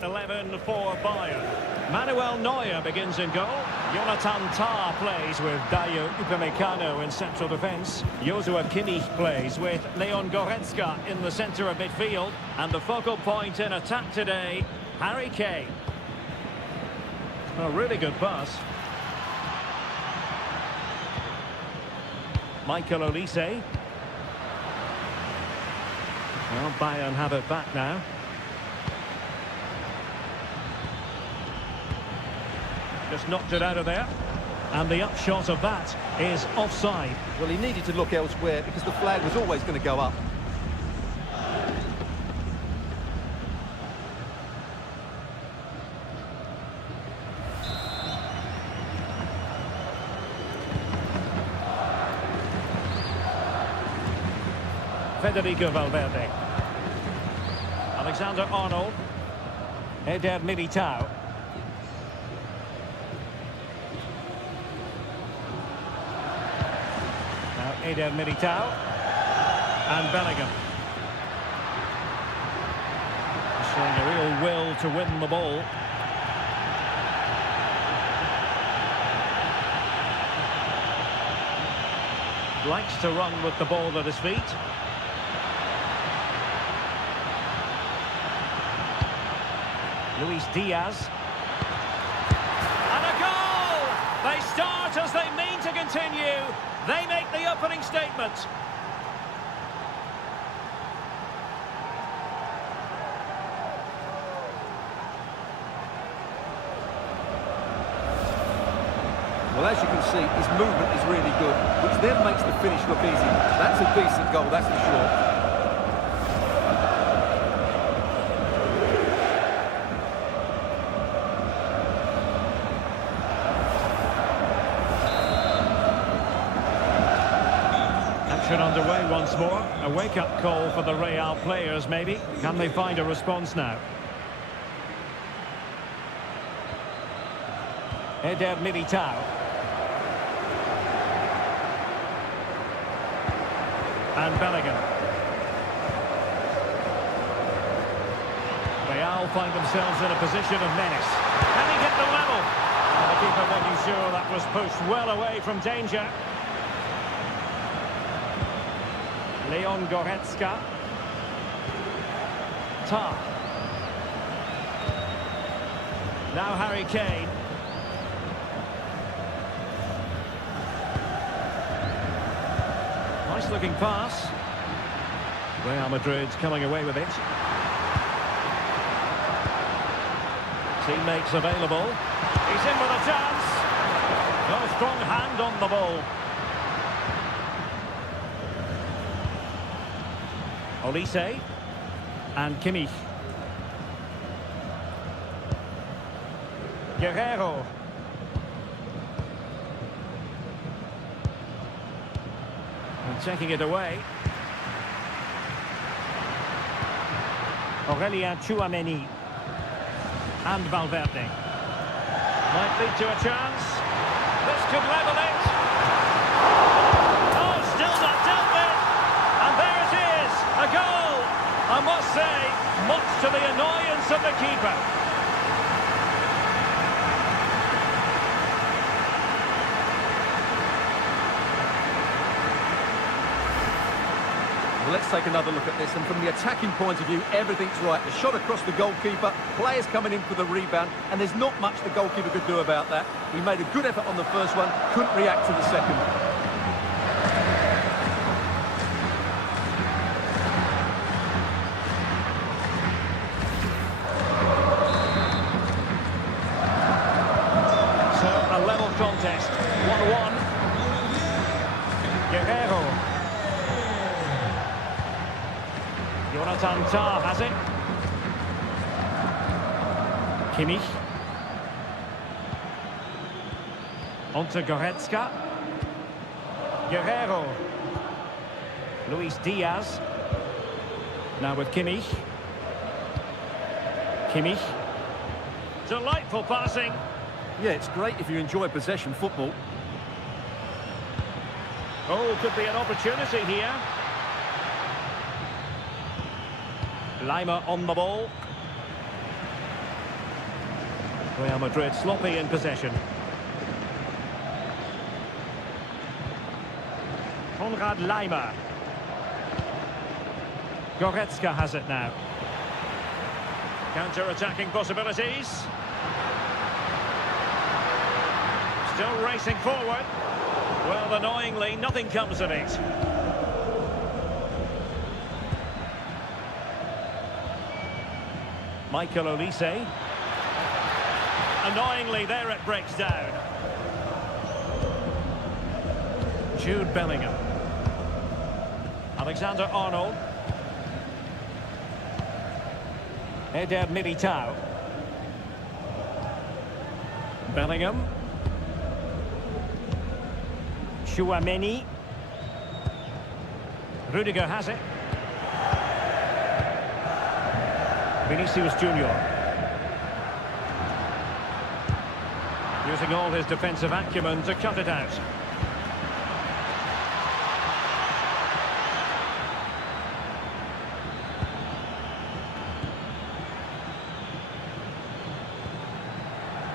11 for Bayern. Manuel Neuer begins in goal. Jonathan Tah plays with Dayo Upamecano in central defence. Joshua Kimmich plays with Leon Goretzka in the centre of midfield. And the focal point in attack today, Harry Kane. A really good pass. Michael Olise. Well, Bayern have it back now. Just knocked it out of there. And the upshot of that is offside. Well, he needed to look elsewhere because the flag was always going to go up. Federico Valverde. Alexander-Arnold. Eder Militao. Now Eder Militao. And Bellingham. Showing a real will to win the ball. Likes to run with the ball at his feet. Luis Diaz. And a goal! They start as they mean to continue. They make the opening statement. Well, as you can see, his movement is really good, which then makes the finish look easy. That's a decent goal, that's for sure. Underway once more. A wake-up call for the Real players, maybe. Can they find a response now? Eder Militao. And Bellingham. Real find themselves in a position of menace. Can he get the level? And the keeper making sure that was pushed well away from danger. Leon Goretzka. Tah. Now Harry Kane. Nice looking pass. Real Madrid coming away with it. Teammates available. He's in with a chance. No strong hand on the ball. Olise and Kimmich. Guerrero. And taking it away. Aurelien Tchouameni. And Valverde. Might lead to a chance. This could level it. A goal, I must say, much to the annoyance of the keeper. Well, let's take another look at this, and from the attacking point of view, everything's right. The shot across the goalkeeper, players coming in for the rebound, and there's not much the goalkeeper could do about that. He made a good effort on the first one, couldn't react to the second. Contest 1-1. Guerrero. Jonathan Tah has it. Kimmich. On to Goretzka. Guerrero. Luis Diaz. Now with Kimmich. Kimmich. Delightful passing. Yeah, it's great if you enjoy possession football. Oh, could be an opportunity here. Lima on the ball. Real Madrid sloppy in possession. Konrad Lima. Goretzka has it now. Counter-attacking possibilities. Still racing forward. Well, annoyingly, nothing comes of it. Michael Olise. Annoyingly, there it breaks down. Jude Bellingham. Alexander Arnold. Eder Militao. Bellingham. Chouameni. Rudiger has it. Vinicius Junior. Using all his defensive acumen to cut it out.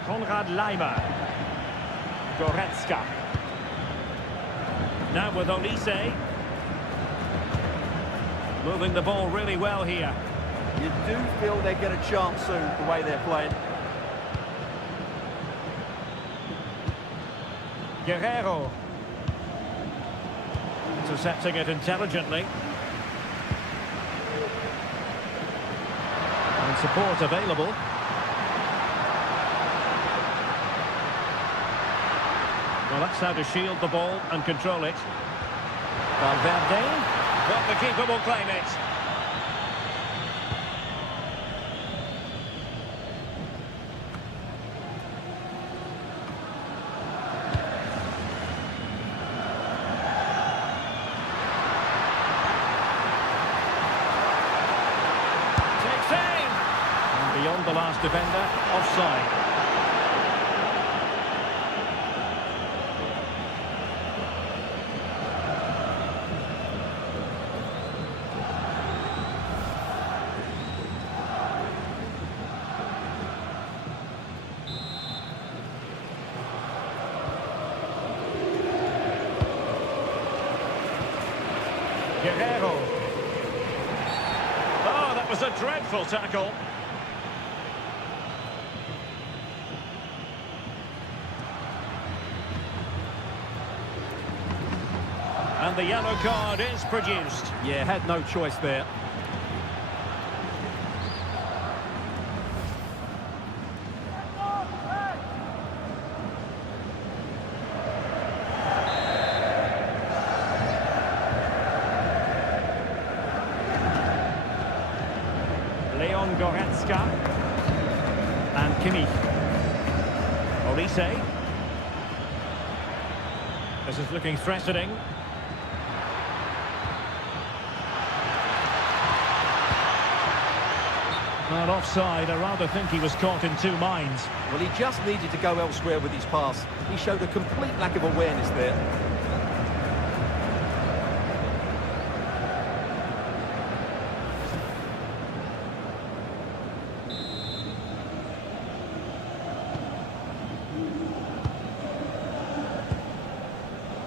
Konrad Lima. Goretzka. Now with Olise. Moving the ball really well here. You do feel they get a chance soon, the way they're playing. Guerrero. Intercepting it intelligently. And support available. Well, that's how to shield the ball and control it. Valverde. But the keeper will claim it. Takes aim. And beyond the last defender, offside. Guerrero. Oh, that was a dreadful tackle. And the yellow card is produced. Yeah, had no choice there. Goretzka and Kimmich. Olise. This is looking threatening. Not offside. I rather think he was caught in two minds. Well, he just needed to go elsewhere with his pass. He showed a complete lack of awareness there.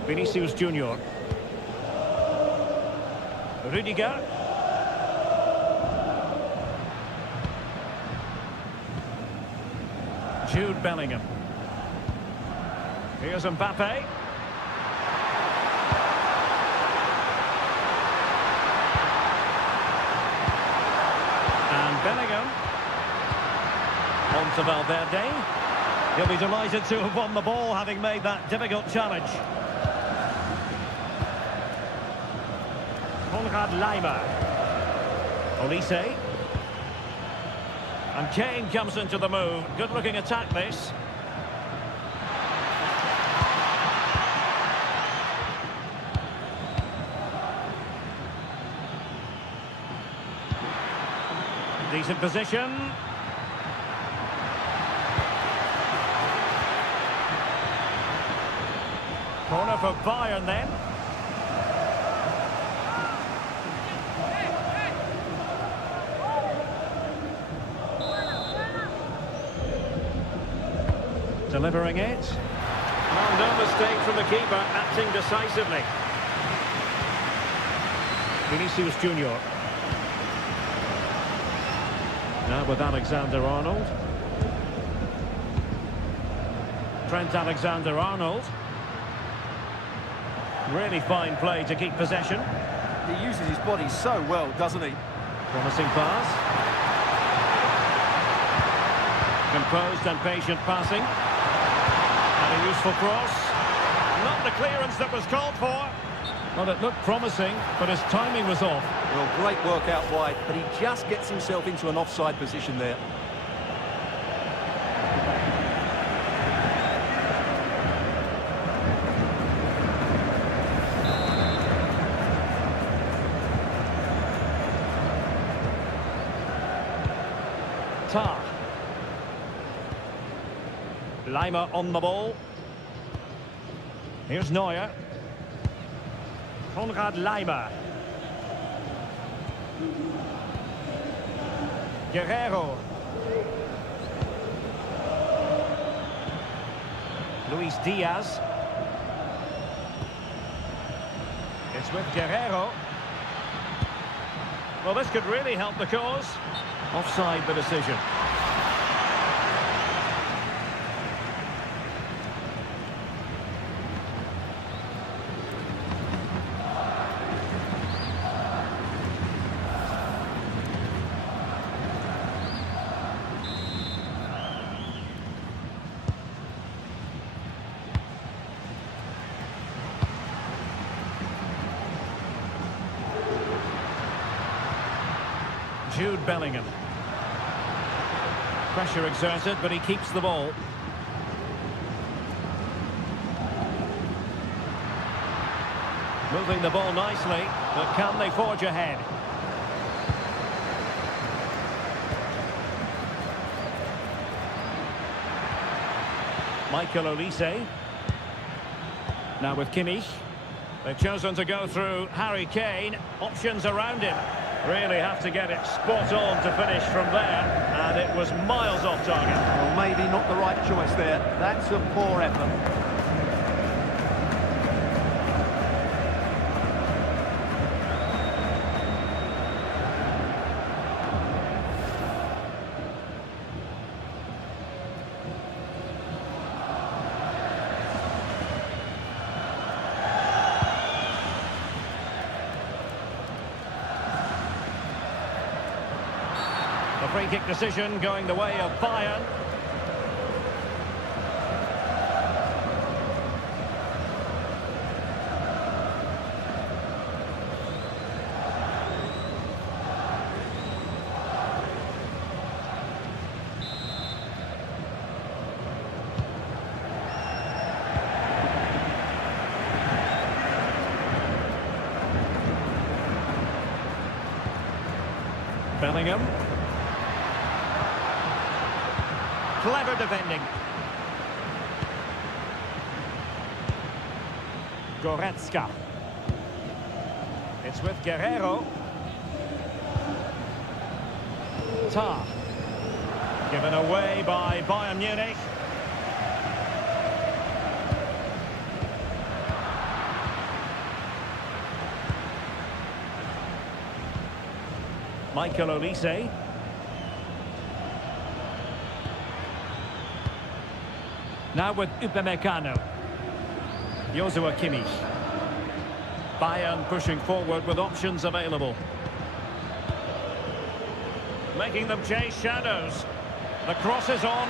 Vinicius Junior. Rudiger. Jude Bellingham. Here's Mbappe. And Bellingham. On to Valverde. He'll be delighted to have won the ball, having made that difficult challenge. Konrad Lima. Olise. And Kane comes into the move. Good-looking attack, this. Decent position. Corner for Bayern then. delivering it. Well, no mistake from the keeper, acting decisively. Vinicius Junior. Now with Alexander-Arnold. Trent Alexander-Arnold. Really fine play to keep possession. He uses his body so well, doesn't he? Promising pass. Composed and patient passing. And a useful cross. Not the clearance that was called for. Well, it looked promising, but his timing was off. Well, great work out wide, but he just gets himself into an offside position there. Tar. Lima on the ball. Here's Neuer. Konrad Lima. Guerrero. Luis Diaz. It's with Guerrero. Well, this could really help the cause. Offside the decision. Jude Bellingham. Pressure exerted, but he keeps the ball. Moving the ball nicely, but can they forge ahead? Michael Olise. Now with Kimmich. They've chosen to go through Harry Kane. Options around him. Really have to get it spot on to finish from there, and it was miles off target. Well, maybe not the right choice there. That's a poor effort. The free kick decision going the way of Bayern. Bellingham. Clever defending. Goretzka. It's with Guerrero. Tar. Given away by Bayern Munich. Michael Olise. Now with Upamecano. Joshua Kimmich. Bayern pushing forward with options available. Making them chase shadows. The cross is on.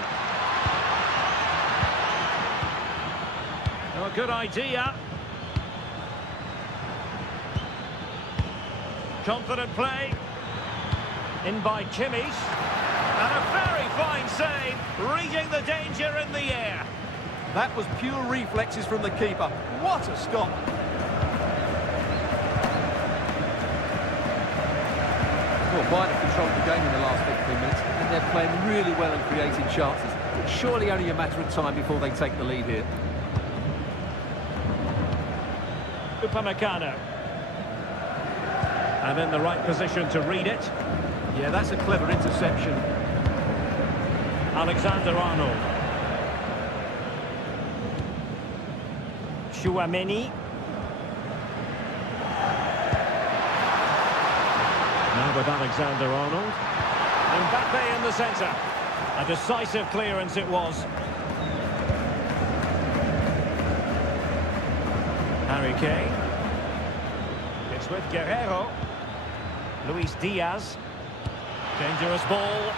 Oh, a good idea. Confident play. In by Kimmich. And a very fine save, reading the danger in the air. That was pure reflexes from the keeper. What a stop! Well, Bayern have controlled the game in the last 15 minutes, and they're playing really well and creating chances. It's surely only a matter of time before they take the lead here. Upamecano. And in the right position to read it. Yeah, that's a clever interception. Alexander-Arnold. Chouameni. Now with Alexander-Arnold. Mbappe in the centre. A decisive clearance it was. Harry Kane. It's with Guerrero. Luis Diaz. Dangerous ball.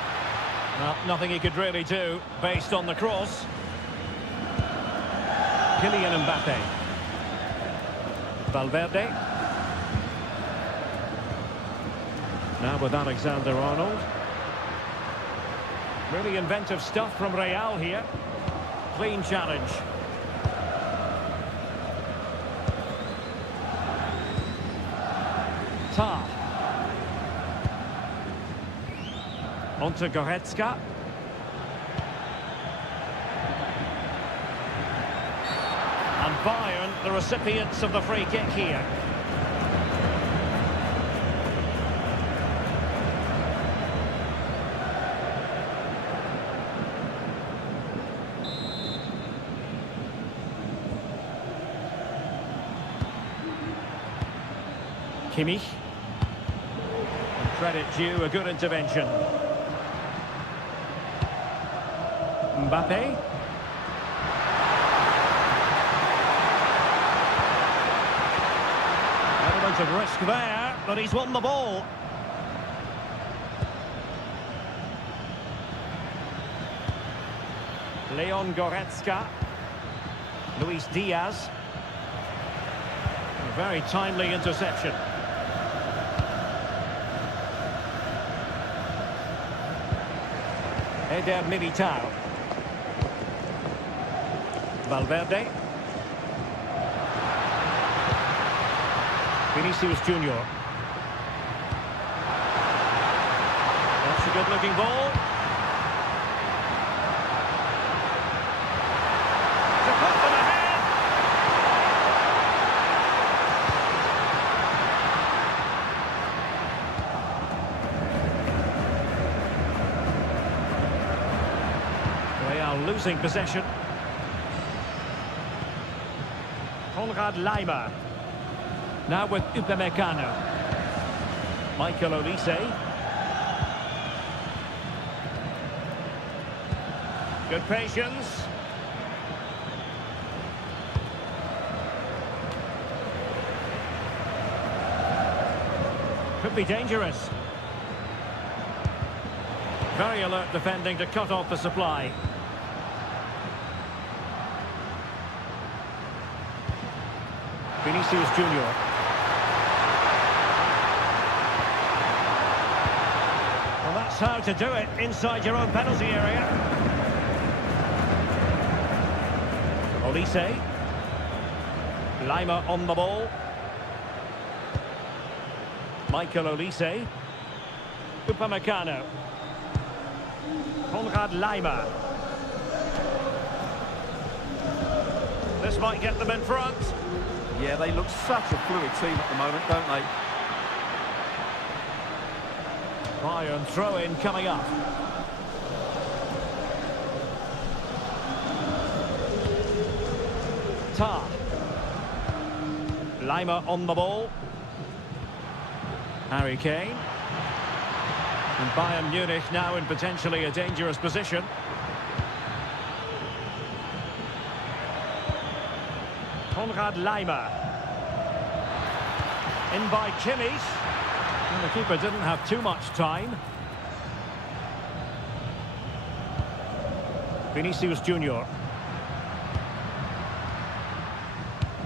Well, nothing he could really do based on the cross. Kylian Mbappe. Valverde. Now with Alexander-Arnold. Really inventive stuff from Real here. Clean challenge. Tar. On to Goretzka. And Bayern, the recipients of the free kick here. Kimmich. Credit due, a good intervention. Mbappe. Element of risk there, but he's won the ball. Leon Goretzka. Luis Diaz. A very timely interception. Eder Militao. Valverde. Vinicius Junior. That's a good-looking ball. To put them ahead. Real losing possession. Konrad Laimer. Now with Upamecano. Michael Olise. Good patience. Could be dangerous. Very alert defending to cut off the supply. Vinicius Junior. Well, that's how to do it inside your own penalty area. Olise. Laimer on the ball. Michael Olise. Upamecano. Konrad Laimer. This might get them in front. Yeah, they look such a fluid team at the moment, don't they? Bayern throw-in coming up. Tar. Laimer on the ball. Harry Kane. And Bayern Munich now in potentially a dangerous position. Konrad Laimer. In by Kimmich. And the keeper didn't have too much time. Vinicius Junior.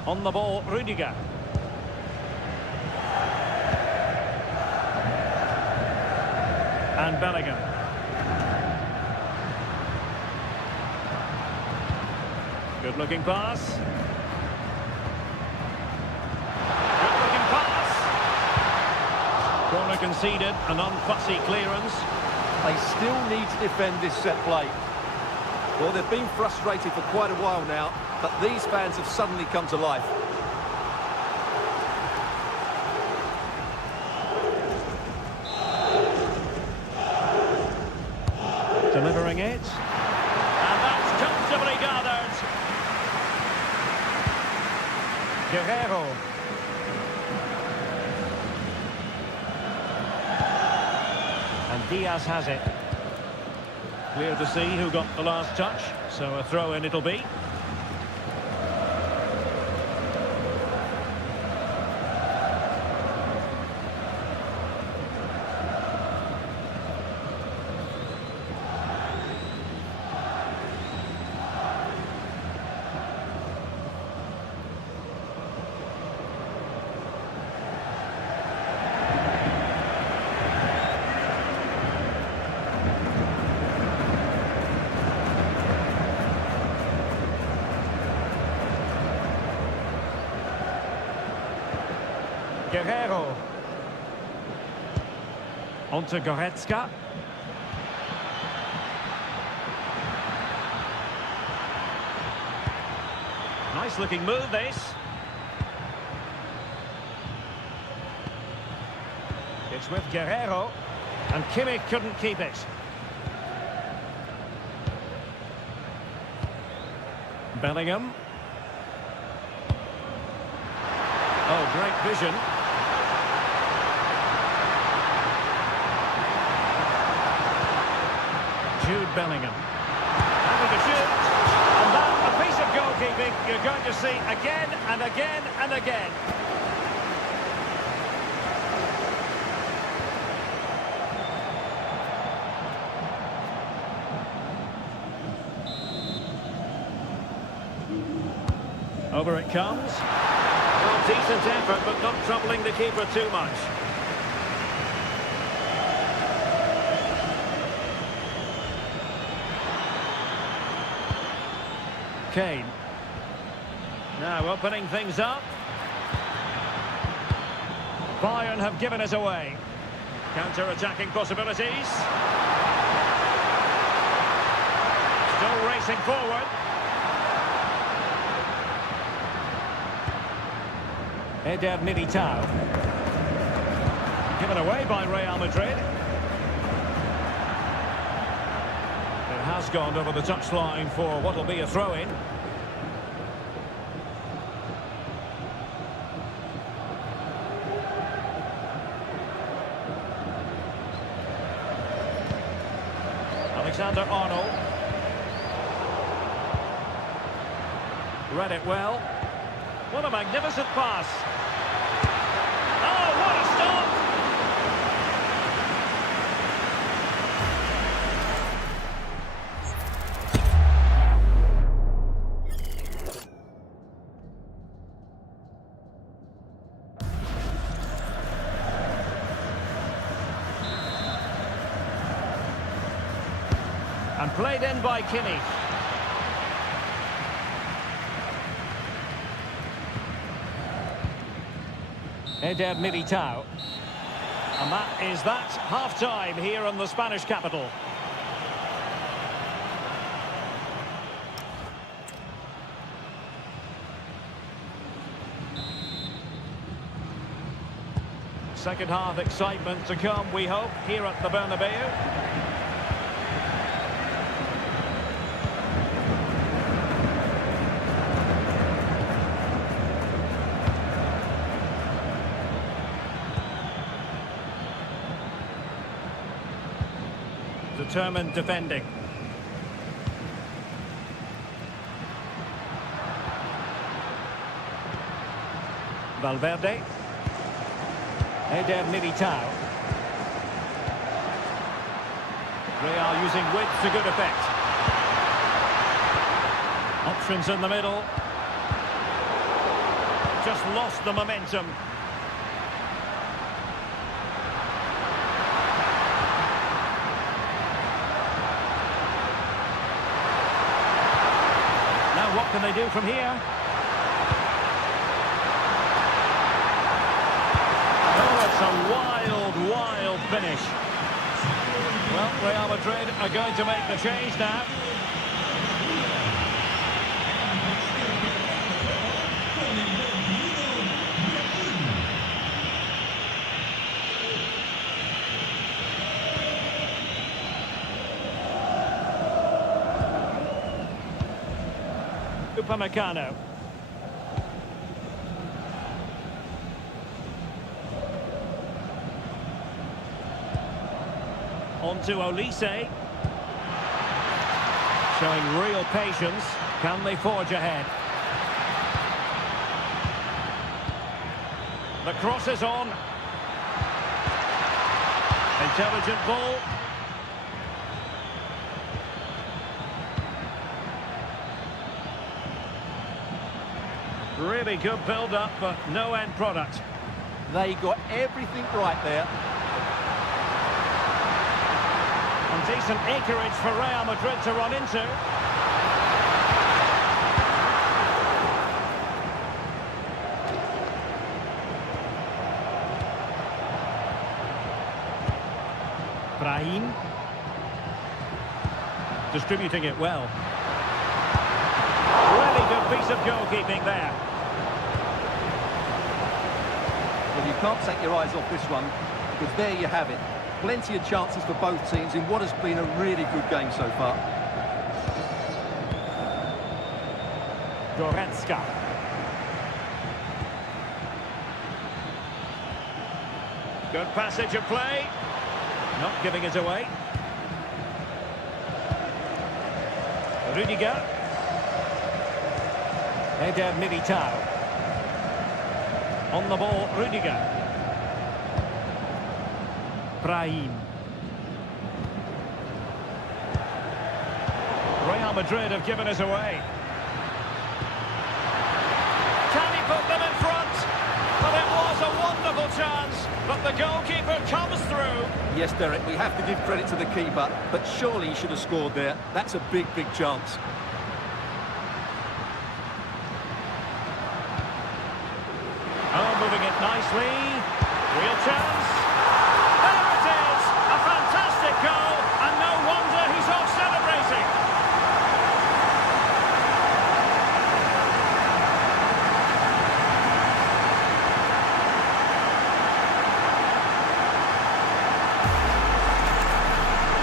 On the ball, Rudiger. And Bellingham. Good-looking pass. Good-looking pass. Corner conceded, an unfussy clearance. They still need to defend this set play. Well, they've been frustrated for quite a while now, but these fans have suddenly come to life. Delivering it. And that's comfortably gathered. Guerrero. And Diaz has it. Clear to see who got the last touch, so a throw-in it'll be. Guerrero. On to Goretzka. Nice looking move, this. It's with Guerrero. And Kimmich couldn't keep it. Bellingham. Oh, great vision. Jude Bellingham. Having to shoot. And that, a piece of goalkeeping you're going to see again and again and again. Over it comes. Well, decent effort, but not troubling the keeper too much. Kane. Now opening things up. Bayern have given us away. Counter-attacking possibilities. Still racing forward. Eder Militao. Given away by Real Madrid. It has gone over the touchline for what will be a throw-in. Alexander-Arnold. Read it well. What a magnificent pass. Oh, what a stop! And played in by Kimmich. Eder Militao. And that is that. Half-time here in the Spanish capital. Second half excitement to come, we hope, here at the Bernabeu. Determined defending. Valverde. Eder Militao. Real using width to good effect. Options in the middle. Just lost the momentum. What can they do from here? Oh, it's a wild, wild finish. Well, Real Madrid are going to make the change now. Upamecano. On to Olise. Showing real patience. Can they forge ahead? The cross is on. Intelligent ball. Really good build-up, but no end product. They got everything right there. And decent acreage for Real Madrid to run into. Brahim. Distributing it well. Really good piece of goalkeeping there. Well, you can't take your eyes off this one, because there you have it. Plenty of chances for both teams in what has been a really good game so far. Goretzka. Good passage of play. Not giving it away. Rudiger. Eder Militao. On the ball, Rudiger. Brahim. Real Madrid have given us away. Can he put them in front? But it was a wonderful chance. But the goalkeeper comes through. Yes, Derek, we have to give credit to the keeper, but surely he should have scored there. That's a big, big chance. Oh, moving it nicely. Real chance. There it is! A fantastic goal, and no wonder he's off celebrating.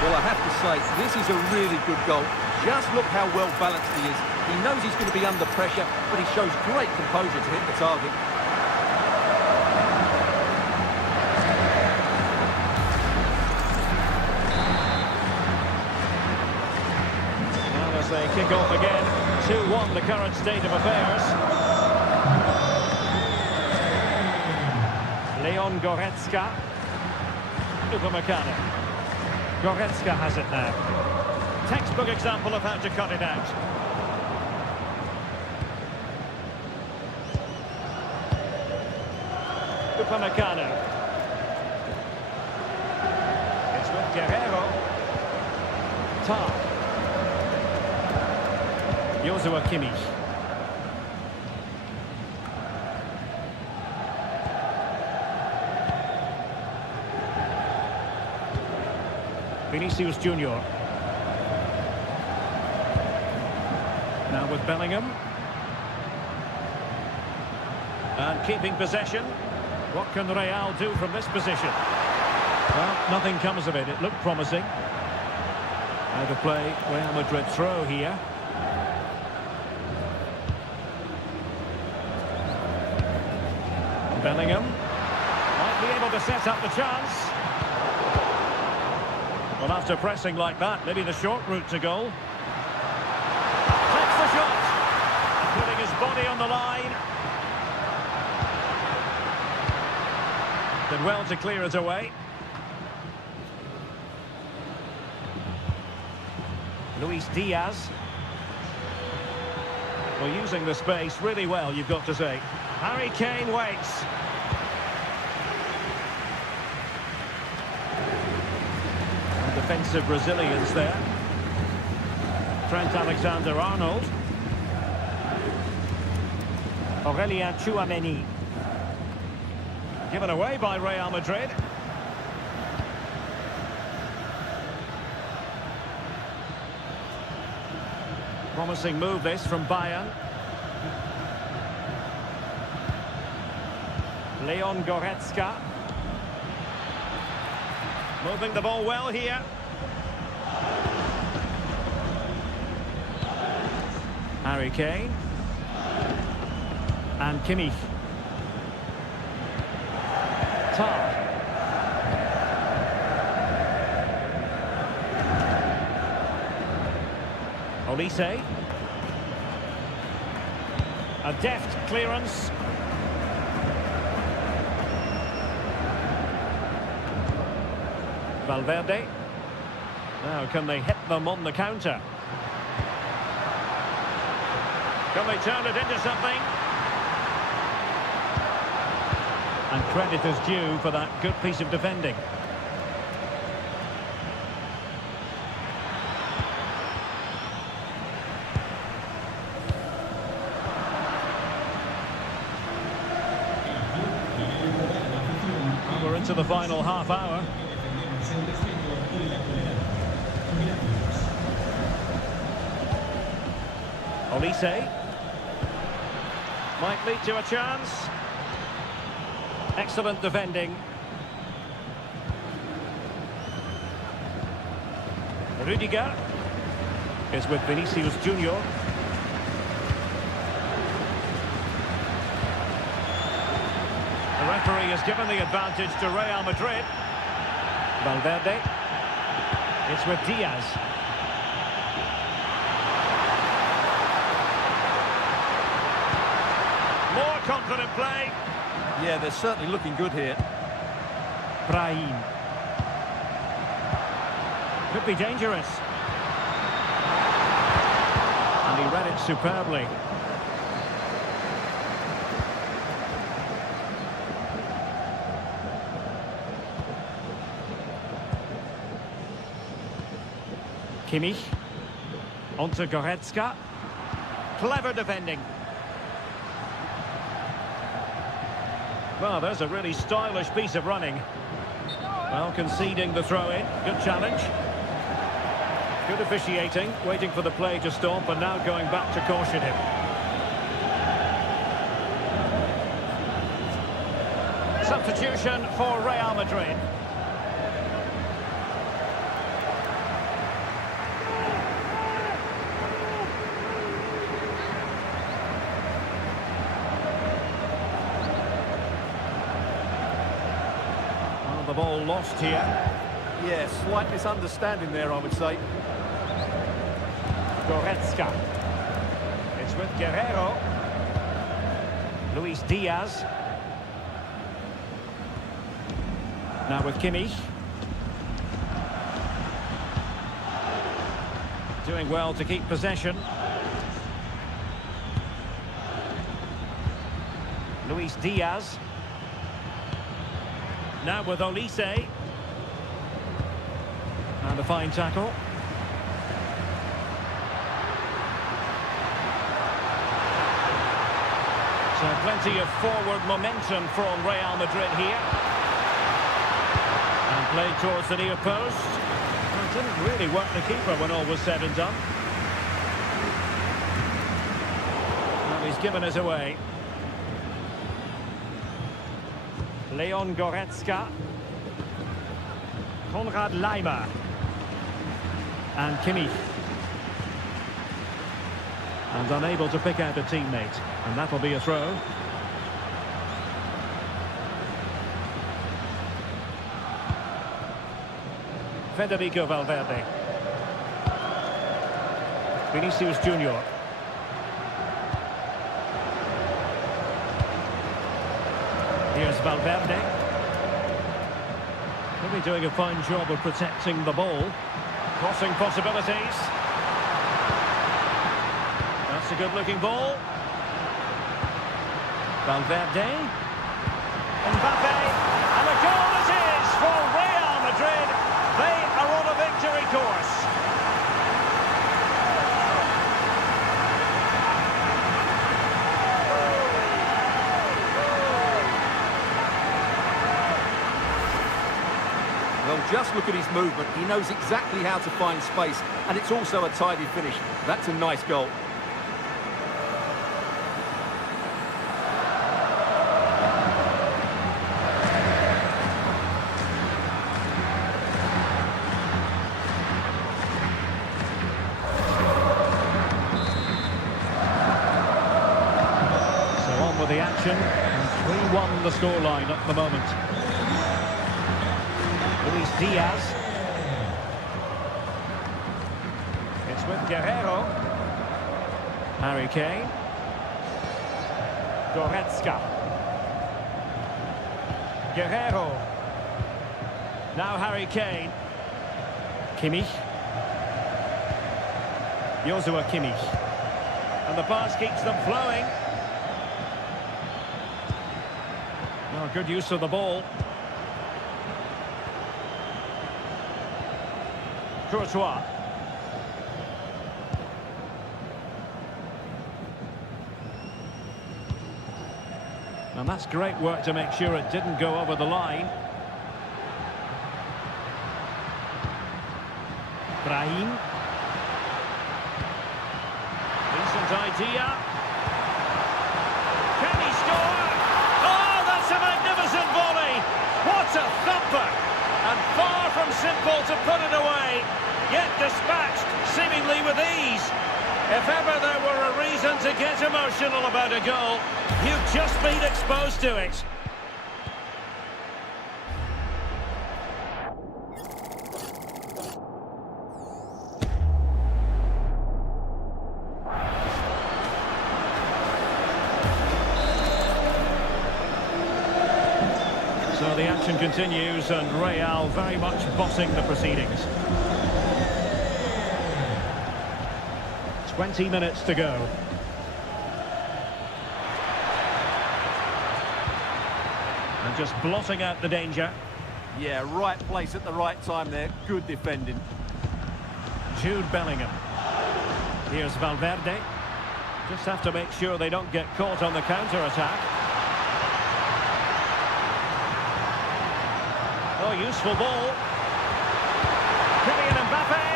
Well, I have to say, this is a really good goal. Just look how well balanced he is. He knows he's going to be under pressure, but he shows great composure to hit the target. Now as they kick off again, 2-1 the current state of affairs. Leon Goretzka. Upamecano. Goretzka has it now. Textbook example of how to cut it out. Upamecano. It's with Guerrero. Tar. Joshua Kimmich. Vinicius Junior. Now with Bellingham. And keeping possession. What can Real do from this position? Well, nothing comes of it. It looked promising. Out of play, Real Madrid throw here. Bellingham. Might be able to set up the chance. Well, after pressing like that, maybe the short route to goal. Takes the shot. Putting his body on the line. Did well to clear it away. Luis Diaz. Well, using the space really well, you've got to say. Harry Kane waits. And defensive Brazilians there. Trent Alexander-Arnold. Aurelien Tchouameni. Given away by Real Madrid. Promising move this from Bayern. Leon Goretzka. Moving the ball well here. Harry Kane. And Kimmich. Tar. Olise. A deft clearance. Valverde. Now, can they hit them on the counter? Can they turn it into something? And credit is due for that good piece of defending. We're into the final half hour. Olise might lead to a chance. Excellent defending. Rudiger is with Vinicius Junior. The referee has given the advantage to Real Madrid. Valverde. It's with Diaz. More confident play. Yeah, they're certainly looking good here. Brahim. Could be dangerous. And he read it superbly. Kimmich. Onto Goretzka. Clever defending. Well, there's a really stylish piece of running. Well, conceding the throw-in. Good challenge. Good officiating. Waiting for the play to stop and now going back to caution him. Substitution for Real Madrid. The ball lost here. Yeah, slight misunderstanding there, I would say. Goretzka. It's with Guerrero. Luis Diaz. Now with Kimmich. Doing well to keep possession. Luis Diaz. Now with Olise. And a fine tackle. So plenty of forward momentum from Real Madrid here. And played towards the near post. Well, it didn't really work the keeper when all was said and done. Well, he's given us away. Leon Goretzka. Konrad Laimer. And Kimmich. And unable to pick out a teammate. And that'll be a throw. Federico Valverde. Vinicius Junior. Here's Valverde. Really doing a fine job of protecting the ball. Crossing possibilities. That's a good-looking ball. Valverde. Mbappe. And a goal it is for Real Madrid. They are on a victory course. Well, just look at his movement. He knows exactly how to find space, and it's also a tidy finish. That's a nice goal. So on with the action. And 3-1 the scoreline at the moment. Luis Diaz. It's with Guerrero. Harry Kane. Goretzka. Guerrero. Now Harry Kane. Kimmich. Joshua Kimmich. And the pass keeps them flowing. Oh, good use of the ball. Courtois. And that's great work to make sure it didn't go over the line. Brahim. Decent idea. Can he score? Oh, that's a magnificent volley. What a thumper. And far from simple to put it away. Yet dispatched, seemingly with ease. If ever there were a reason to get emotional about a goal, you've just been exposed to it. So the action continues and Real very much bossing the proceedings. 20 minutes to go. And just blotting out the danger. Yeah, right place at the right time there. Good defending. Jude Bellingham. Here's Valverde. Just have to make sure they don't get caught on the counter-attack. Oh, useful ball. Kylian Mbappe.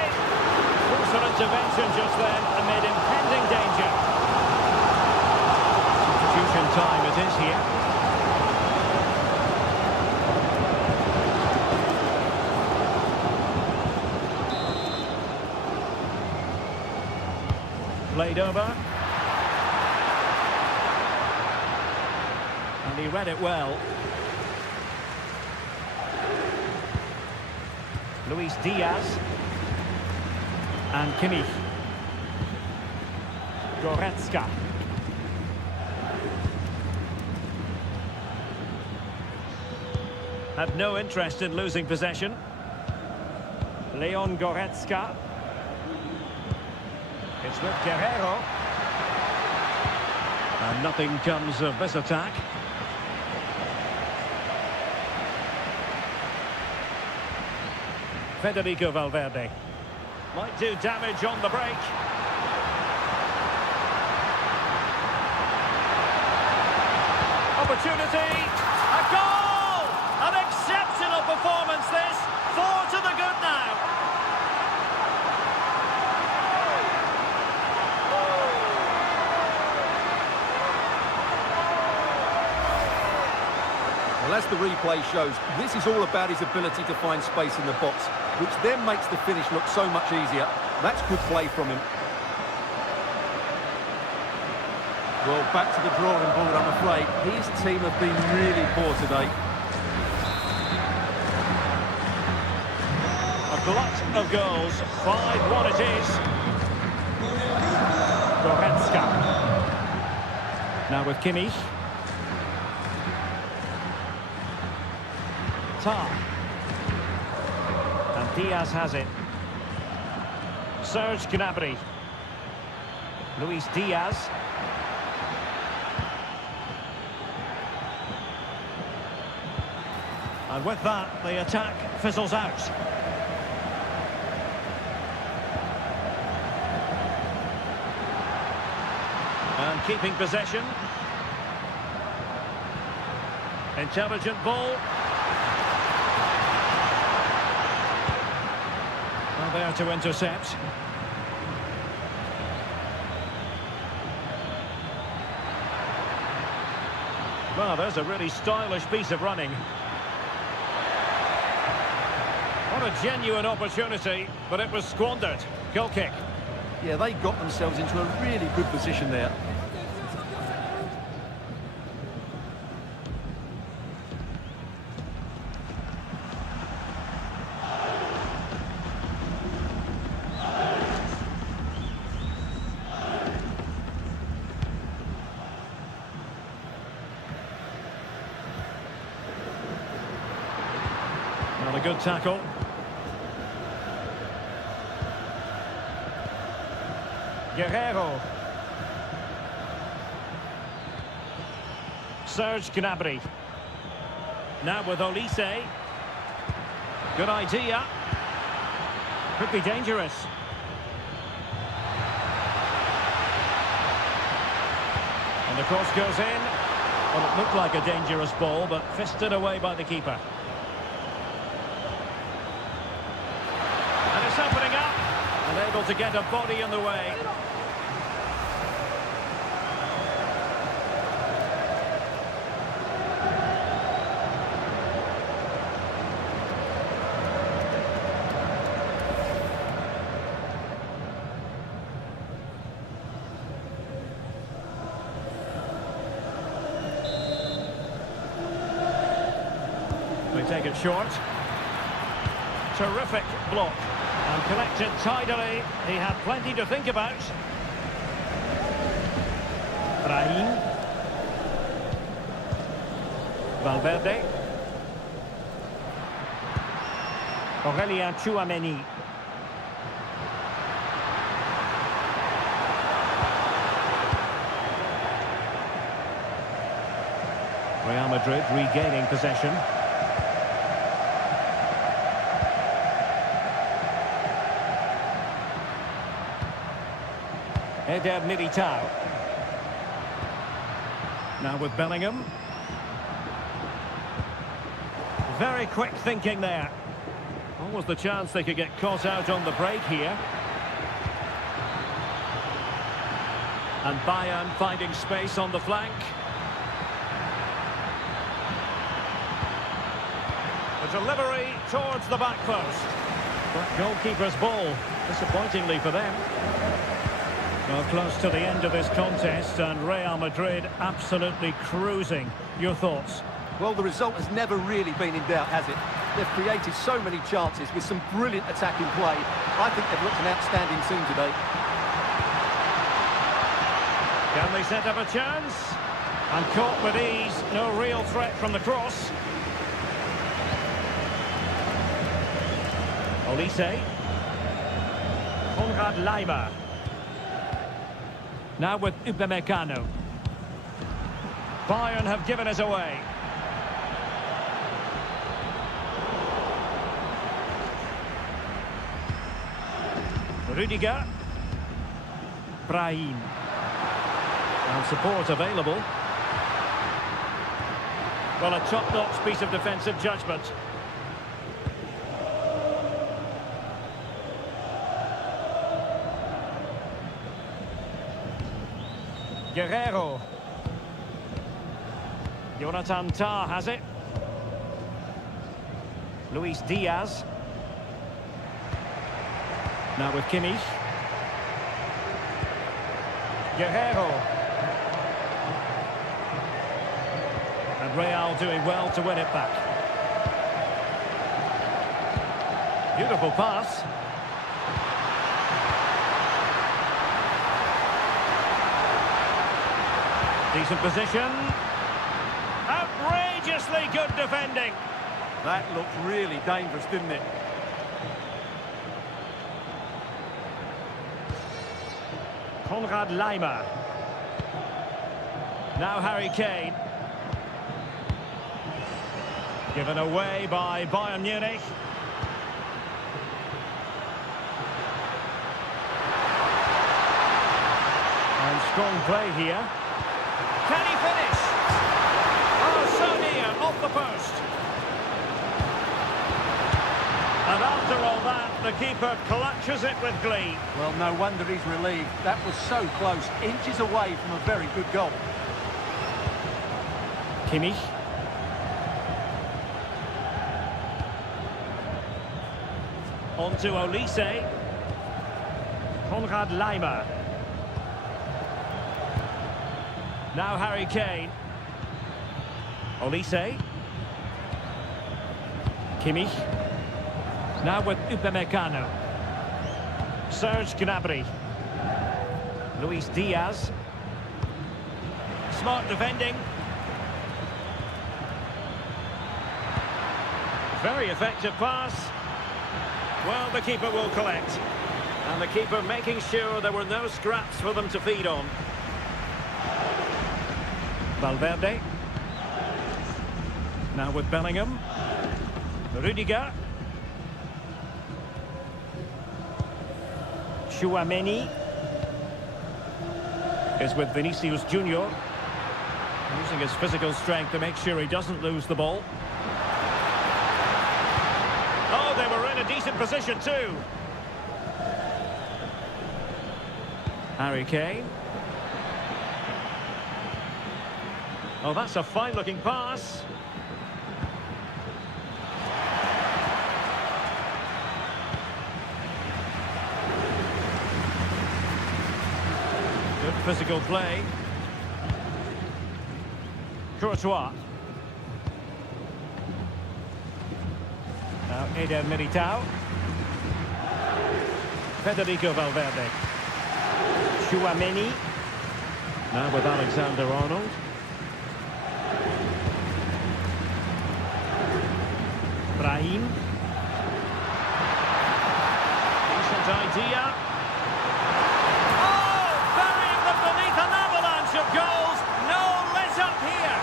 Some intervention just then amid impending danger. Substitution time it is here. Played over. And he read it well. Luis Diaz. And Kimmich. Goretzka. Had no interest in losing possession. Leon Goretzka. It's with Guerrero. And nothing comes of this attack. Federico Valverde. Might do damage on the break. Opportunity. A goal! An exceptional performance this. 4 to the good now. Well, as the replay shows, this is all about his ability to find space in the box, which then makes the finish look so much easier. That's good play from him. Well, back to the drawing board, I'm afraid. His team have been really poor today. A glut of goals. 5-1 it is. Goretzka. Now with Kimmich. And Diaz has it. Serge Gnabry. Luis Diaz. And with that, the attack fizzles out. And keeping possession. Intelligent ball. There to intercept. Well, there's a really stylish piece of running. What a genuine opportunity, but it was squandered. Goal kick. Yeah, they got themselves into a really good position there. A good tackle. Guerrero. Serge Gnabry. Now with Olise. Good idea. Could be dangerous. And the cross goes in. Well, it looked like a dangerous ball, but fisted away by the keeper. And it's opening up. And able to get a body in the way. They take it short. Terrific block. And collected tidily. He had plenty to think about. Brahim. Valverde. Aurelien Tchouameni. Real Madrid regaining possession. Eder Militao. Now with Bellingham. Very quick thinking there. What was the chance they could get caught out on the break here? And Bayern finding space on the flank. The delivery towards the back post. But goalkeeper's ball, disappointingly for them. Well, close to the end of this contest, and Real Madrid absolutely cruising. Your thoughts? Well, the result has never really been in doubt, has it? They've created so many chances with some brilliant attacking play. I think they've looked an outstanding team today. Can they set up a chance? And caught with ease, no real threat from the cross. Olise. Konrad Laimer. Now with Upamecano. Bayern have given us away. Rudiger. Brahim. And support available. Well, a top-notch piece of defensive judgment. Guerrero. Jonathan Tah has it. Luis Diaz. Now with Kimmich. Guerrero. And Real doing well to win it back. Beautiful pass. Decent position. Outrageously good defending. That looked really dangerous, didn't it? Konrad Laimer. Now Harry Kane. Given away by Bayern Munich. And strong play here. Can he finish? Oh, so near, off the post. And after all that, the keeper clutches it with glee. Well, no wonder he's relieved. That was so close, inches away from a very good goal. Kimmich. On to Olise. Konrad Laimer. Now Harry Kane. Olise. Kimmich. Now with Upamecano. Serge Gnabry. Luis Diaz. Smart defending. Very effective pass. Well, the keeper will collect. And the keeper making sure there were no scraps for them to feed on. Valverde. Now with Bellingham. Rudiger. Tchouaméni is with Vinicius Junior. Using his physical strength to make sure he doesn't lose the ball. Oh, they were in a decent position too. Harry Kane. Oh, that's a fine-looking pass. Good physical play. Courtois. Now Eder Militao. Federico Valverde. Tchouaméni. Now with Alexander-Arnold. Brahim. Decent idea. Oh! Burying them beneath an avalanche of goals. No let up here.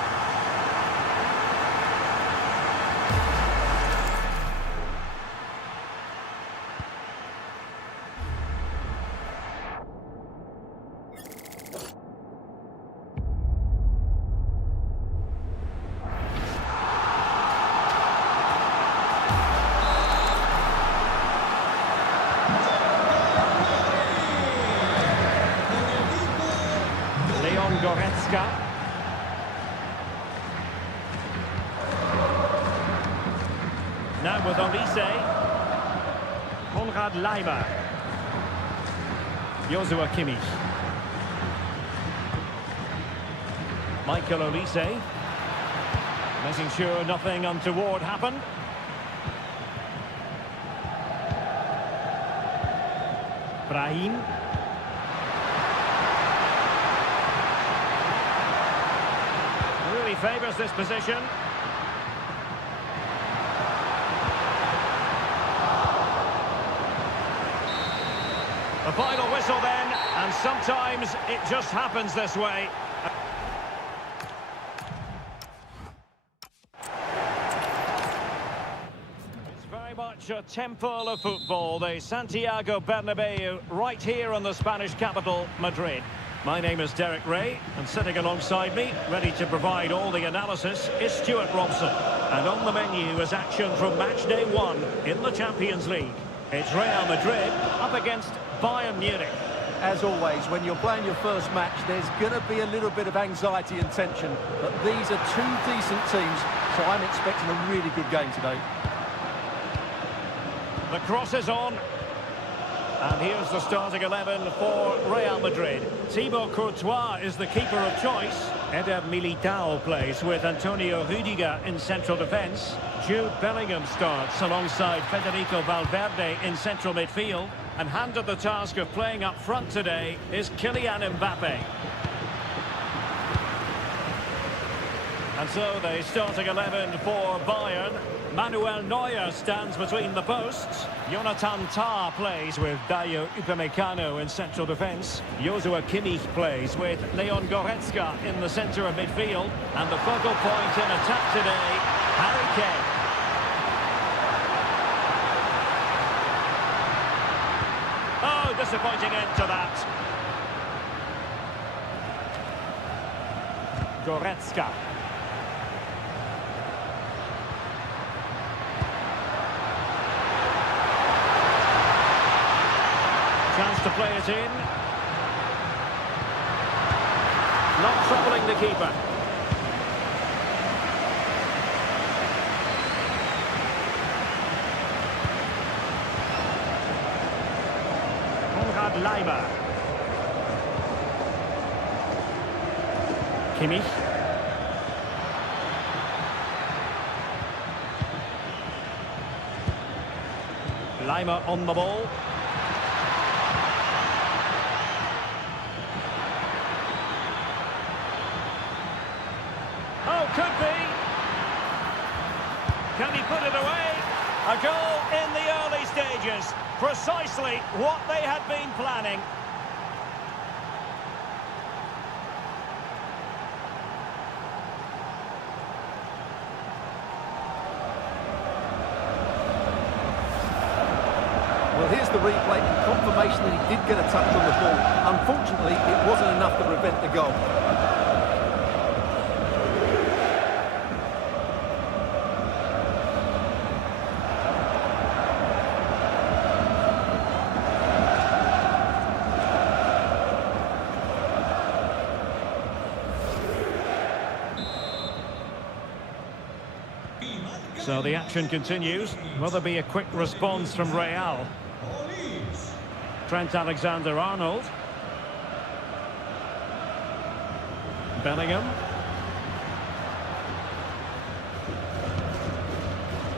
Goretzka. Now with Olise. Konrad Laimer. Joshua Kimmich. Michael Olise. Making sure nothing untoward happened. Brahim. Really favours this position. The final whistle then, and sometimes it just happens this way. It's very much a temple of football, the Santiago Bernabeu, right here in the Spanish capital, Madrid. My name is Derek Ray, and sitting alongside me, ready to provide all the analysis, is Stuart Robson. And on the menu is action from match day 1 in the Champions League. It's Real Madrid up against Bayern Munich. As always, when you're playing your first match, there's going to be a little bit of anxiety and tension. But these are two decent teams, so I'm expecting a really good game today. The cross is on. And here's the starting 11 for Real Madrid. Thibaut Courtois is the keeper of choice. Eder Militao plays with Antonio Rudiger in central defence. Jude Bellingham starts alongside Federico Valverde in central midfield. And handed the task of playing up front today is Kylian Mbappe. And so the starting 11 for Bayern. Manuel Neuer stands between the posts. Jonathan Tah plays with Dayo Upamecano in central defence. Joshua Kimmich plays with Leon Goretzka in the centre of midfield. And the focal point in attack today, Harry Kane. Oh, disappointing end to that. Goretzka. Chance to play it in. Not troubling the keeper. Konrad Laimer. Kimmich. Laimer on the ball. Oh, could be. Can he put it away? A goal in the early stages. Precisely what they had been planning. Well, here's the replay and confirmation that he did get a touch on the ball. Unfortunately, it wasn't enough to prevent the goal. So the action continues. Will there be a quick response from Real? Trent Alexander-Arnold. Bellingham.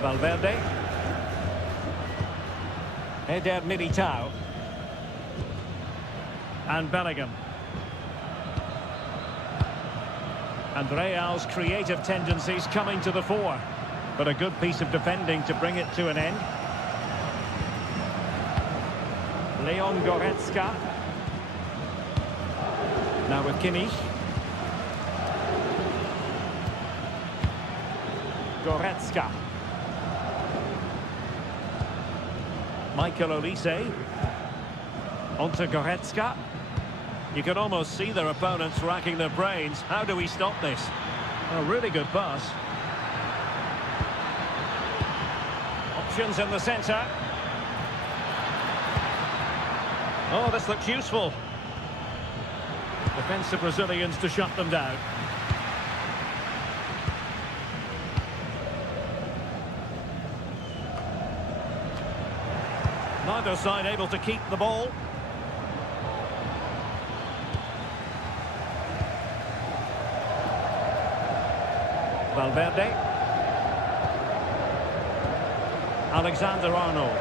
Valverde. Eder Militao. And Bellingham. And Real's creative tendencies coming to the fore. But a good piece of defending to bring it to an end. Leon Goretzka. Now with Kimmich. Goretzka. Michael Olise. Onto Goretzka. You can almost see their opponents racking their brains. How do we stop this? A really good pass. Options in the centre. Oh, this looks useful. Defensive Brazilians to shut them down. Neither side able to keep the ball. Valverde. Alexander-Arnold.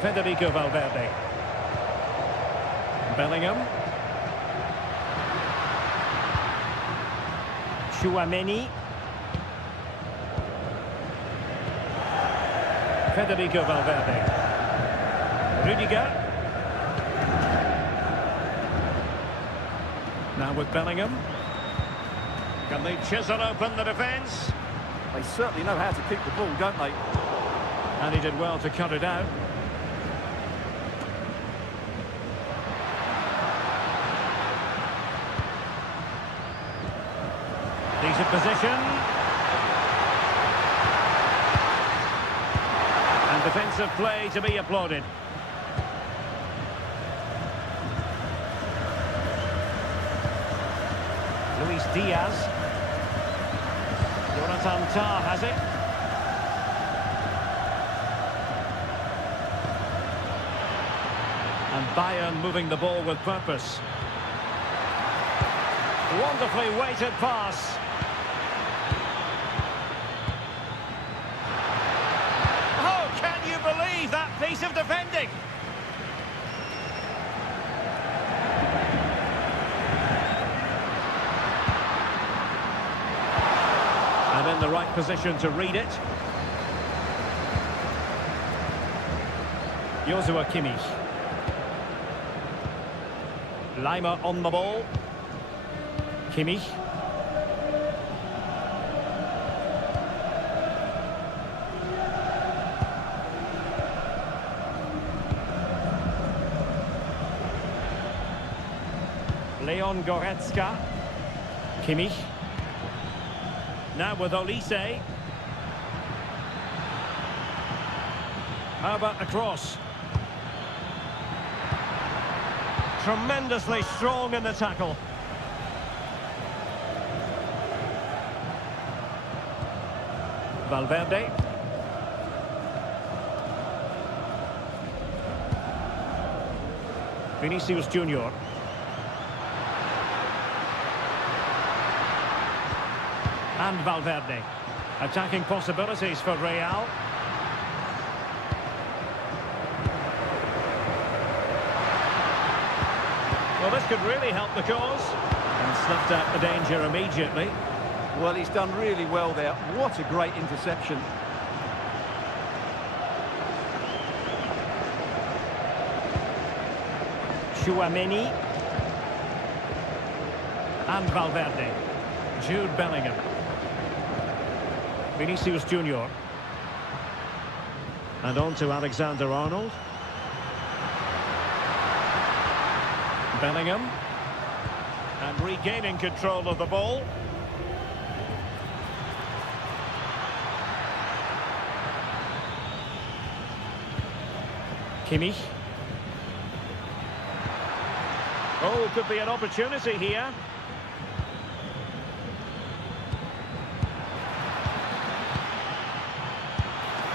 Federico Valverde. Bellingham. Tchouaméni. Federico Valverde. Rüdiger. Now with Bellingham. Can they chisel open the defence? They certainly know how to keep the ball, don't they? And he did well to cut it out. Decent position. And defensive play to be applauded. Luis Diaz. Jonathan Tah has it. And Bayern moving the ball with purpose. Wonderfully weighted pass. Oh, can you believe that piece of defending? And in the right position to read it. Joshua Kimmich. Lima on the ball. Kimmich. Leon Goretzka. Kimmich. Now with Olise. How about the cross? Tremendously strong in the tackle. Valverde. Vinicius Junior. And Valverde. Attacking possibilities for Real. Well, this could really help the cause. And snuffed out the danger immediately. Well, he's done really well there. What a great interception. Chouameni. And Valverde. Jude Bellingham. Vinicius Junior. And on to Alexander-Arnold. Bellingham. And regaining control of the ball. Kimmich. Oh, could be an opportunity here.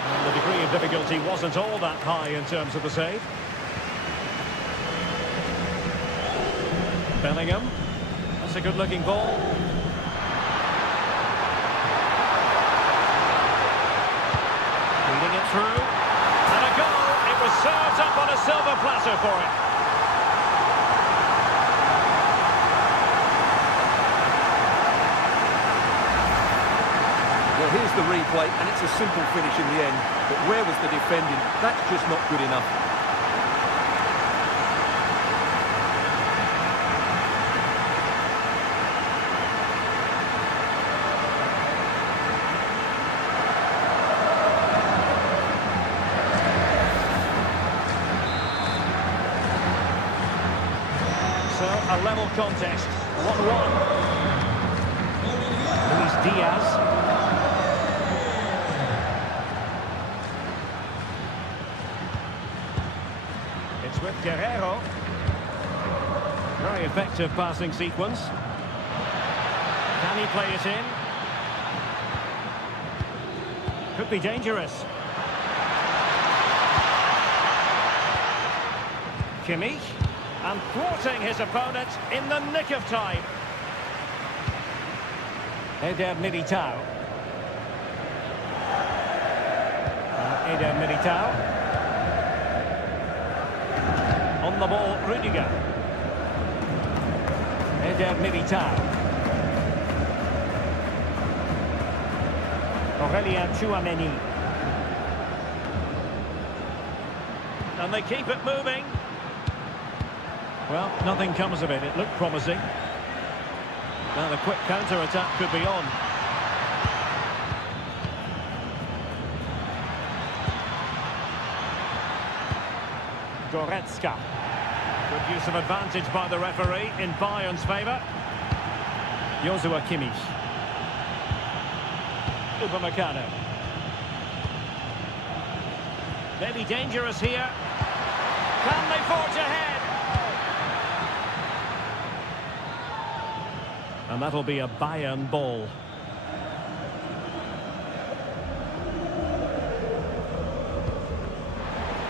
And the degree of difficulty wasn't all that high in terms of the save. Bellingham. That's a good-looking ball. Leading it through. And a goal. It was served up on a silver platter for him. Well, here's the replay, and it's a simple finish in the end. But where was the defending? That's just not good enough. So, a level contest. 1-1. Luis Diaz. It's with Guerrero. Very effective passing sequence. Can he play it in? Could be dangerous. Kimmich. And thwarting his opponent in the nick of time. Eder Militao. Eder Militao. On the ball, Rudiger. Eder Militao. Aurelien Chouameni. And they keep it moving. Well, nothing comes of it. It looked promising. Now the quick counter-attack could be on. Goretzka. Good use of advantage by the referee in Bayern's favour. Joshua Kimmich. Upamecano. Maybe dangerous here. Can they forge ahead? And that'll be a Bayern ball.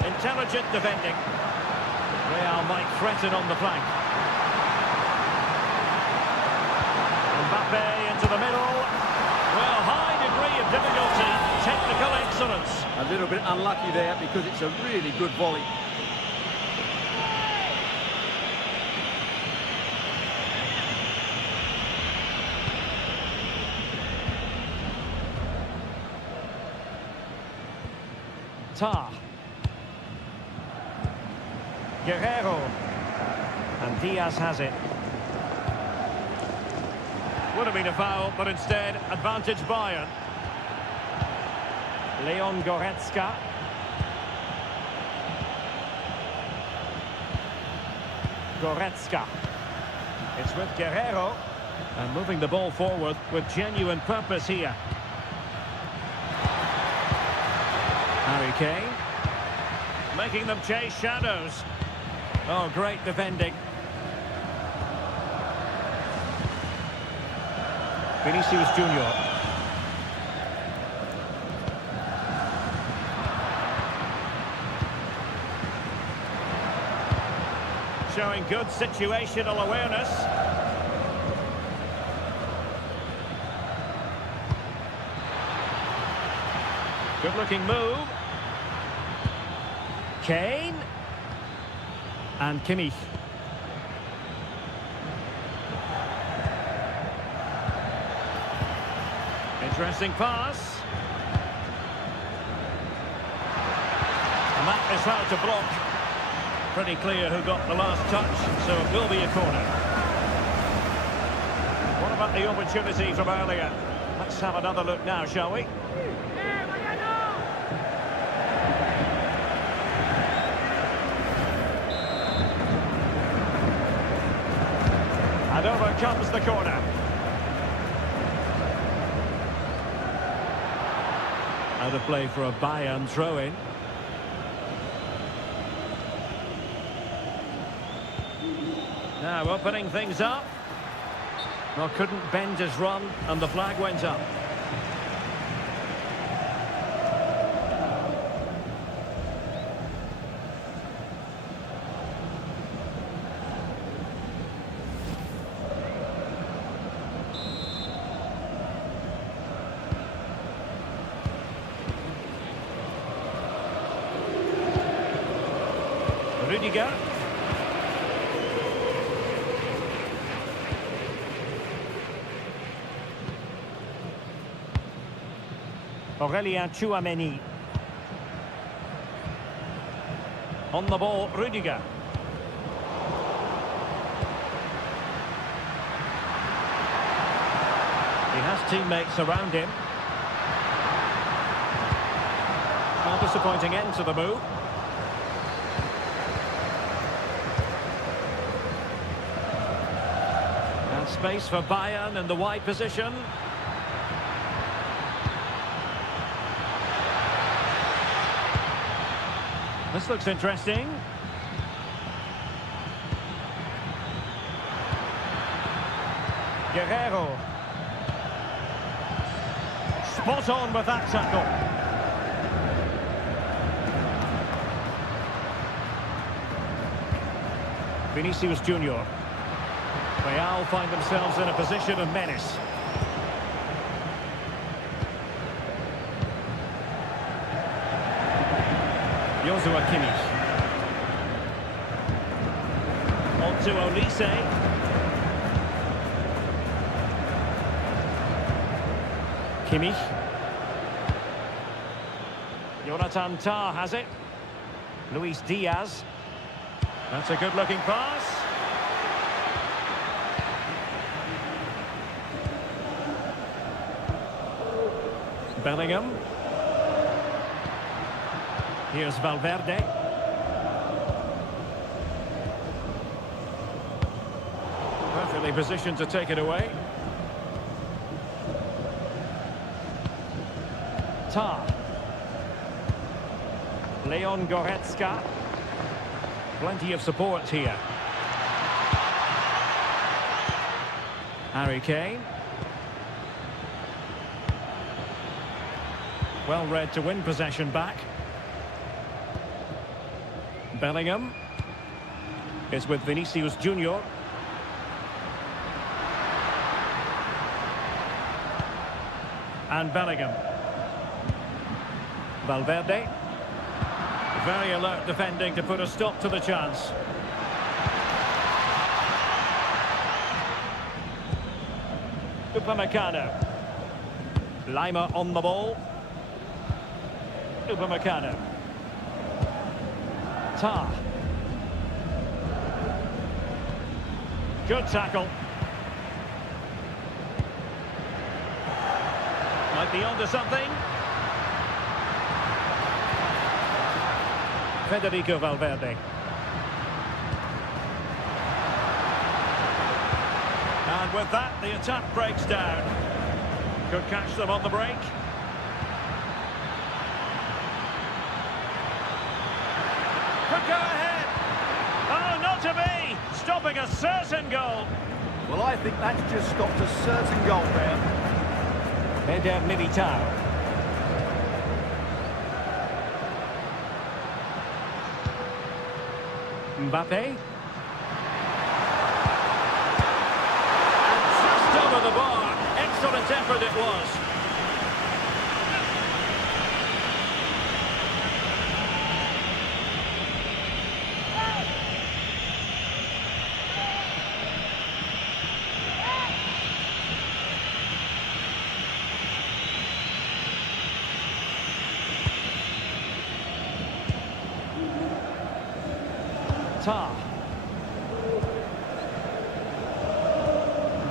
Intelligent defending. Real might threaten on the flank. Mbappe into the middle. Well, high degree of difficulty. Technical excellence. A little bit unlucky there because it's a really good volley. Tar. Guerrero. And Diaz has it. Would have been a foul, but instead, advantage Bayern. Leon Goretzka. Goretzka. It's with Guerrero. And moving the ball forward with genuine purpose here. Harry Kane. Making them chase shadows. Oh, great defending. Vinicius Junior. Showing good situational awareness. Good-looking move. Kane. And Kimmich. Interesting pass. And that is how to block. Pretty clear who got the last touch, so it will be a corner. What about the opportunity from earlier? Let's have another look now, shall we? And over comes the corner. Out of play for a Bayern throw-in. Now opening things up. Well, couldn't bend his run, and the flag went up. Rudiger. Aurélien Tchouaméni. On the ball, Rudiger. He has teammates around him. Well, disappointing end to the move. And space for Bayern in the wide position. This looks interesting. Guerrero. Spot on with that tackle. Vinicius Junior. Real find themselves in a position of menace. Joshua Kimmich. On to Olise. Kimmich. Jonathan Tah has it. Luis Diaz. That's a good-looking pass. Bellingham. Here's Valverde. Perfectly positioned to take it away. Tah. Leon Goretzka. Plenty of support here. Harry Kane. Well read to win possession back. Bellingham is with Vinicius Junior. And Bellingham. Valverde. Very alert defending to put a stop to the chance. Upamecano. Lima on the ball. Upamecano. Tah. Good tackle. Might be onto something. Federico Valverde. And with that, the attack breaks down. Could catch them on the break. Could go ahead. Oh, not to be. Stopping a certain goal. Well, I think that's just stopped a certain goal there. Eder Militao. Mbappe. And just over the bar. Excellent effort it was. Tah.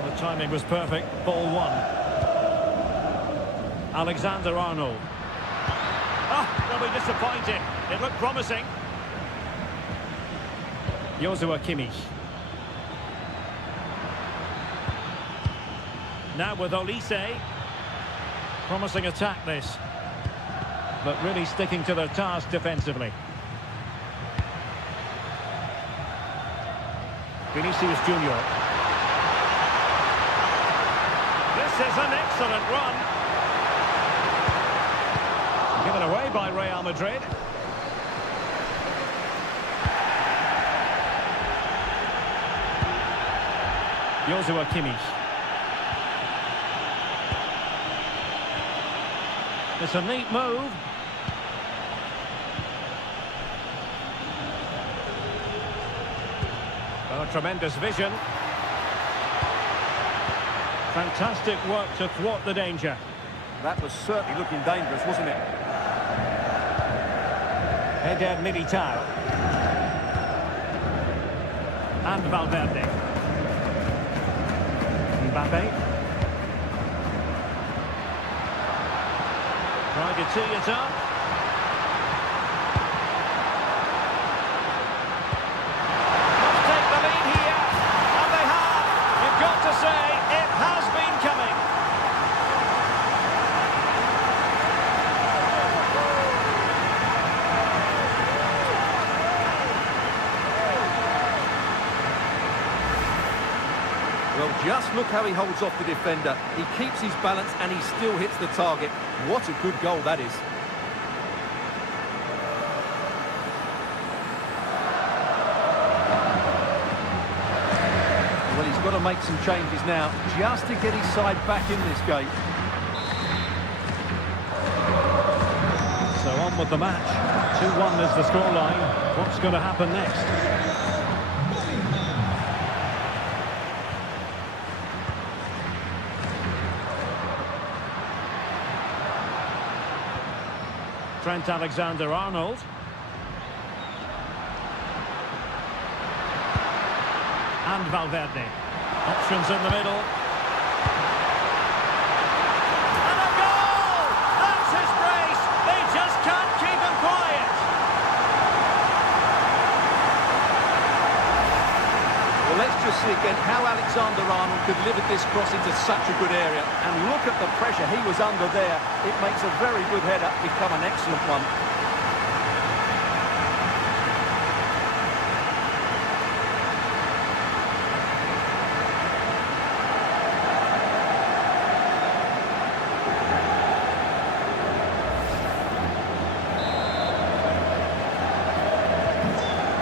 The timing was perfect. Ball one. Alexander-Arnold. Oh, they'll be disappointed. It looked promising. Joshua Kimmich. Now with Olise. Promising attack this. But really sticking to their task defensively. Vinicius Junior. This is an excellent run. Given away by Real Madrid. Joshua Kimmich. It's a neat move. Oh, tremendous vision. Fantastic work to thwart the danger. That was certainly looking dangerous, wasn't it? Eder Militao. And Valverde. Mbappe. Trying to tee it up. Must take the lead here. And they have. You've got to say, it has been coming. Well, just look how he holds off the defender. He keeps his balance and he still hits the target. What a good goal that is. Well, he's got to make some changes now just to get his side back in this game. So on with the match. 2-1 is the scoreline. What's going to happen next? Trent Alexander-Arnold. And Valverde. Options in the middle. And a goal! That's his brace! They just can't keep him quiet! Well, let's just see again how Alexander-Arnold delivered this cross into such a good area. And look at the pressure he was under there. It makes a very good header become an excellent one.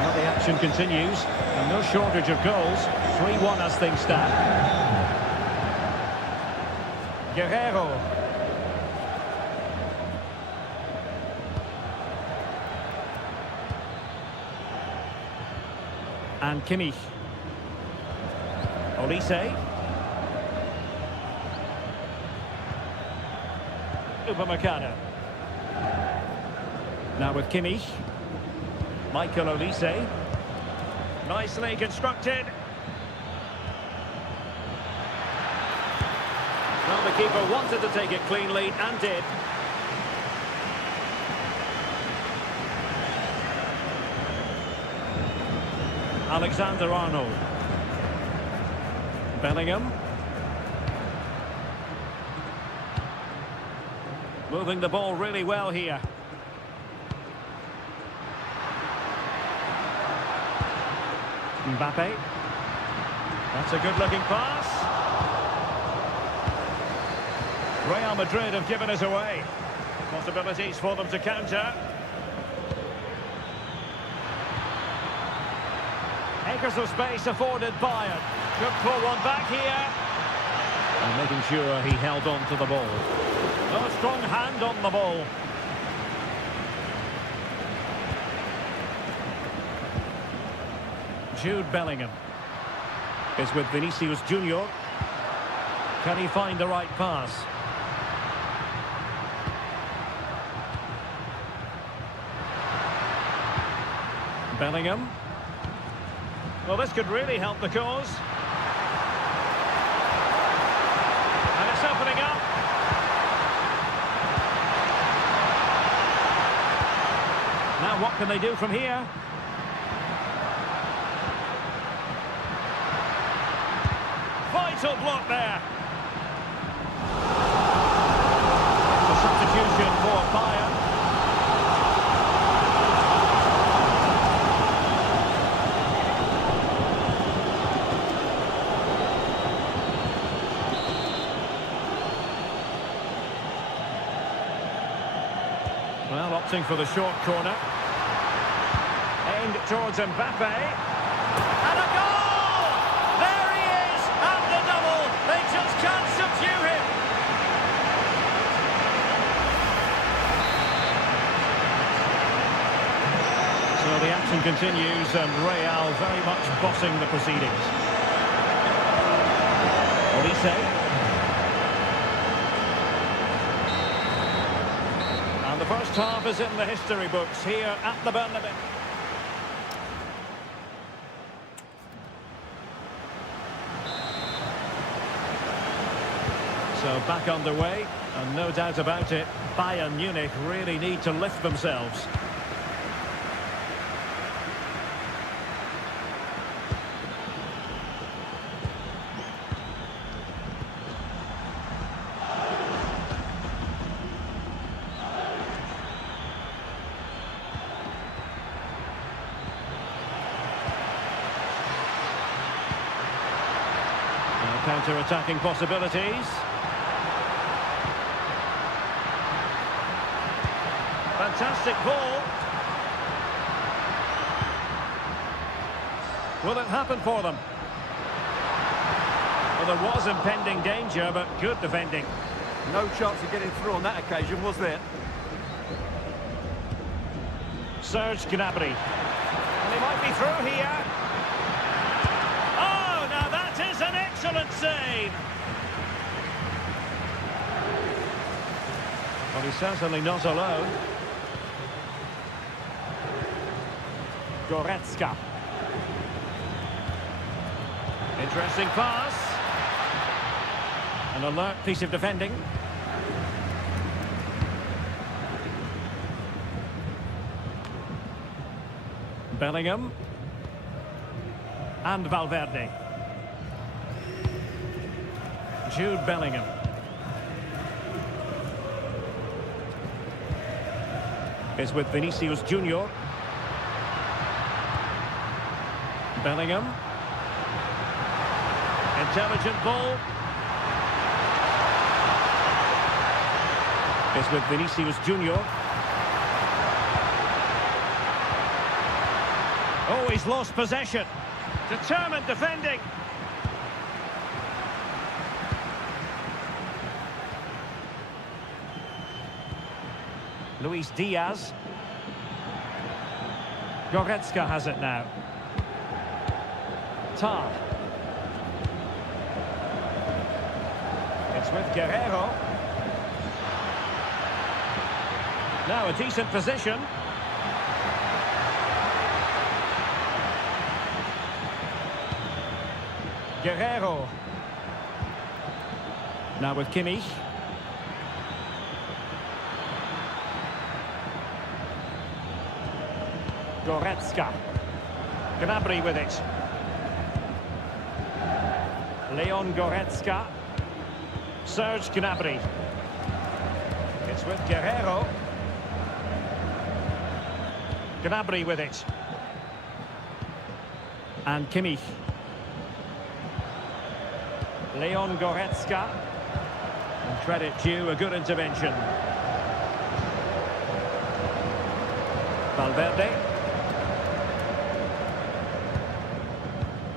Now the action continues, and no shortage of goals. 3-1 as things stand. Guerrero. And Kimmich. Olise. Upamecano. Now with Kimmich. Michael Olise. Nicely constructed. Well, the keeper wanted to take it cleanly and did. Alexander-Arnold. Bellingham. Moving the ball really well here. Mbappe. That's a good-looking pass. Real Madrid have given us away. Possibilities for them to counter. Acres of space afforded Bayern. Could pull one back here. And making sure he held on to the ball. A strong hand on the ball. Jude Bellingham is with Vinicius Junior. Can he find the right pass? Bellingham. Well, this could really help the cause. And it's opening up. Now what can they do from here? Vital block there. It's a substitution for Bayern. Well, opting for the short corner. Aimed towards Mbappe. And a goal! There he is! And the double! They just can't subdue him! So the action continues and Real very much bossing the proceedings. Olise. And the first half is in the history books here at the Bernabeu. So back underway, and no doubt about it, Bayern Munich really need to lift themselves. Counter-attacking possibilities. Fantastic ball. Will it happen for them? Well, there was impending danger, but good defending. No chance of getting through on that occasion, was there? Serge Gnabry. And he might be through here. Oh, now that is an excellent save. Well, he's certainly not alone. Goretzka. Interesting pass. An alert piece of defending. Bellingham. And Valverde. Jude Bellingham. Is with Vinicius Junior. Bellingham. Intelligent ball. Is with Vinicius Junior. Oh, he's lost possession. Determined defending. Luis Diaz. Goretzka has it now. Tar. It's with Guerrero. Now a decent position. Guerrero. Now with Kimmich. Goretzka. Gnabry with it. Leon Goretzka. Serge Gnabry. It's with Guerrero. Gnabry with it. And Kimmich. Leon Goretzka. And credit due, a good intervention. Valverde.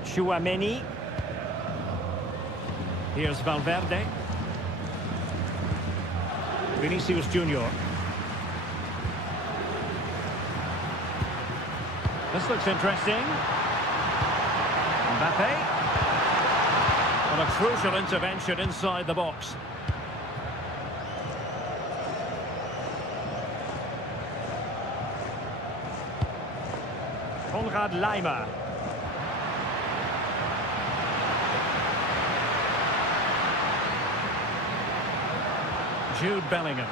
Chouameni. Here's Valverde. Vinicius Junior. This looks interesting. Mbappe. And a crucial intervention inside the box. Konrad Laimer. Jude Bellingham.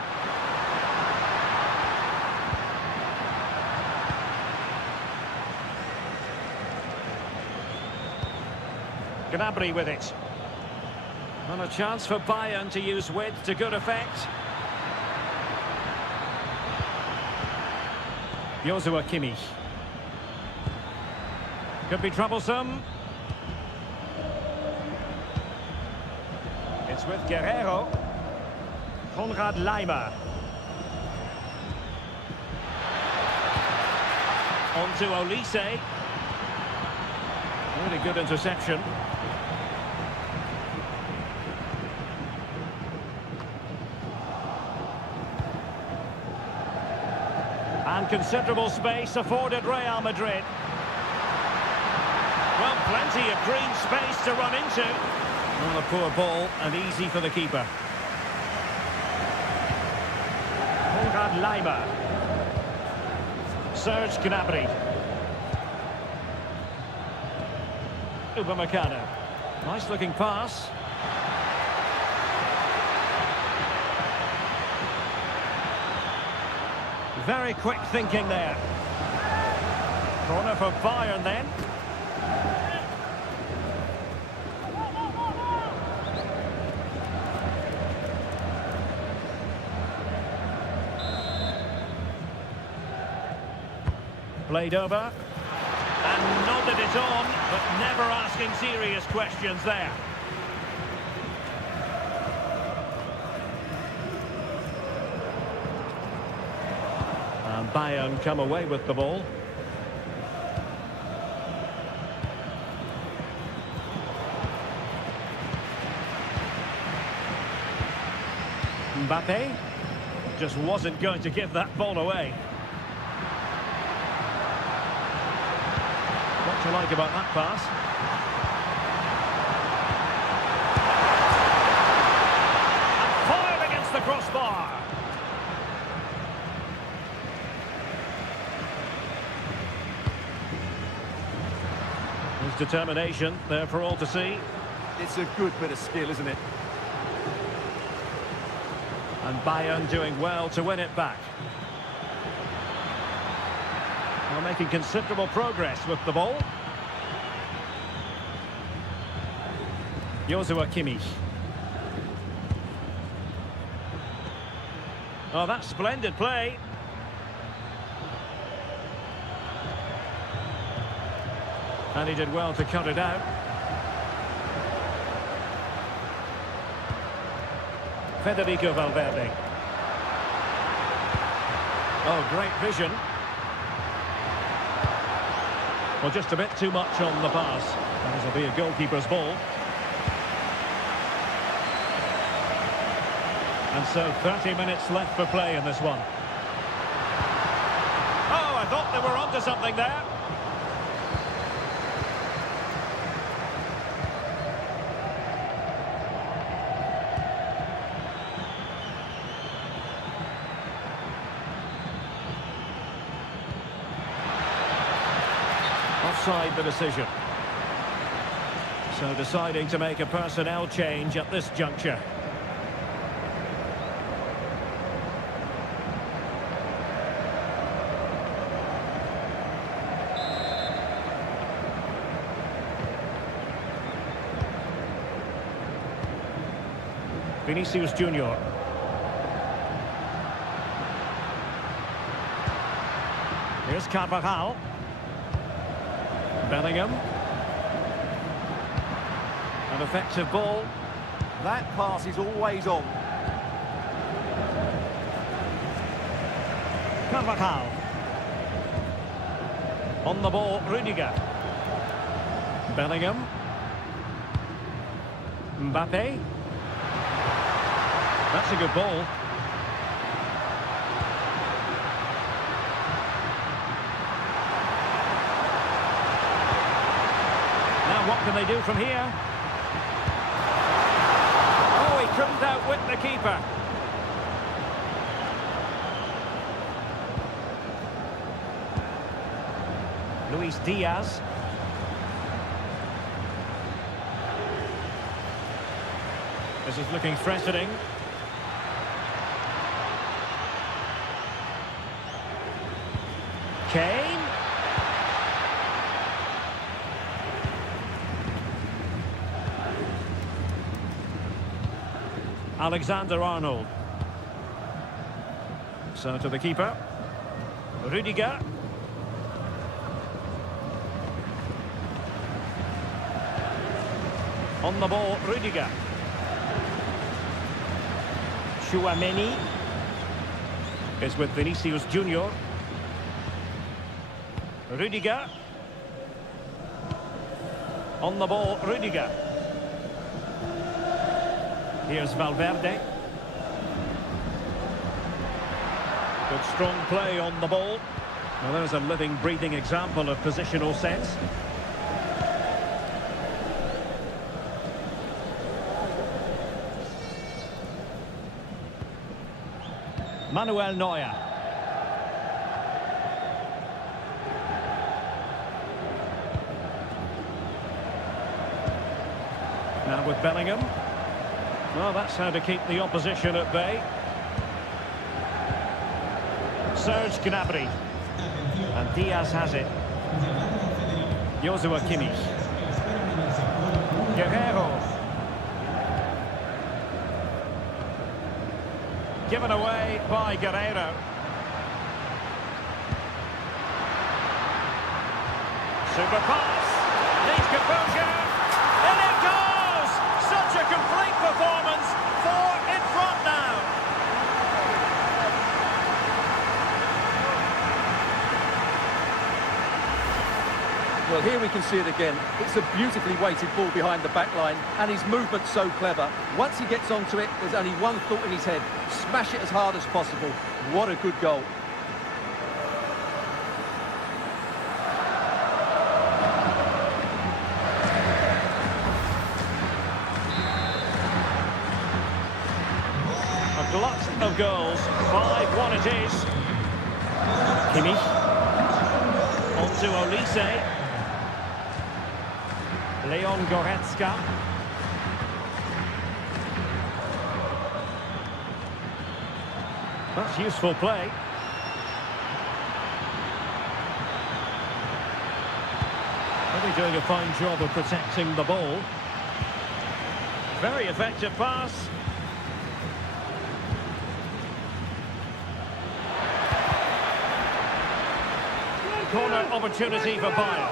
Gnabry with it. And a chance for Bayern to use width to good effect. Joshua Kimmich. Could be troublesome. It's with Guerrero. Konrad Laimer. On to Olise. Really good interception. And considerable space afforded Real Madrid. Well, plenty of green space to run into. Well, a poor ball and easy for the keeper. Konrad Laimer. Serge Gnabry. Upamecano. Nice looking pass. Very quick thinking there. Corner for Bayern then. Played over. And nodded it on, but never asking serious questions there. And Bayern come away with the ball. Mbappe just wasn't going to give that ball away. What to like about that pass? And fired against the crossbar. His determination there for all to see. It's a good bit of skill, isn't it? And Bayern doing well to win it back. Well, making considerable progress with the ball. Joshua Kimmich. Oh, that's splendid play. And he did well to cut it out. Federico Valverde. Oh, great vision. Well, just a bit too much on the pass. This will be a goalkeeper's ball. And so 30 minutes left for play in this one. Oh, I thought they were onto something there. Offside the decision. So deciding to make a personnel change at this juncture. Vinicius Junior. Here's Carvajal. Bellingham. An effective ball. That pass is always on. Carvajal. On the ball, Rudiger. Bellingham. Mbappe. That's a good ball. Now what can they do from here? Oh, he couldn't outwit the keeper. Luis Diaz. This is looking threatening. Kane. Alexander-Arnold. So to the keeper. Rudiger. On the ball, Rudiger. Chouameni is with Vinicius Junior. Rudiger. On the ball, Rudiger. Here's Valverde. Good strong play on the ball. Well, there's a living, breathing example of positional sense. Manuel Neuer. Now with Bellingham. Well, that's how to keep the opposition at bay. Serge Gnabry. And Diaz has it. Joshua Kimmich. Guerrero. Given away by Guerrero. Super pass. Needs composure. And it goes! Such a complete performance. 4 in front now. Well, here we can see it again. It's a beautifully weighted ball behind the back line, and his movement's so clever. Once he gets onto it, there's only one thought in his head. Smash it as hard as possible. What a good goal. A glut of goals. 5-1 it is. Kimmich. On to Olise. Leon Goretzka. That's useful play. Really doing a fine job of protecting the ball. Very effective pass. Corner opportunity for Bayern.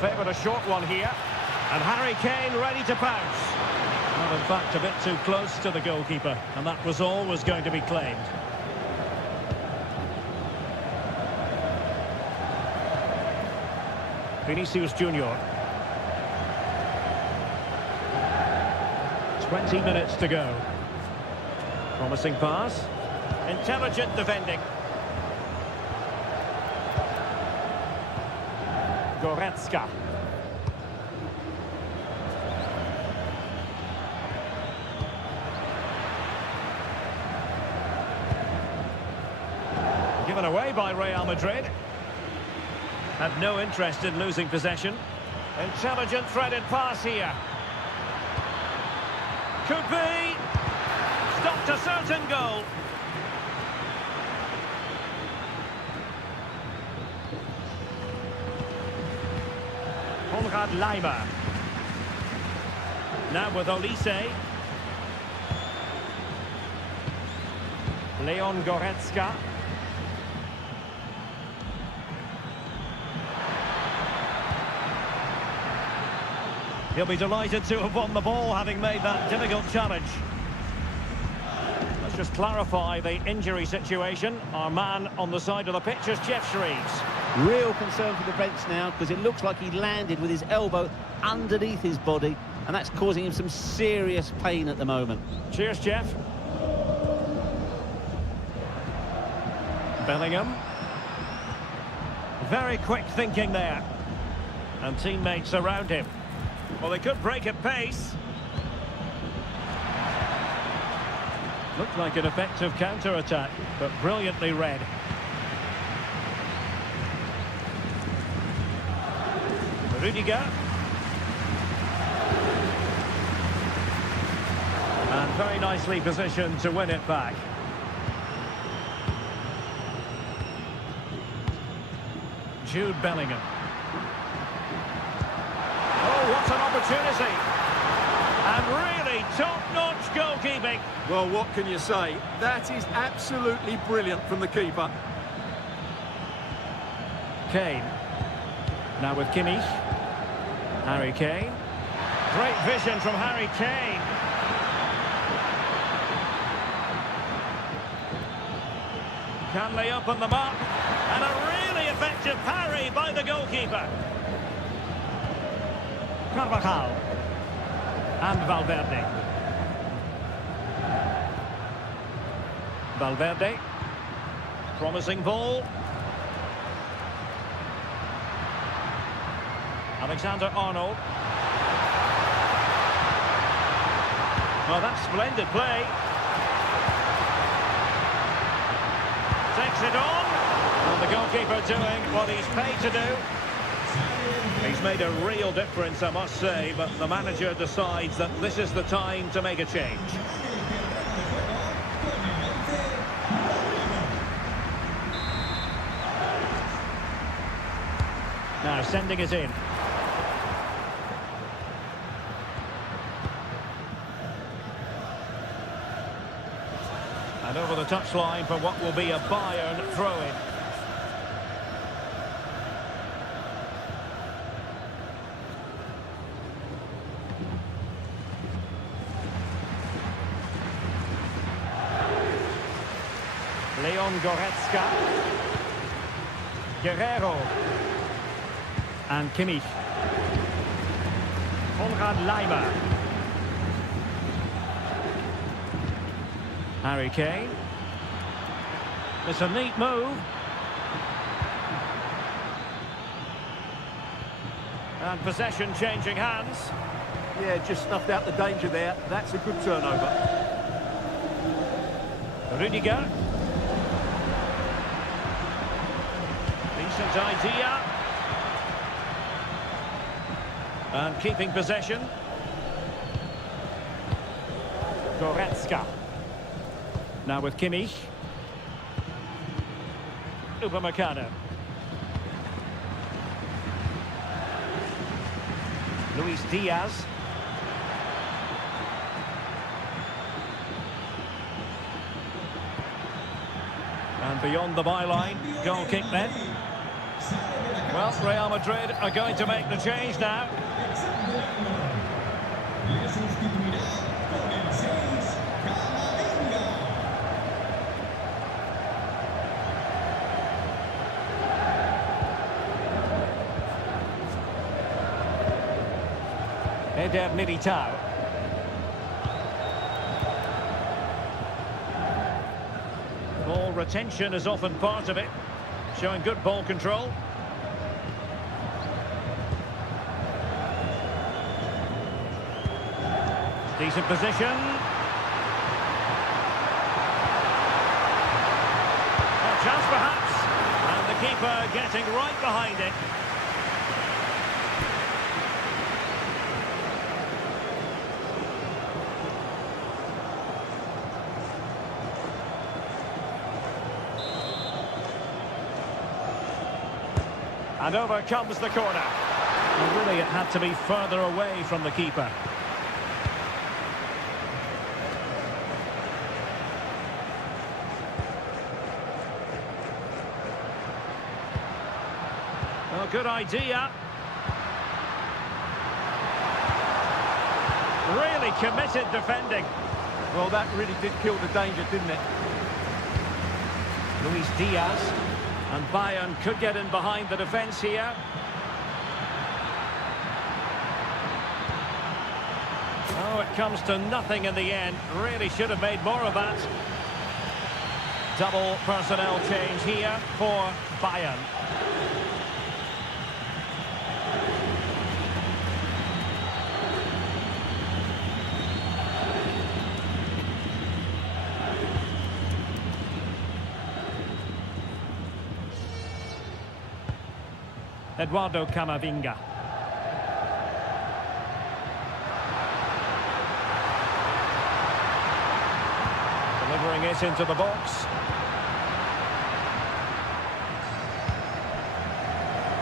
Favoured a short one here, and Harry Kane ready to pounce. Well, in fact, a bit too close to the goalkeeper, and that was always going to be claimed. Vinicius Junior. 20 minutes to go. Promising pass. Intelligent defending. Goretzka. Given away by Real Madrid. Had no interest in losing possession. Intelligent threaded pass here. Could be. Stopped a certain goal. Konrad Laimer. Now with Olise. Leon Goretzka. He'll be delighted to have won the ball, having made that difficult challenge. Let's just clarify the injury situation. Our man on the side of the pitch is Jeff Shreves. Real concern for the bench now, because it looks like he landed with his elbow underneath his body, and that's causing him some serious pain at the moment. Cheers, Jeff. Bellingham. Very quick thinking there. And teammates around him. Well, they could break at pace. Looked like an effective counter-attack, but brilliantly read. Rudiger. Very nicely positioned to win it back. Jude Bellingham. Oh, what an opportunity. And really top-notch goalkeeping. Well, what can you say? That is absolutely brilliant from the keeper. Kane. Now with Kimmich. Harry Kane. Great vision from Harry Kane. Can they open them up? And a really effective parry by the goalkeeper. Carvajal. And Valverde. Valverde. Promising ball. Alexander-Arnold. Well, that's splendid play. Takes it on. And the goalkeeper doing what he's paid to do. He's made a real difference, I must say, but the manager decides that this is the time to make a change. Now sending it in. And over the touchline for what will be a Bayern throw-in. Leon Goretzka. Guerrero. And Kimmich. Konrad Laimer. Harry Kane. It's a neat move. And possession changing hands. Yeah, just snuffed out the danger there. That's a good turnover. Rudiger. Decent idea. And keeping possession. Goretzka. Now with Kimmich. Upamecano. Luis Diaz. And beyond the byline, goal kick then. Well, Real Madrid are going to make the change now. Eder Militao. Ball retention is often part of it, showing good ball control. Decent position. A chance perhaps, and the keeper getting right behind it. And over comes the corner. And really, it had to be further away from the keeper. Well, good idea. Really committed defending. Well, that really did kill the danger, didn't it? Luis Diaz. And Bayern could get in behind the defence here. Oh, it comes to nothing in the end. Really should have made more of that. Double personnel change here for Bayern. Eduardo Camavinga. Delivering it into the box.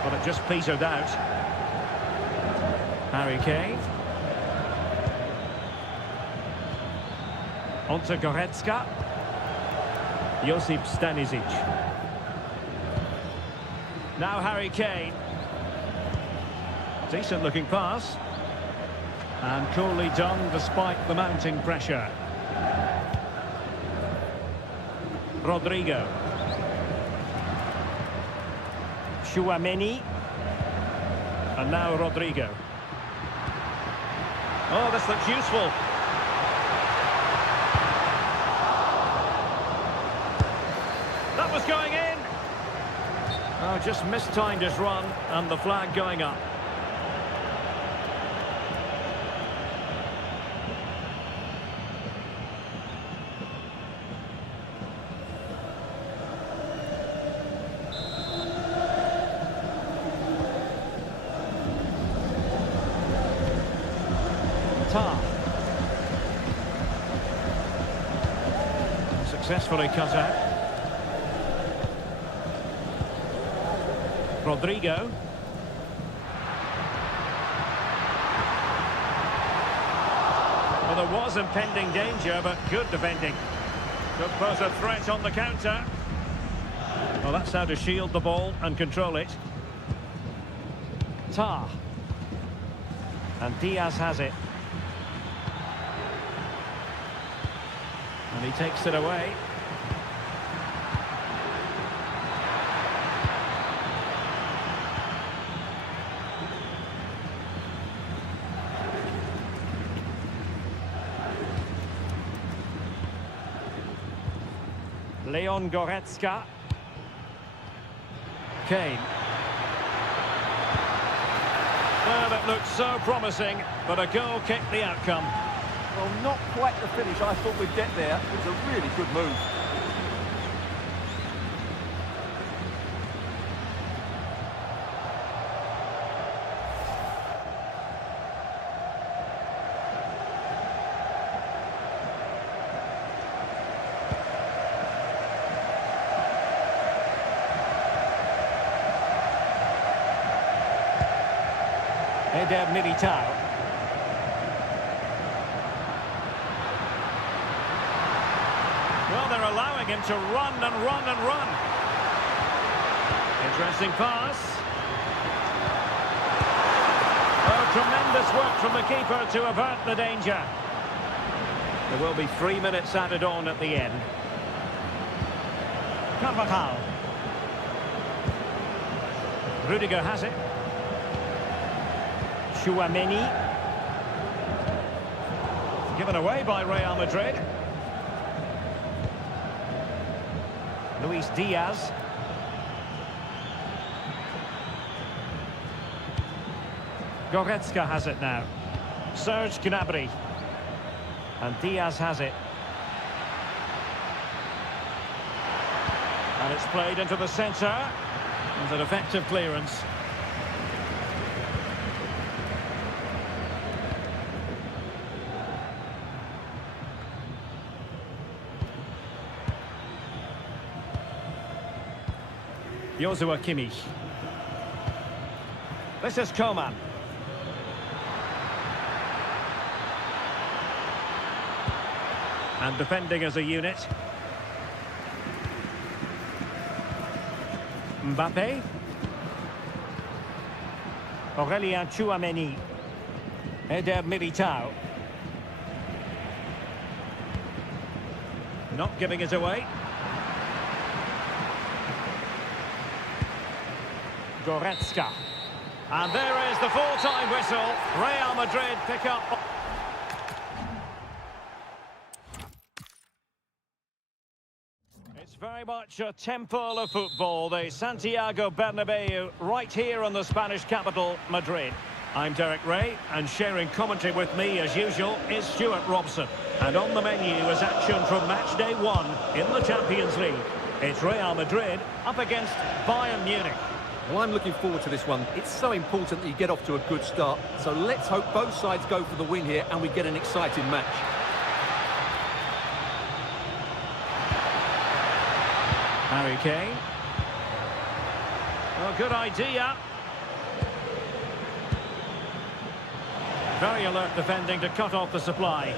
But it just petered out. Harry Kane. On to Goretzka. Josip Stanisic. Now Harry Kane. Decent looking pass. And coolly done despite the mounting pressure. Rodrigo. Tchouaméni. And now Rodrigo. Oh, this looks useful. That was going in. Oh, just mistimed his run and the flag going up. Successfully cut out. Rodrigo. Well, there was impending danger, but good defending. Could pose a threat on the counter. Well, that's how to shield the ball and control it. Tar. And Diaz has it. And he takes it away. Leon Goretzka. Kane. Well, it looked so promising, but a goal kicked the outcome. Well, not quite the finish I thought we'd get there. It was a really good move. Eder Militao. Well, they're allowing him to run and run and run. Interesting pass. Oh, tremendous work from the keeper to avert the danger. There will be 3 minutes added on at the end. Carvajal. Rudiger has it. Tchouaméni. Given away by Real Madrid. Luis Diaz. Goretzka has it now. Serge Gnabry. And Diaz has it. And it's played into the centre. It's an effective clearance. Joshua Kimmich. This is Coman. And defending as a unit. Mbappe. Aurelien Tchouaméni. Eder Militao. Not giving it away. Goretzka. And there is the full-time whistle. Real Madrid pick up. It's very much a temple of football, the Santiago Bernabeu, right here in the Spanish capital, Madrid. I'm Derek Ray, and sharing commentary with me, as usual, is Stuart Robson. And on the menu is action from match day 1 in the Champions League. It's Real Madrid up against Bayern Munich. Well, I'm looking forward to this one. It's so important that you get off to a good start. So let's hope both sides go for the win here and we get an exciting match. Harry Kane. Well, good idea. Very alert defending to cut off the supply.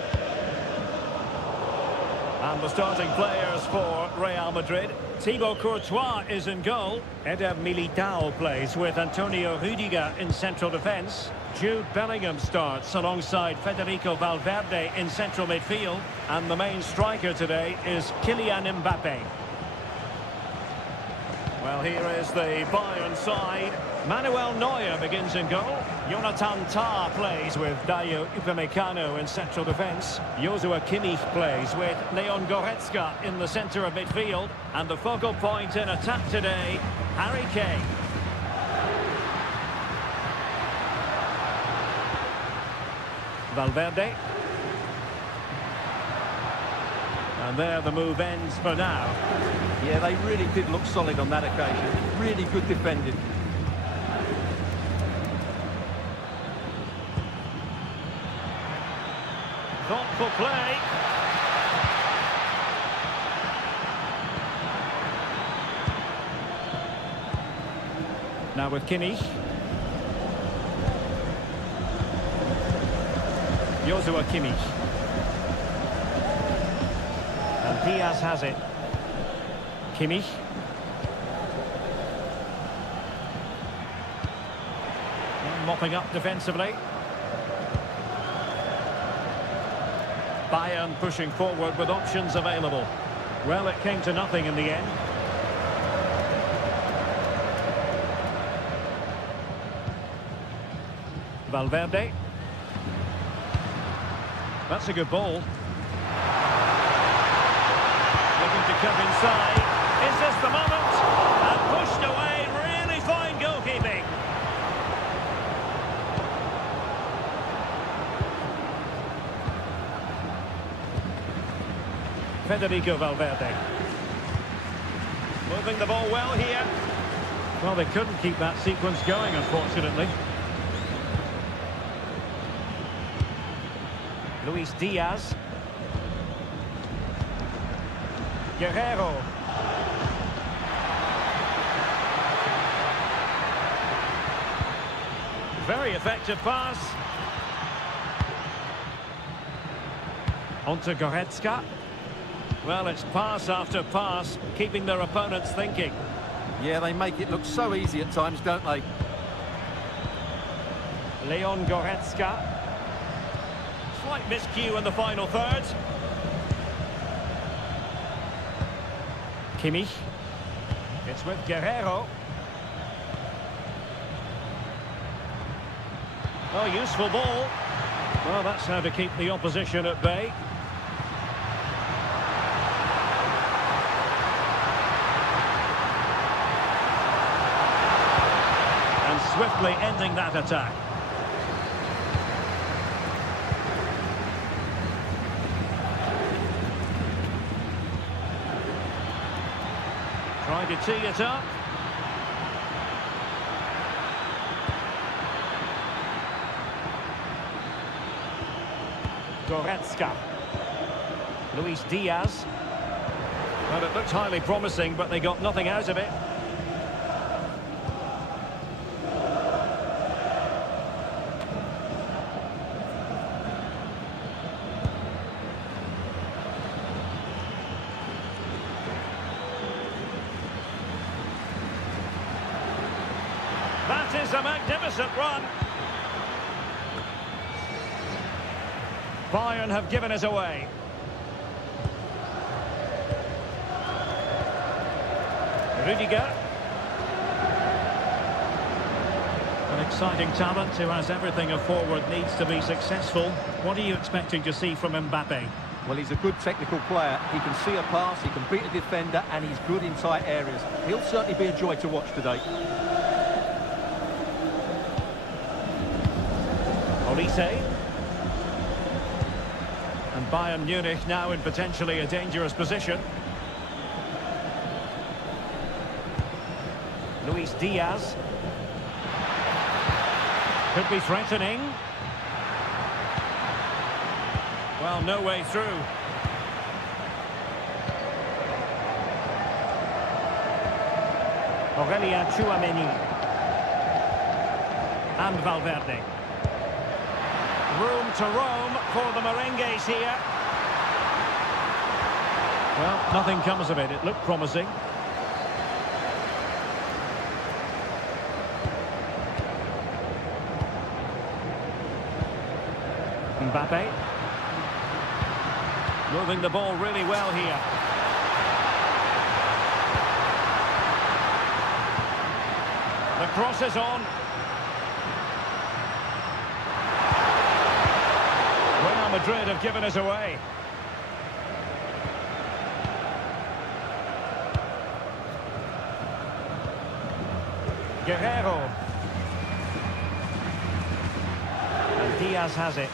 And the starting players for Real Madrid. Thibaut Courtois is in goal. Eder Militao plays with Antonio Rudiger in central defence. Jude Bellingham starts alongside Federico Valverde in central midfield. And the main striker today is Kylian Mbappe. Well, here is the Bayern side. Manuel Neuer begins in goal. Jonathan Tah plays with Dayo Upamecano in central defence. Joshua Kimmich plays with Leon Goretzka in the centre of midfield. And the focal point in attack today, Harry Kane. Valverde. And there the move ends for now. Yeah, they really did look solid on that occasion. Really good defending. Thoughtful play. Now with Kimmich. Joshua Kimmich. And Diaz has it. Kimmich. And mopping up defensively. Bayern pushing forward with options available. Well, it came to nothing in the end. Valverde. That's a good ball. Looking to cut inside. Is this the moment? And pushed away. Really fine goalkeeping. Federico Valverde. Moving the ball well here. Well, they couldn't keep that sequence going, unfortunately. Luis Diaz. Guerrero. Very effective pass. On to Goretzka. Well, it's pass after pass, keeping their opponents thinking. Yeah, they make it look so easy at times, don't they? Leon Goretzka. Slight miscue in the final third. Kimmich. It's with Guerrero. Oh, useful ball. Well, that's how to keep the opposition at bay. And swiftly ending that attack. Trying to tee it up. Goretzka. Luis Diaz. Well, it looked highly promising, but they got nothing out of it. That is a magnificent run. Bayern have given it away. Rudiger. An exciting talent who has everything a forward needs to be successful. What are you expecting to see from Mbappe? Well, he's a good technical player. He can see a pass, he can beat a defender, and he's good in tight areas. He'll certainly be a joy to watch today. Olise. And Bayern Munich now in potentially a dangerous position. Luis Diaz. Could be threatening. Well, no way through. Aurelien Tchouameni. And Valverde. Room to roam for the Merengues here. Well, nothing comes of it. It looked promising. Mbappe. Moving the ball really well here. The cross is on. Real Madrid have given us away. Guerrero. And Diaz has it.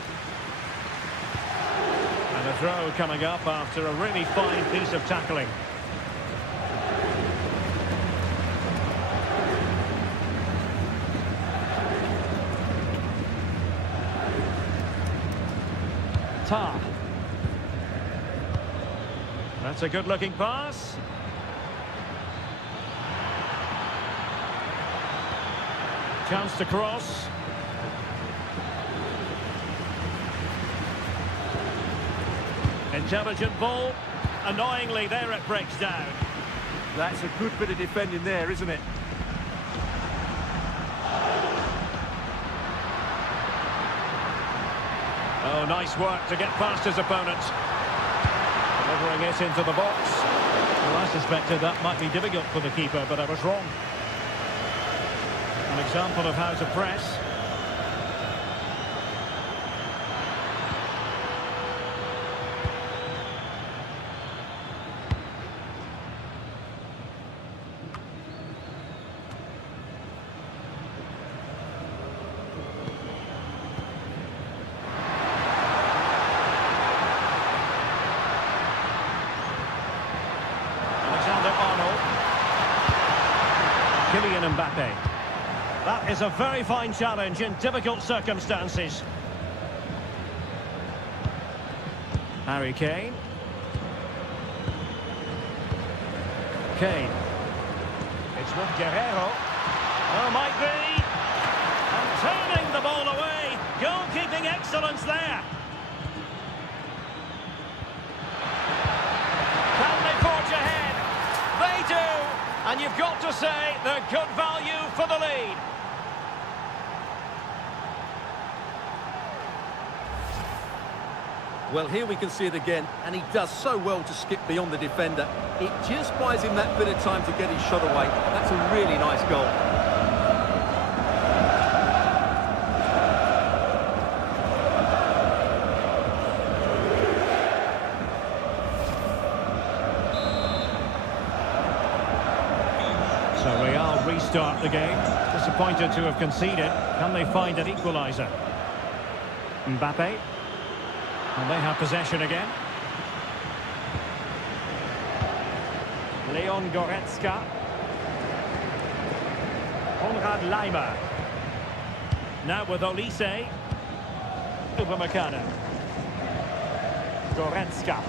And a throw coming up after a really fine piece of tackling. Tar. That's a good-looking pass. Chance to cross. Intelligent ball. Annoyingly, there it breaks down. That's a good bit of defending there, isn't it? Oh, nice work to get past his opponent. Delivering it into the box. Well, I suspected that might be difficult for the keeper, but I was wrong. An example of how to press. Kylian Mbappe. That is a very fine challenge in difficult circumstances. Harry Kane. Kane. It's with Guerrero. Oh, might be. And turning the ball away. Goalkeeping excellence there. Can they forge ahead? They do. And you've got to say they're good value for the lead. Well, here we can see it again, and he does so well to skip beyond the defender. It just buys him that bit of time to get his shot away. That's a really nice goal. So Real restart the game. Disappointed to have conceded. Can they find an equalizer? Mbappe. And they have possession again. Leon Goretzka. Konrad Laimer. Now with Olise. Upamecano. Goretzka.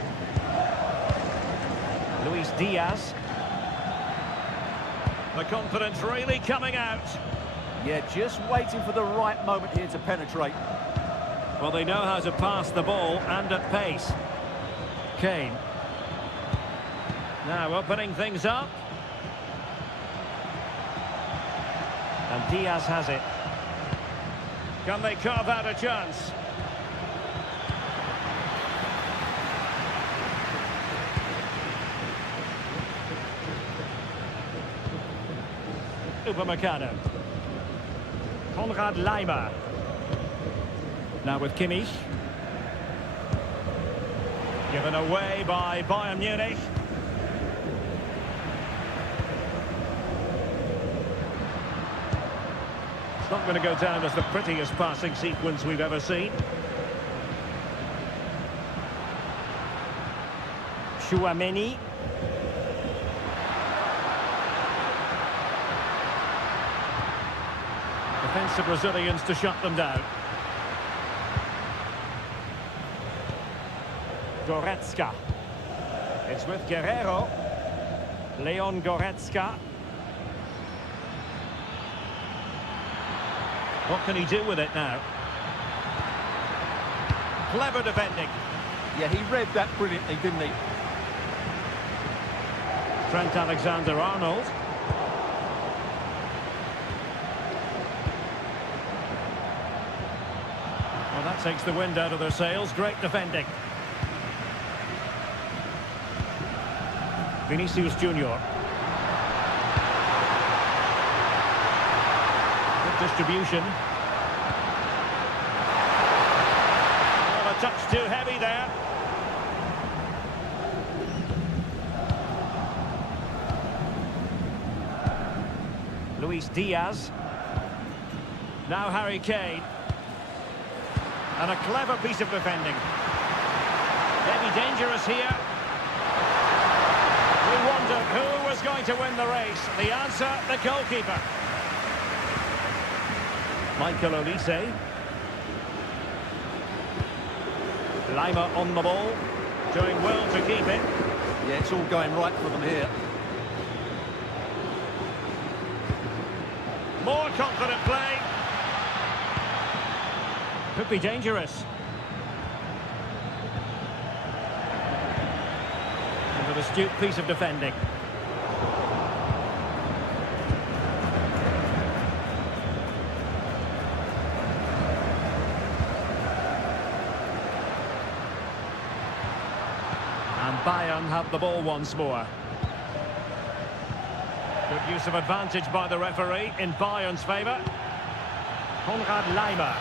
Luis Diaz. The confidence really coming out. Yeah, just waiting for the right moment here to penetrate. Well, they know how to pass the ball and at pace. Kane. Now opening things up. And Diaz has it. Can they carve out a chance? Upamecano. Konrad Laimer. Now with Kimmich. Given away by Bayern Munich. It's not going to go down as the prettiest passing sequence we've ever seen. Tchouameni. Defensive Brazilians to shut them down. Goretzka. It's with Guerrero. Leon Goretzka. What can he do with it now? Clever defending. Yeah, he read that brilliantly, didn't he? Trent Alexander-Arnold. Well, that takes the wind out of their sails. Great defending. Vinicius Junior. Good distribution. Oh, a touch too heavy there. Luis Diaz. Now Harry Kane. And a clever piece of defending. Maybe dangerous here. We wondered who was going to win the race. The answer, the goalkeeper. Michael Olise. Lima on the ball. Doing well to keep it. Yeah, it's all going right for them here. More confident play. Could be dangerous. And an astute piece of defending. And Bayern have the ball once more. Good use of advantage by the referee in Bayern's favour. Konrad Laimer.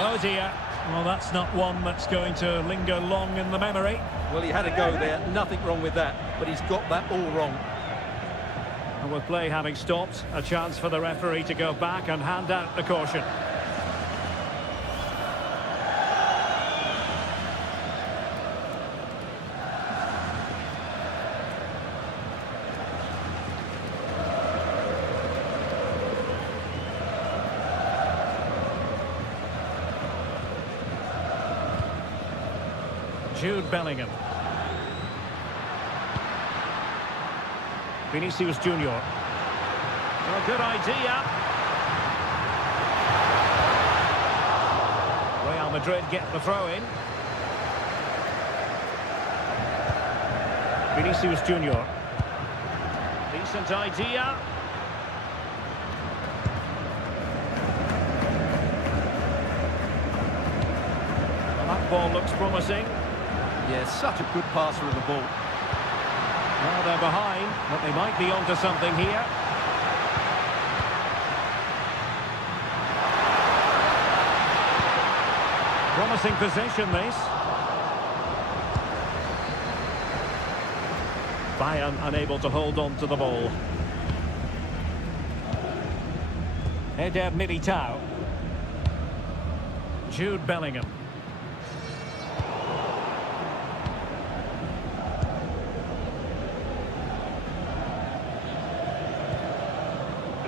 Oh dear. Well, that's not one that's going to linger long in the memory. Well, he had a go there. Nothing wrong with that. But he's got that all wrong. And with play having stopped, a chance for the referee to go back and hand out the caution. Jude Bellingham. Vinicius Junior. Well, good idea. Real Madrid get the throw in. Vinicius Junior. Decent idea. Well, that ball looks promising. Yeah, such a good passer of the ball. Well, they're behind, but they might be onto something here. Promising position, this. Bayern unable to hold on to the ball. Eder Militao. Jude Bellingham.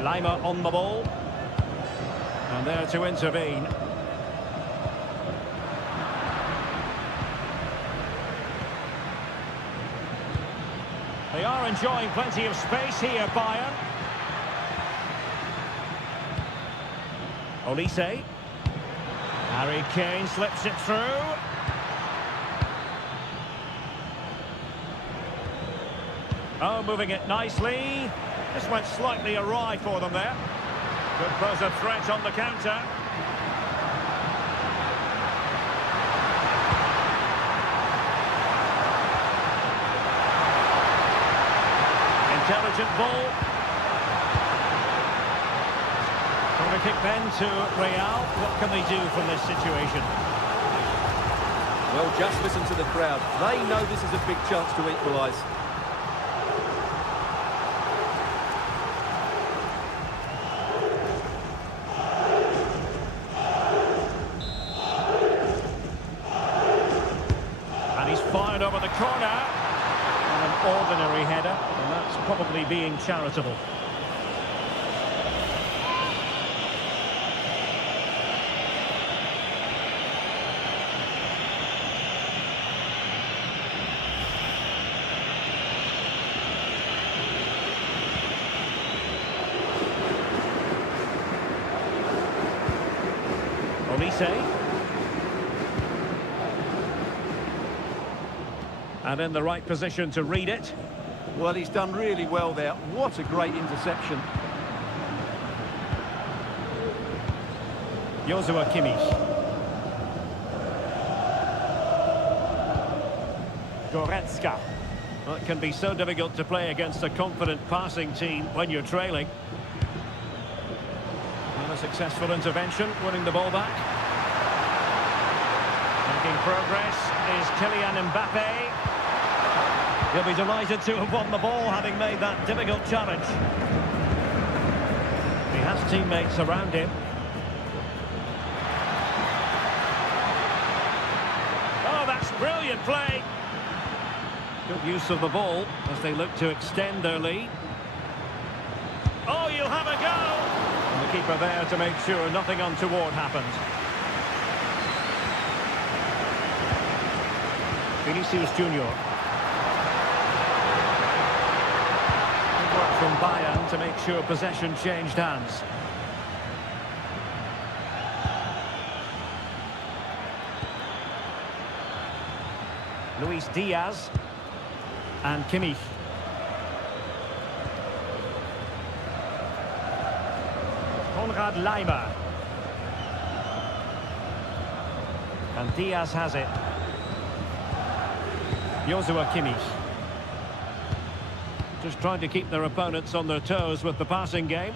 Lima on the ball. And there to intervene. They are enjoying plenty of space here, Bayern. Olise. Harry Kane slips it through. Oh, moving it nicely. This went slightly awry for them there. Could pose a threat on the counter. Intelligent ball. Corner kick then to Real. What can they do from this situation? Well, just listen to the crowd. They know this is a big chance to equalise. Fired over the corner. And an ordinary header, and that's probably being charitable. Olise. And in the right position to read it. Well, he's done really well there. What a great interception. Joshua Kimmich. Goretzka. Well, it can be so difficult to play against a confident passing team when you're trailing. And a successful intervention, winning the ball back. Making progress is Kylian Mbappe. He'll be delighted to have won the ball, having made that difficult challenge. He has teammates around him. Oh, that's brilliant play. Good use of the ball as they look to extend their lead. Oh, you'll have a go! And the keeper there to make sure nothing untoward happened. Vinicius Junior. Good work from Bayern to make sure possession changed hands. Luis Diaz. And Kimmich. Konrad Laimer. And Diaz has it. Joshua Kimmich. Just trying to keep their opponents on their toes with the passing game.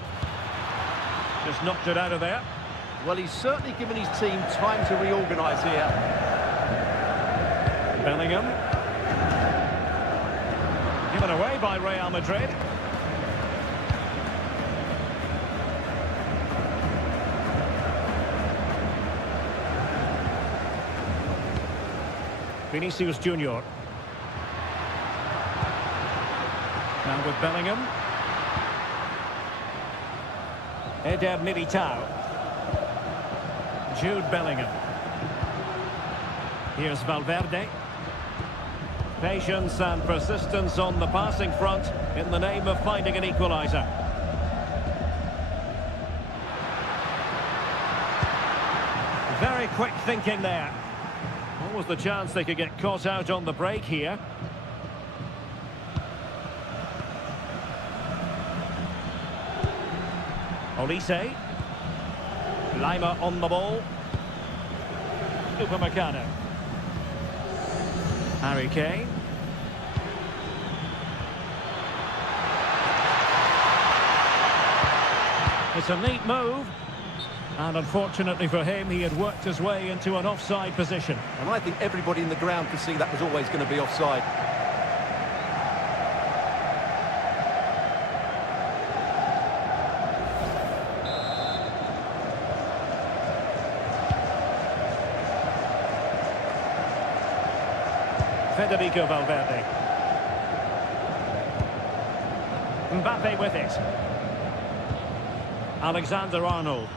Just knocked it out of there. Well, he's certainly given his team time to reorganise here. Bellingham. Given away by Real Madrid. Vinicius Junior. Now with Bellingham. Eder Militao. Jude Bellingham. Here's Valverde. Patience and persistence on the passing front in the name of finding an equalizer. Very quick thinking there. What was the chance they could get caught out on the break here? Olise. Laimer on the ball. Upamecano. Harry Kane. It's a neat move. And unfortunately for him, he had worked his way into an offside position. And I think everybody in the ground could see that was always going to be offside. Federico Valverde. Mbappe with it. Alexander-Arnold.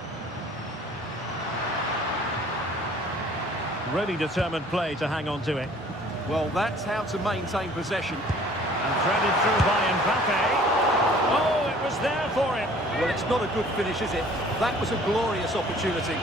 Really determined play to hang on to it. Well, that's how to maintain possession. And threaded through by Mbappe. Oh, it was there for him. Well, it's not a good finish, is it? That was a glorious opportunity.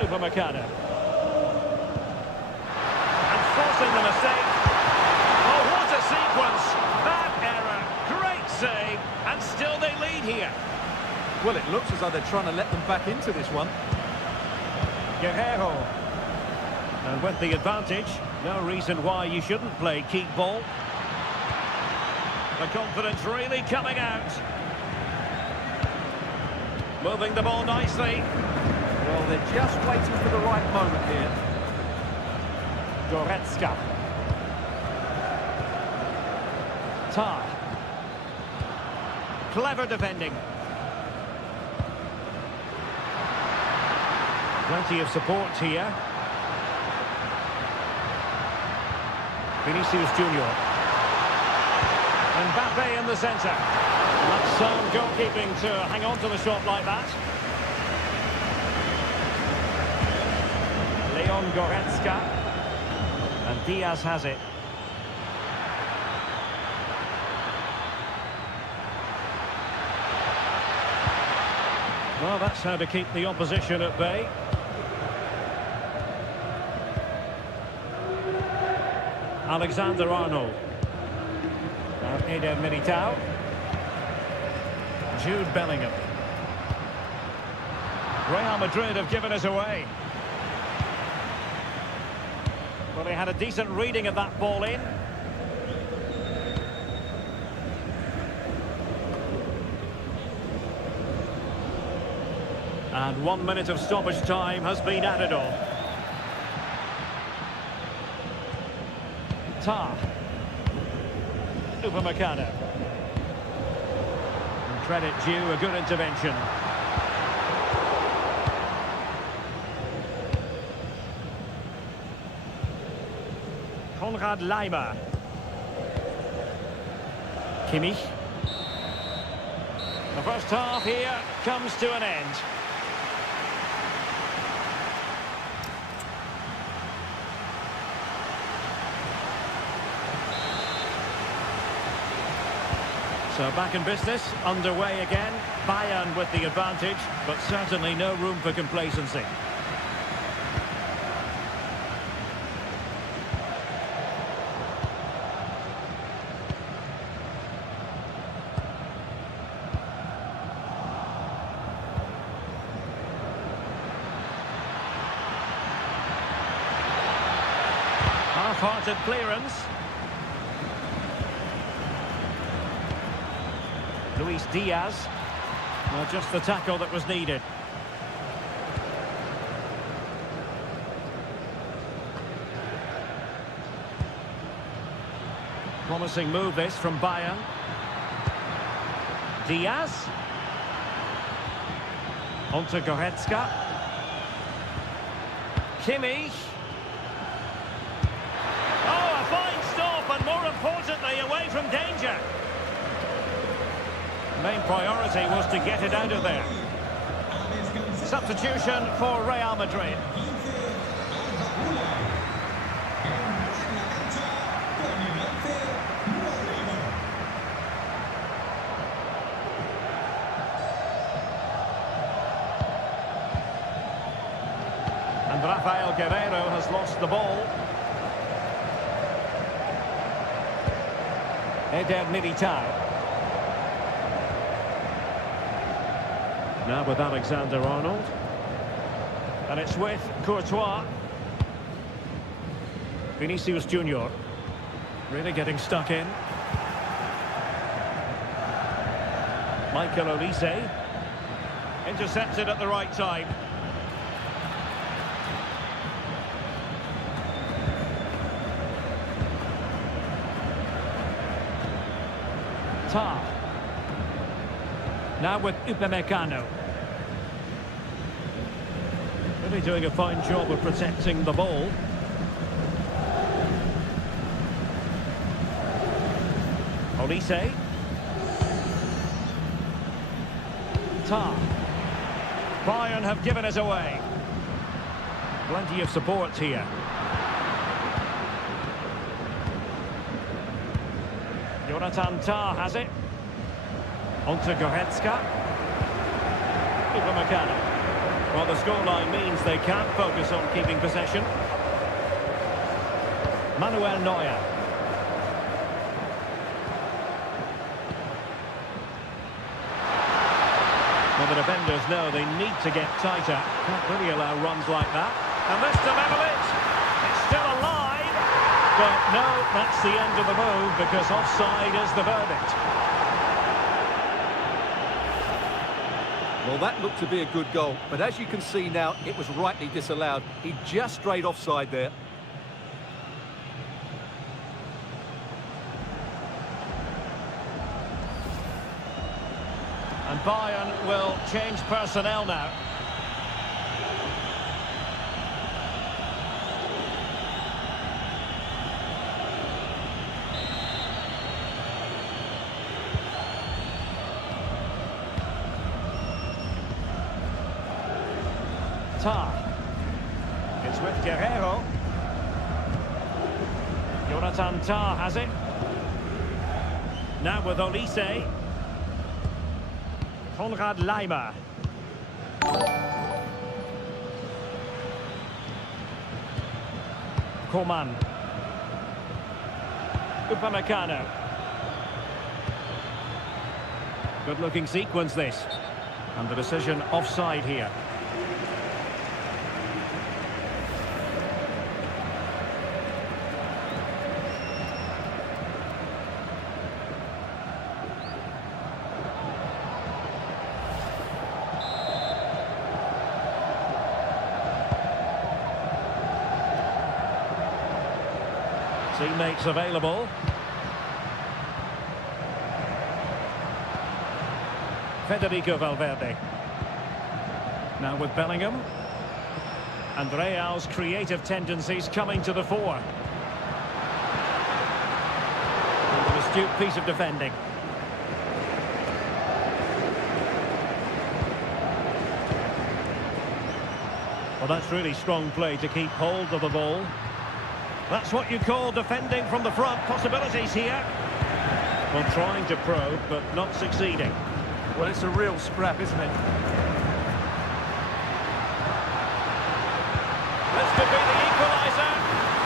Upamecano. And forcing the mistake. Oh, what a sequence! Bad error, great save, and still they lead here. Well, it looks as though they're trying to let them back into this one. Guerrero. And with the advantage, no reason why you shouldn't play keep ball. The confidence really coming out. Moving the ball nicely. Well, they're just waiting for the right moment here. Goretzka. Tar. Clever defending. Plenty of support here. Vinicius Junior. Mbappe in the centre. That's sound goalkeeping to hang on to the shot like that. Leon Goretzka. And Diaz has it. Well, that's how to keep the opposition at bay. Alexander-Arnold. Now Eder Militao. Jude Bellingham. Real Madrid have given us away. Well, they had a decent reading of that ball in. And 1 minute of stoppage time has been added on. Tar. Upamecano. And credit due, a good intervention. Konrad Laimer. Kimmich. The first half here comes to an end. So back in business, underway again. Bayern with the advantage, but certainly no room for complacency. Half-hearted clearance. Luis Diaz. Well, just the tackle that was needed. Promising move this from Bayern. Diaz. Onto Goretzka. Kimmich. Oh, a fine stop, and more importantly, away from danger. Main priority was to get it out of there. Substitution for Real Madrid. And Rafael Guerreiro has lost the ball. Eder Militao. Now with Alexander-Arnold. And it's with Courtois. Vinicius Junior. Really getting stuck in. Michael Olise. Intercepted at the right time. Tar. Now with Upamecano. Really doing a fine job of protecting the ball. Olise. Tar. Bayern have given us away. Plenty of support here. Jonathan Tah has it. Onto Goretzka. Upamecano. Well, the scoreline means they can't focus on keeping possession. Manuel Neuer. Well, the defenders know they need to get tighter. Can't really allow runs like that. And this to level it. It's still alive. But no, that's the end of the move because offside is the verdict. Well, that looked to be a good goal, but as you can see now, it was rightly disallowed. He just strayed offside there. And Bayern will change personnel now. Tah. It's with Guerrero. Jonathan Tah has it. Now with Olise. Konrad Laimer. Coman. Upamecano. Good-looking sequence, this. And the decision offside here. Teammates available. Federico Valverde. Now with Bellingham. And Real's creative tendencies coming to the fore. And an astute piece of defending. Well, that's really strong play to keep hold of the ball. That's what you call defending from the front. Possibilities here. Well, trying to probe, but not succeeding. Well, it's a real scrap, isn't it? This could be the equalizer.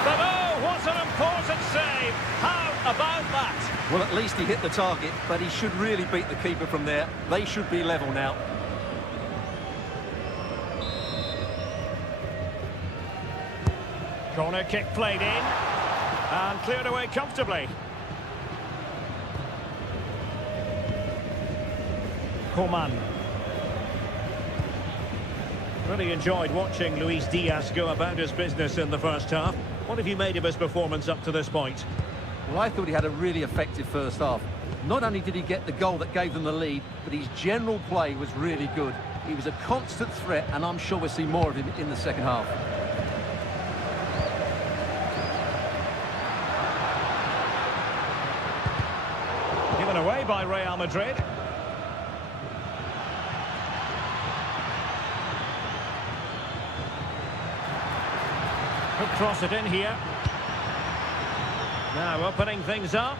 But oh, what an important save. How about that? Well, at least he hit the target, but he should really beat the keeper from there. They should be level now. Corner kick played in. And cleared away comfortably. Coman. Really enjoyed watching Luis Diaz go about his business in the first half. What have you made of his performance up to this point? Well, I thought he had a really effective first half. Not only did he get the goal that gave them the lead, but his general play was really good. He was a constant threat, and I'm sure we'll see more of him in the second half. Given away by Real Madrid. Could cross it in here. Now opening things up.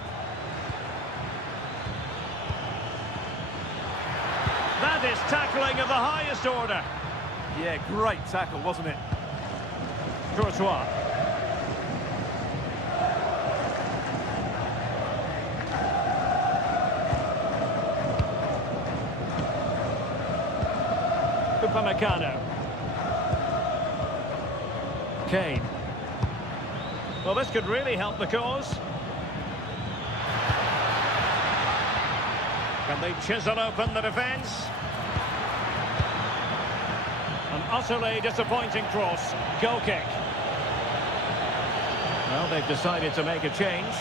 That is tackling of the highest order. Yeah, great tackle, wasn't it? Courtois. Upamecano. Kane. Well, this could really help the cause. Can they chisel open the defence? An utterly disappointing cross. Goal kick. Well, they've decided to make a change.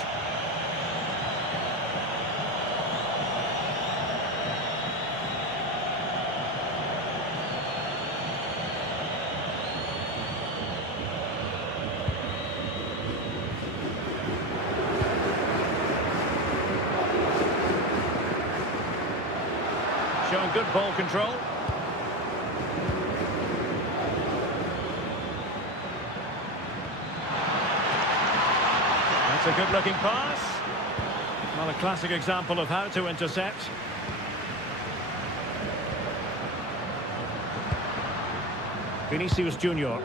Showing good ball control. That's a good-looking pass. Well, a classic example of how to intercept. Vinicius Junior.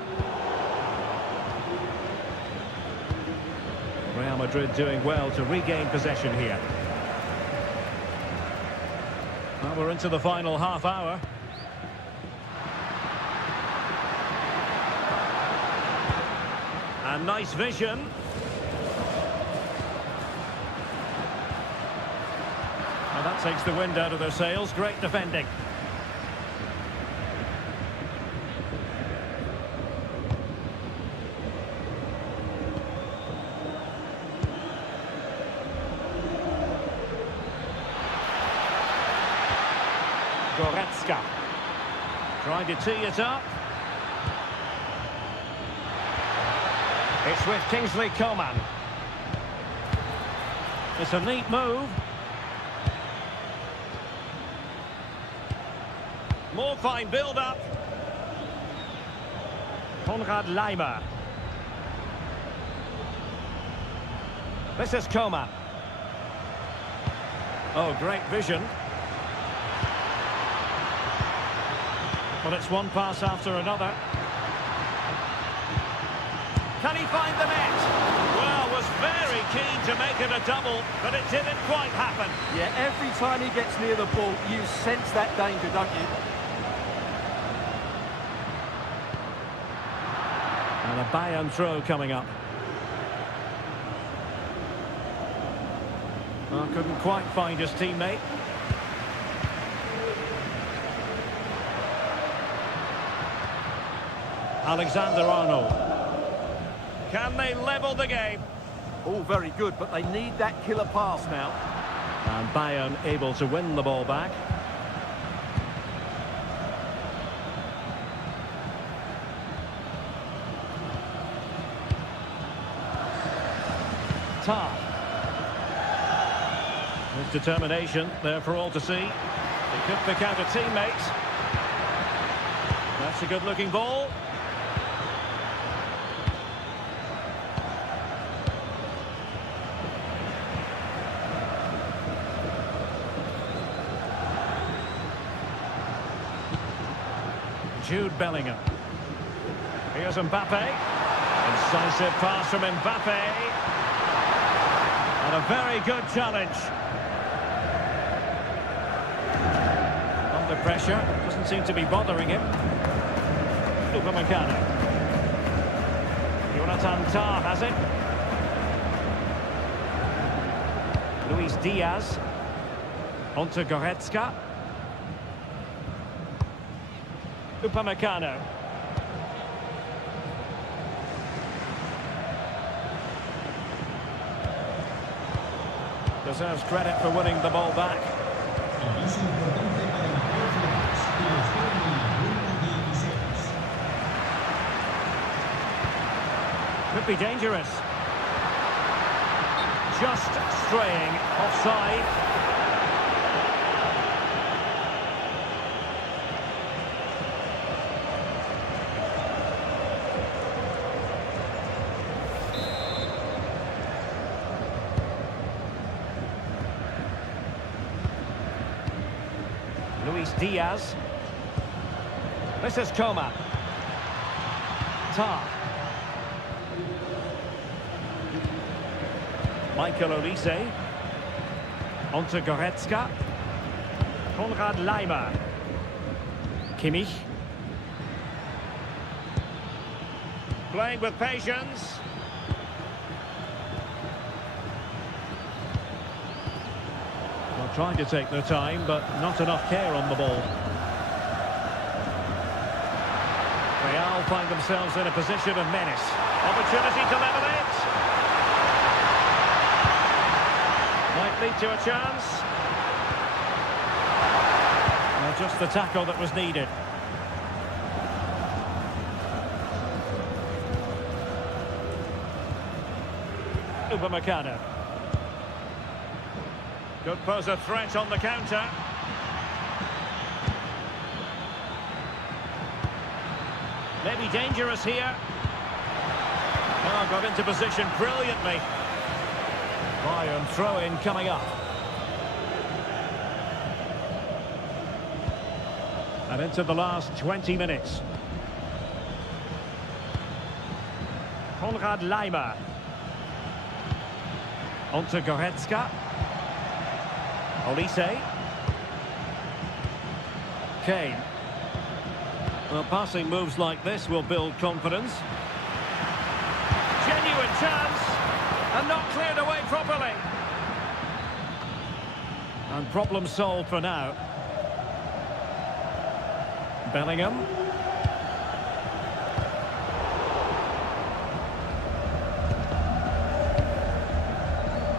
Real Madrid doing well to regain possession here. Well, we're into the final half hour. And nice vision. And that takes the wind out of their sails. Great defending. Goretzka. Trying to tee it up. It's with Kingsley Coman. It's a neat move. More fine build-up. Leimer. This is Coman. Oh, great vision. Well, it's one pass after another. Can he find the net? Well, was very keen to make it a double, but it didn't quite happen. Yeah, every time he gets near the ball, you sense that danger, don't you? And a Bayern throw coming up. Oh, couldn't quite find his teammate. Alexander-Arnold. Can they level the game? All very good, but they need that killer pass now. And Bayern able to win the ball back. Tar. With determination there for all to see. He could pick out a teammate. That's a good-looking ball. Jude Bellingham. Here's Mbappe. Incisive pass from Mbappe. And a very good challenge. Under pressure. Doesn't seem to be bothering him. Upamecano. Jonathan Tah has it. Luis Diaz. Onto Goretzka. Upamecano. Deserves credit for winning the ball back. Could be dangerous. Just straying offside. Luis Diaz. This is Coman. Tar. Michael Olise. Onto Goretzka. Konrad Leimer. Kimmich. Playing with patience. Well, trying to take their time, but not enough care on the ball. Real find themselves in a position of menace. Opportunity to level it. Might lead to a chance. Well, just the tackle that was needed. Upamecano. Could pose a threat on the counter. Maybe dangerous here. Oh, got into position brilliantly. Bayern throw-in coming up. And into the last 20 minutes. Konrad Leimer. Onto Goretzka. Olise. Kane. Well, passing moves like this will build confidence. Genuine chance. And not cleared away properly. And problem solved for now. Bellingham.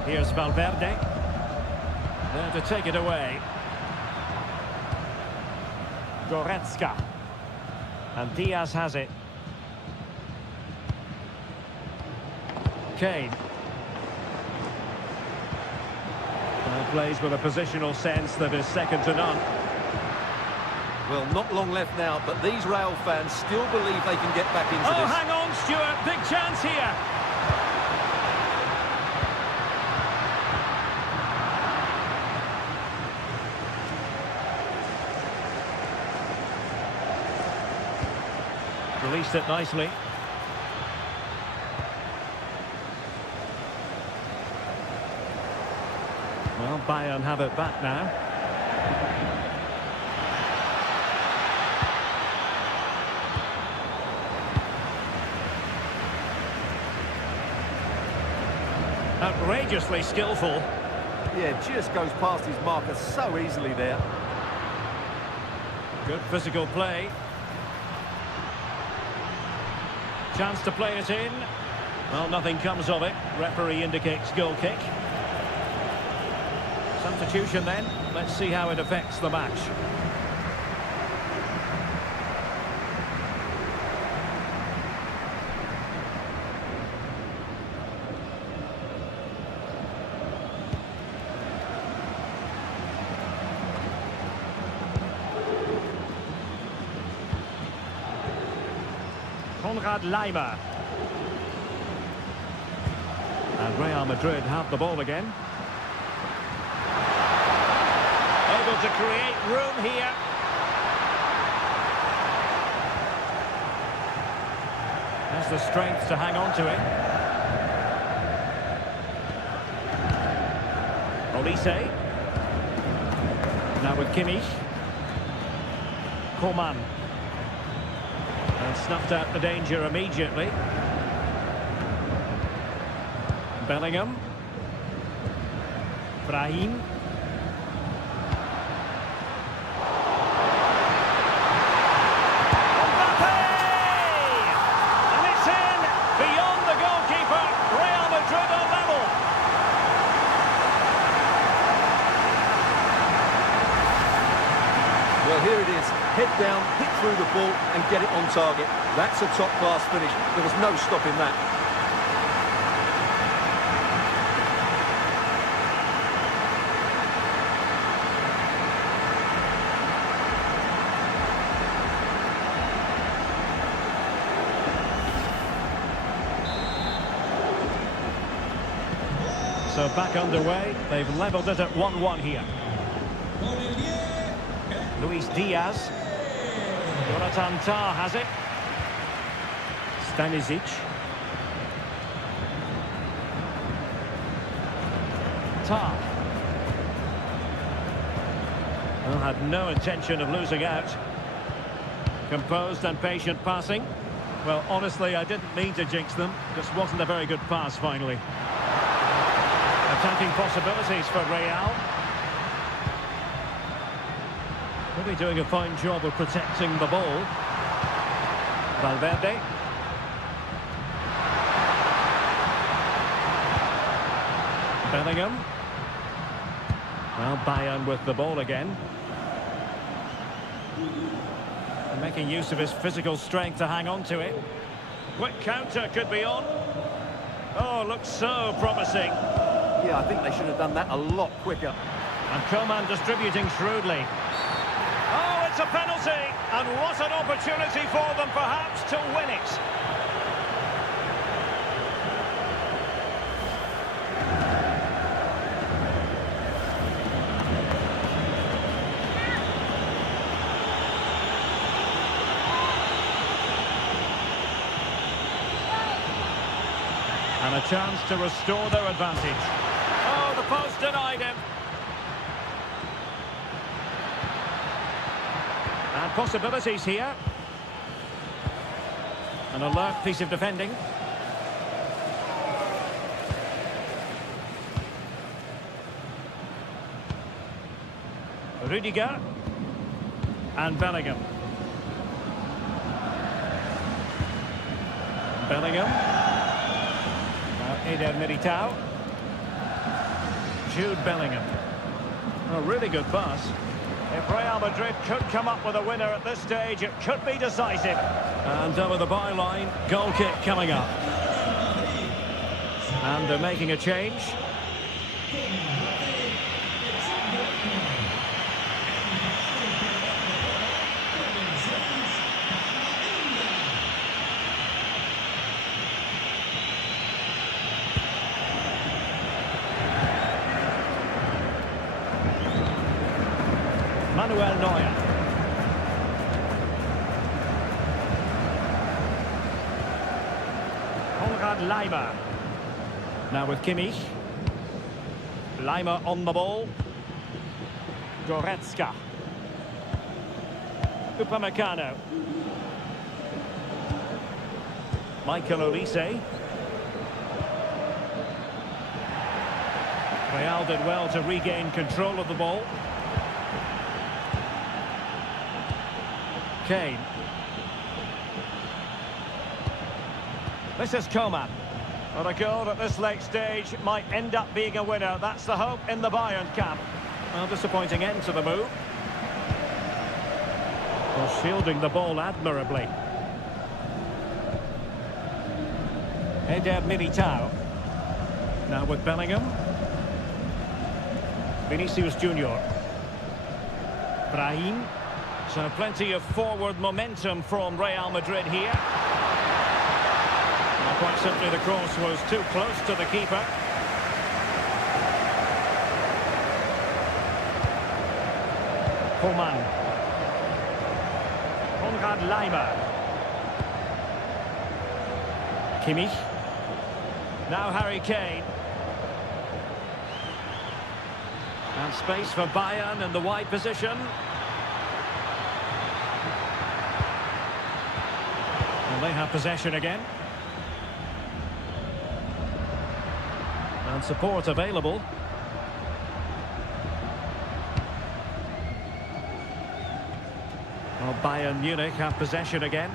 Here's Valverde. There to take it away. Goretzka. And Diaz has it. Kane. Well, plays with a positional sense that is second to none. Well, not long left now, but these Real fans still believe they can get back into Oh, this. hang on, Stuart. Big chance here. Released it nicely. Well, Bayern have it back now. Outrageously skillful. Yeah, just goes past his marker so easily there. Good physical play. Chance to play it in. Well, nothing comes of it. Referee indicates goal kick. Substitution then. Let's see how it affects the match. Leimer. And Real Madrid have the ball again. Able to create room here. Has the strength to hang on to it. Olise. Now with Kimmich. Coman. And snuffed out the danger immediately. Bellingham. Brahim. Mbappe! And it's in! Beyond the goalkeeper. Real Madrid are level. Well, here it is. Head down, hit through the ball and get it on target. That's a top-class finish. There was no stopping that. So back underway. They've levelled it at 1-1 here. Luis Diaz. Jonathan Tah has it. Stanisic. Tah. Well, had no intention of losing out. Composed and patient passing. Well, honestly, I didn't mean to jinx them. Just wasn't a very good pass, finally. Attacking possibilities for Real. Really doing a fine job of protecting the ball. Valverde. Bellingham. Well, Bayern with the ball again. And making use of his physical strength to hang on to it. Quick counter could be on. Oh, looks so promising. Yeah, I think they should have done that a lot quicker. And Coman distributing shrewdly. Oh, it's a penalty! And what an opportunity for them, perhaps, to win it. And a chance to restore their advantage. Oh, the post denied him. And possibilities here. An alert piece of defending. Rudiger. And Bellingham. Bellingham. Eder Militao. Jude Bellingham. A really good pass. If Real Madrid could come up with a winner at this stage, it could be decisive. And over the byline, goal kick coming up. And they're making a change. Manuel Neuer. Konrad Laimer. Now with Kimmich. Laimer on the ball. Goretzka. Upamecano. Michael Olise. Real did well to regain control of the ball. Kane. This is Coman. Well, a goal at this late stage might end up being a winner. That's the hope in the Bayern camp. Well, disappointing end to the move. Well, shielding the ball admirably. Eder Militao. Now with Bellingham. Vinicius Junior. Brahim. So plenty of forward momentum from Real Madrid here. Well, quite simply the cross was too close to the keeper. Coman. Konrad Laimer. Kimmich. Now Harry Kane. And space for Bayern in the wide position. Well, they have possession again. And support available. Well, Bayern Munich have possession again.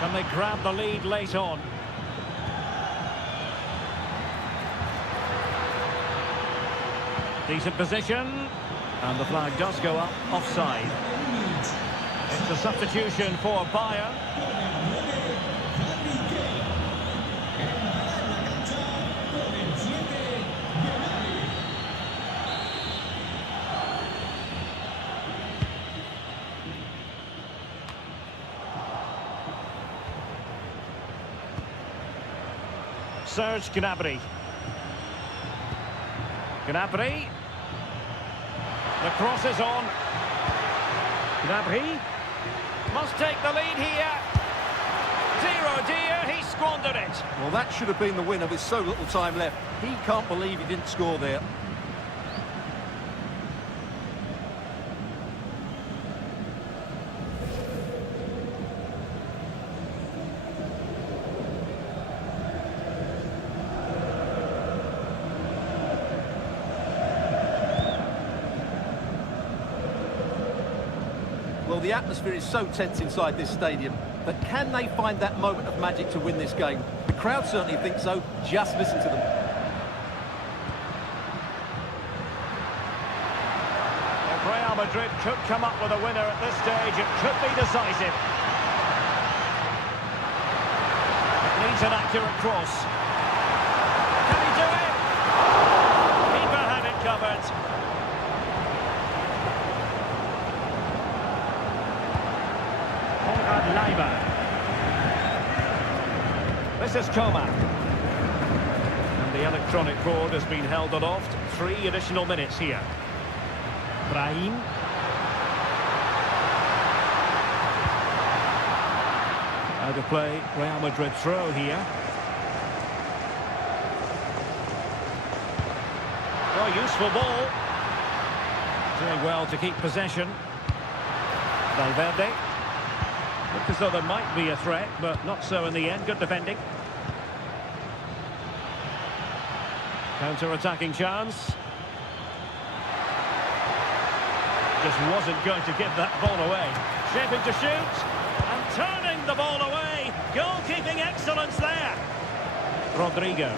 Can they grab the lead late on? Decent position. And the flag does go up offside. It's a substitution for Bayern. Serge Gnabry. Gnabry. The cross is on. Gnabry must take the lead here. Dear oh dear, he squandered it. Well, that should have been the winner with so little time left. He can't believe he didn't score there. Well, the atmosphere is so tense inside this stadium, but can they find that moment of magic to win this game? The crowd certainly thinks so. Just listen to them. If Real Madrid could come up with a winner at this stage, it could be decisive. It needs an accurate cross. Can he do it? Keeper had it covered. Laimer. This is Coman. And the electronic board has been held aloft. 3 additional minutes here. Brahim. Out of play, Real Madrid throw here. Oh, useful ball. Doing well to keep possession. Valverde. Looked as though there might be a threat, but not so in the end. Good defending. Counter-attacking chance. Just wasn't going to give that ball away. Shaping to shoot. And turning the ball away. Goalkeeping excellence there. Rodrigo.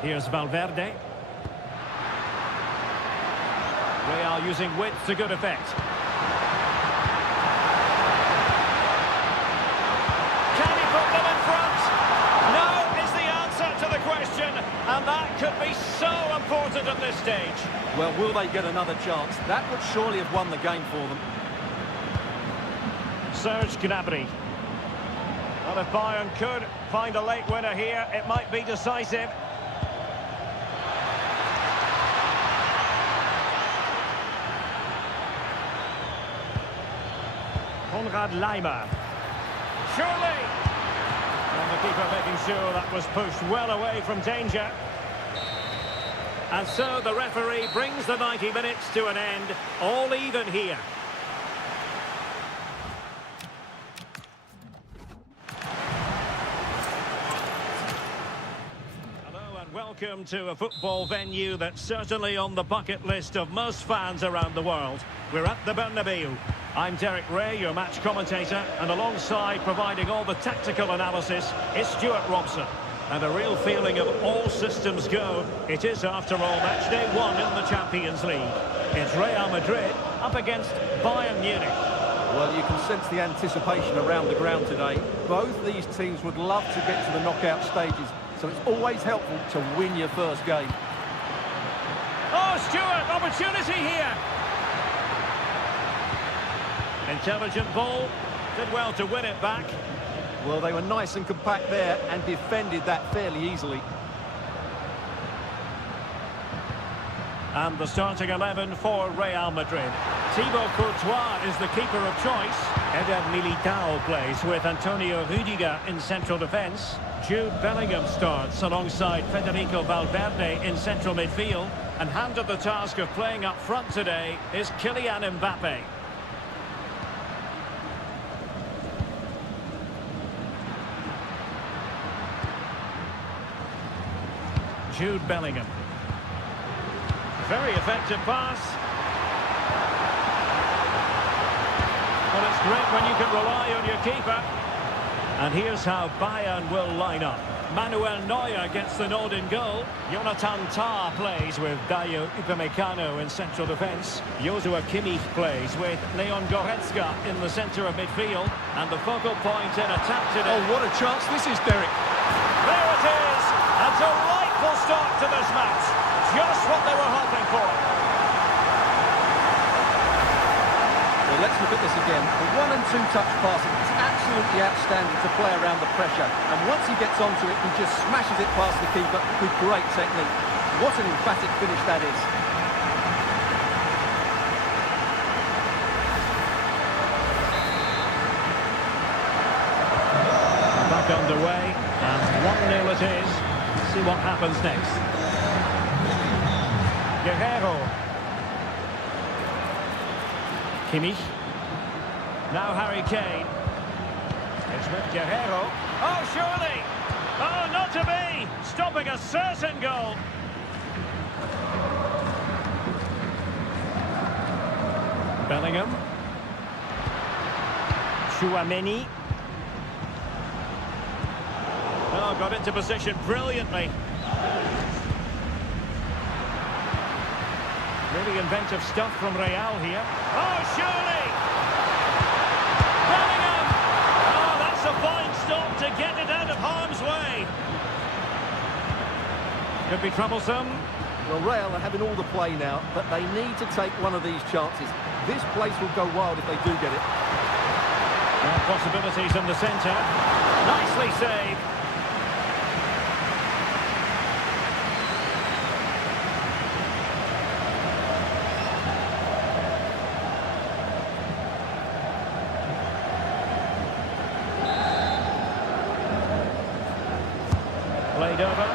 Here's Valverde. Real using width to good effect. And that could be so important at this stage. Well, will they get another chance? That would surely have won the game for them. Serge Gnabry. Well, if Bayern could find a late winner here, it might be decisive. Konrad Leimer. Surely! And the keeper making sure that was pushed well away from danger. And so the referee brings the 90 minutes to an end, all even here. Hello and welcome to a football venue that's certainly on the bucket list of most fans around the world. We're at the Bernabeu. I'm Derek Ray, your match commentator, and alongside providing all the tactical analysis is Stuart Robson. And a real feeling of all systems go. It is, after all, match day 1 in the Champions League. It's Real Madrid up against Bayern Munich. Well, you can sense the anticipation around the ground today. Both these teams would love to get to the knockout stages, so it's always helpful to win your first game. Oh, Stuart, opportunity here. Intelligent ball, did well to win it back. Well, they were nice and compact there and defended that fairly easily. And the starting 11 for Real Madrid. Thibaut Courtois is the keeper of choice. Eder Militao plays with Antonio Rudiger in central defence. Jude Bellingham starts alongside Federico Valverde in central midfield. And handed the task of playing up front today is Kylian Mbappe. Jude Bellingham. Very effective pass. Well, it's great when you can rely on your keeper. And here's how Bayern will line up. Manuel Neuer gets the nod in goal. Jonathan Tah plays with Dayo Upamecano in central defence. Joshua Kimmich plays with Leon Goretzka in the centre of midfield. And the focal point in attack today. Oh, what a chance this is, Derek. There it is! A delightful start to this match. Just what they were hoping for. Well, let's look at this again. The 1- and 2-touch passing is absolutely outstanding to play around the pressure. And once he gets onto it, he just smashes it past the keeper with great technique. What an emphatic finish that is. Back underway, and 1-0 it is. See what happens next. Guerrero. Kimmich. Now Harry Kane. It's with Guerrero. Oh, surely! Oh, not to be! Stopping a certain goal. Bellingham. Chouameni. Oh, got into position brilliantly. Really inventive stuff from Real here. Oh, surely! Bellingham! Oh, that's a fine stop to get it out of harm's way. Could be troublesome. Well, Real are having all the play now, but they need to take one of these chances. This place will go wild if they do get it. Possibilities in the centre. Nicely saved. Played over.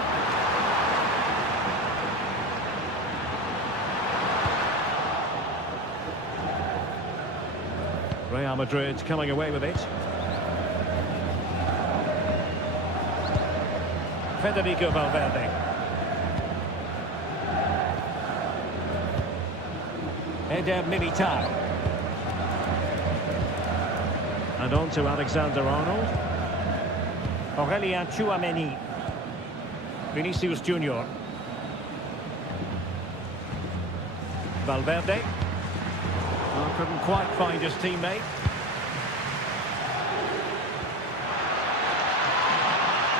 Real Madrid coming away with it. Federico Valverde. Eder Militao. And on to Alexander-Arnold. Aurelien Chouameni. Vinicius Junior. Valverde. Well, couldn't quite find his teammate.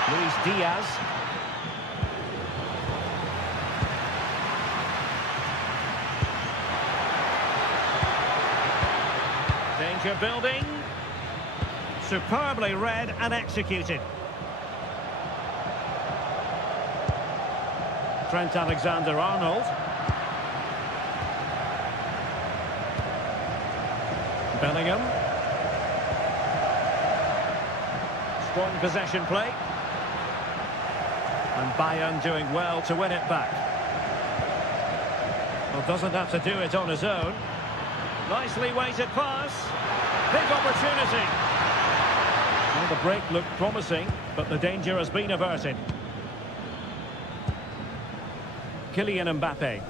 Luis Diaz. Danger building. Superbly read and executed. Trent Alexander-Arnold. Bellingham. Strong possession play. And Bayern doing well to win it back. Well, doesn't have to do it on his own. Nicely weighted pass. Big opportunity. Well, the break looked promising, but the danger has been averted. Kylian Mbappe.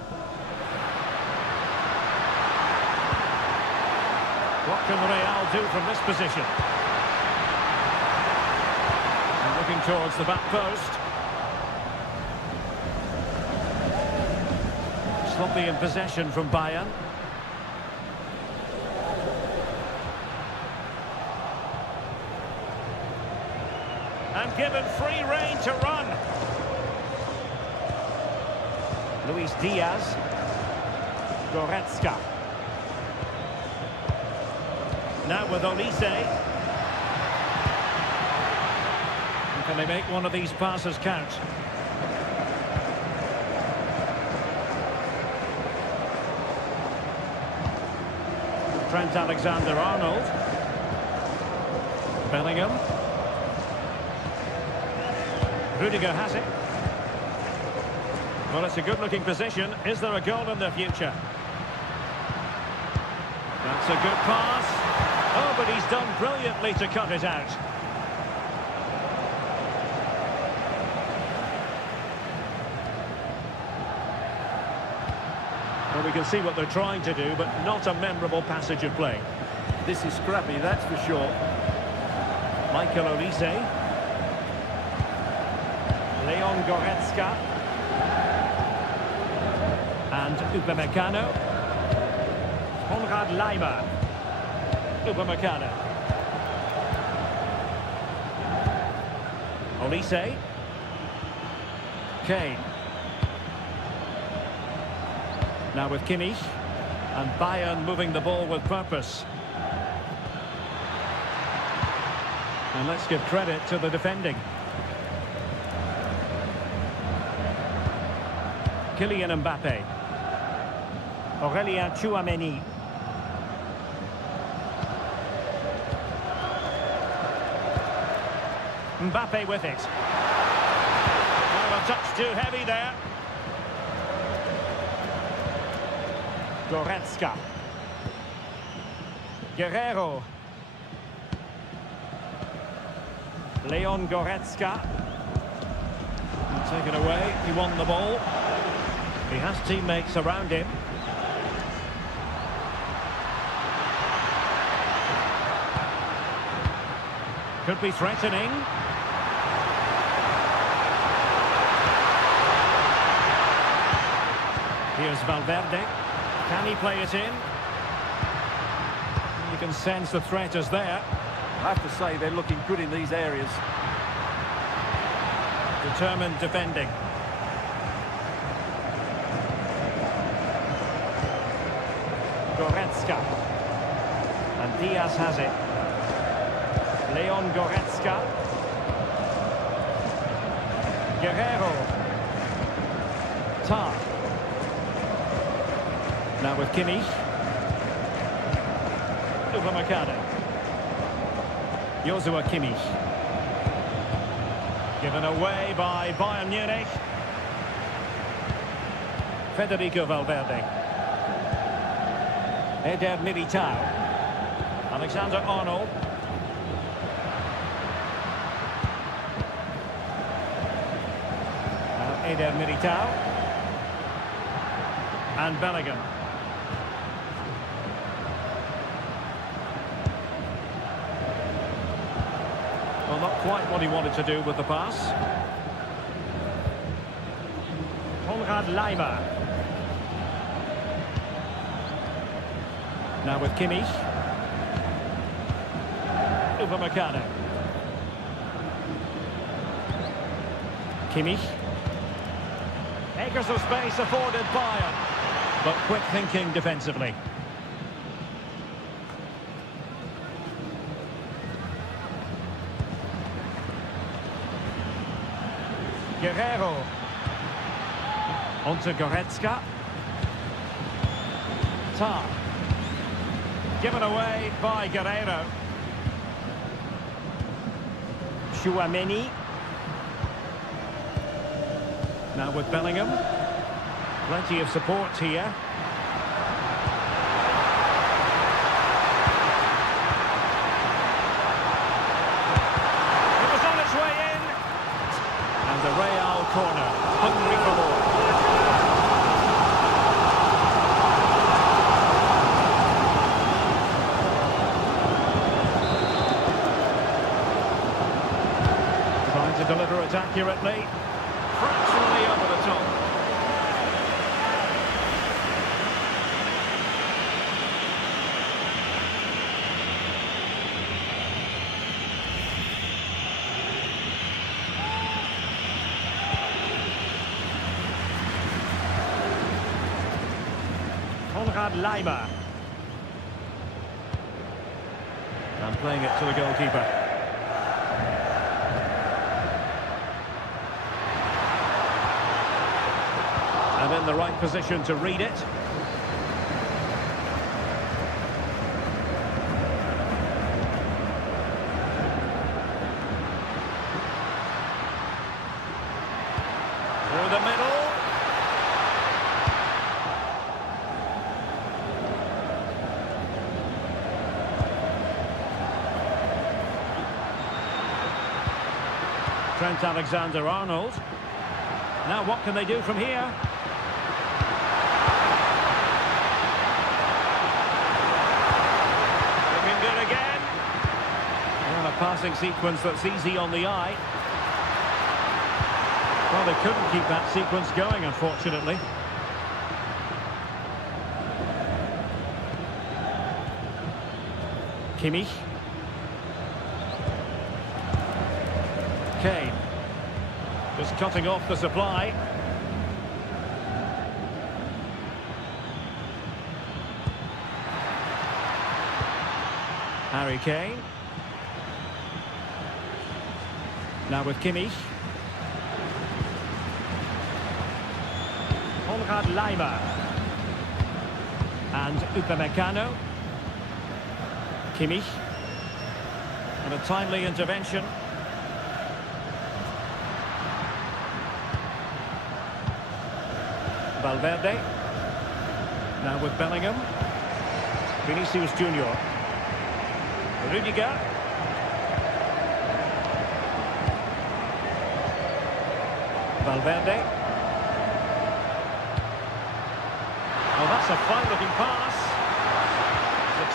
What can Real do from this position? And looking towards the back post. Sloppy in possession from Bayern. And given free rein to run. Luis Diaz. Goretzka. Now with Olise. And can they make one of these passes count? Trent Alexander-Arnold. Bellingham. Rudiger has it. Well, it's a good-looking position. Is there a goal in the future? That's a good pass. Oh, but he's done brilliantly to cut it out. Well, we can see what they're trying to do, but not a memorable passage of play. This is scrappy, that's for sure. Michael Olise. Leon Goretzka. And Upamecano. Konrad Laimer. Upamecano. Olise. Kane. Now with Kimmich. And Bayern moving the ball with purpose. And let's give credit to the defending. Kylian Mbappe. Aurélien Tchouameni. Mbappe with it. Oh, a touch too heavy there. Goretzka. Guerrero. Leon Goretzka. Taken away, he won the ball. He has teammates around him. Could be threatening. Here's Valverde. Can he play it in? You can sense the threat is there. I have to say they're looking good in these areas. Determined defending. Goretzka. And Diaz has it. Leon Goretzka. Guerrero. Tar. Now with Kimmich. Upamecano. Joshua Kimmich. Given away by Bayern Munich. Federico Valverde. Eder Militao. Alexander-Arnold. Now Eder Militao. And Bellingham. Well, not quite what he wanted to do with the pass. Konrad Laimer. Now with Kimmich. Upamecano. Kimmich. Acres of space afforded Bayern, but quick thinking defensively. Guerrero. Onto Goretzka. Tar. Given away by Guerrero. Chouameni. Now with Bellingham. Plenty of support here. It was on its way in. And the Real corner. Hungry for more. Trying to deliver it accurately. Fractionally over the top. Leimer. And playing it to the goalkeeper. And in the right position to read it. Through the middle. Trent Alexander-Arnold. Now what can they do from here? Looking good again. Well, a passing sequence that's easy on the eye. Well, they couldn't keep that sequence going, unfortunately. Kimmich. Kane. Just cutting off the supply. Harry Kane. Now with Kimmich. Leimer. And Upamecano. Kimmich. And a timely intervention. Valverde. Now with Bellingham. Vinicius Junior. Rudiger. Valverde. Oh, that's a fine-looking pass.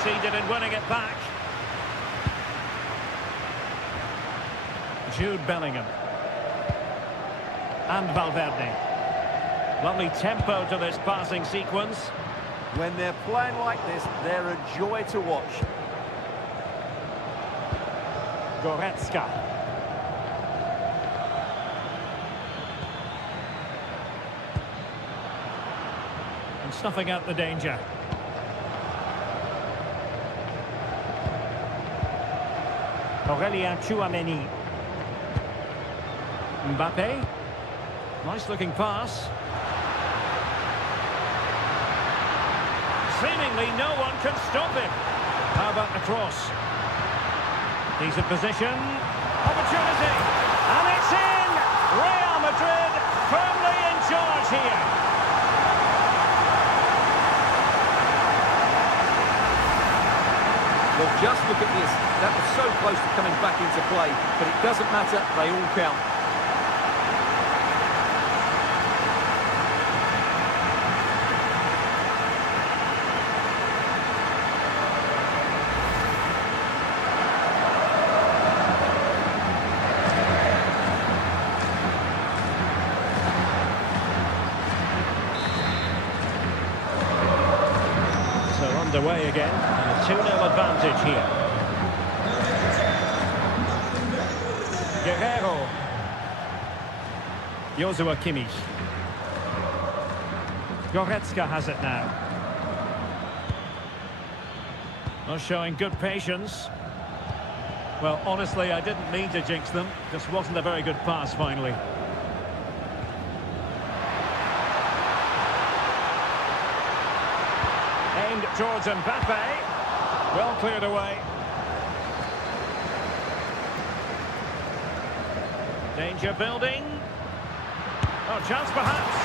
Succeeded in winning it back. Jude Bellingham. And Valverde. Lovely tempo to this passing sequence. When they're playing like this, they're a joy to watch. Goretzka. And snuffing out the danger. Aurelien Chouameni. Mbappe. Nice looking pass. Seemingly no one can stop him. How about the cross? He's in position. Opportunity. And it's in! Real Madrid firmly in charge here. Well, just look at this. That was so close to coming back into play, but it doesn't matter. They all count. Underway again, and a 2-0 advantage here. Guerrero. Joshua Kimmich. Goretzka has it now. Not showing good patience. Well, honestly, I didn't mean to jinx them. Just wasn't a very good pass finally. Aimed towards Mbappe. Well cleared away. Danger building. Oh, chance perhaps.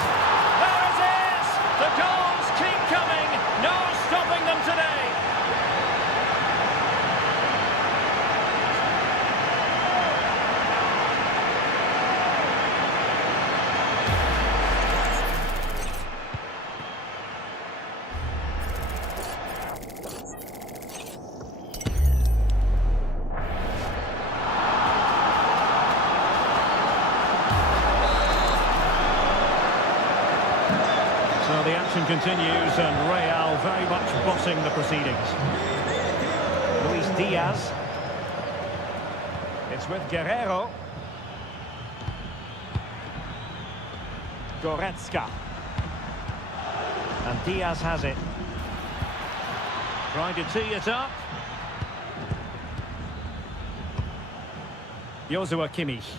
There it is! The goals keep coming. No stopping them today. So the action continues and Real very much bossing the proceedings. Luis Diaz. It's with Guerrero. Goretzka. And Diaz has it. Trying to tee it up. Joshua Kimmich.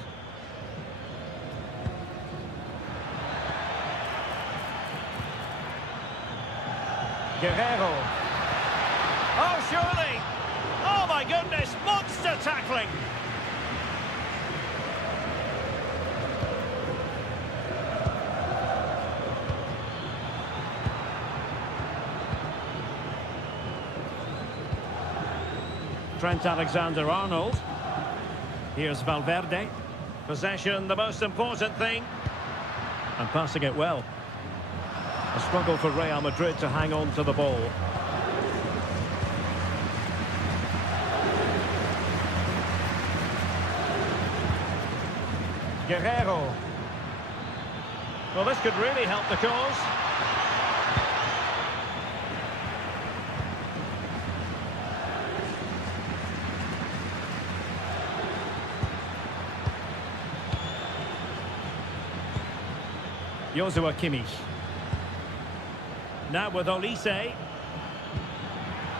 Guerrero. Oh, surely! Oh, my goodness! Monster tackling! Trent Alexander-Arnold. Here's Valverde. Possession, the most important thing. And passing it well. A struggle for Real Madrid to hang on to the ball. Guerrero. Well, this could really help the cause. Joshua Kimmich. Now with Olise.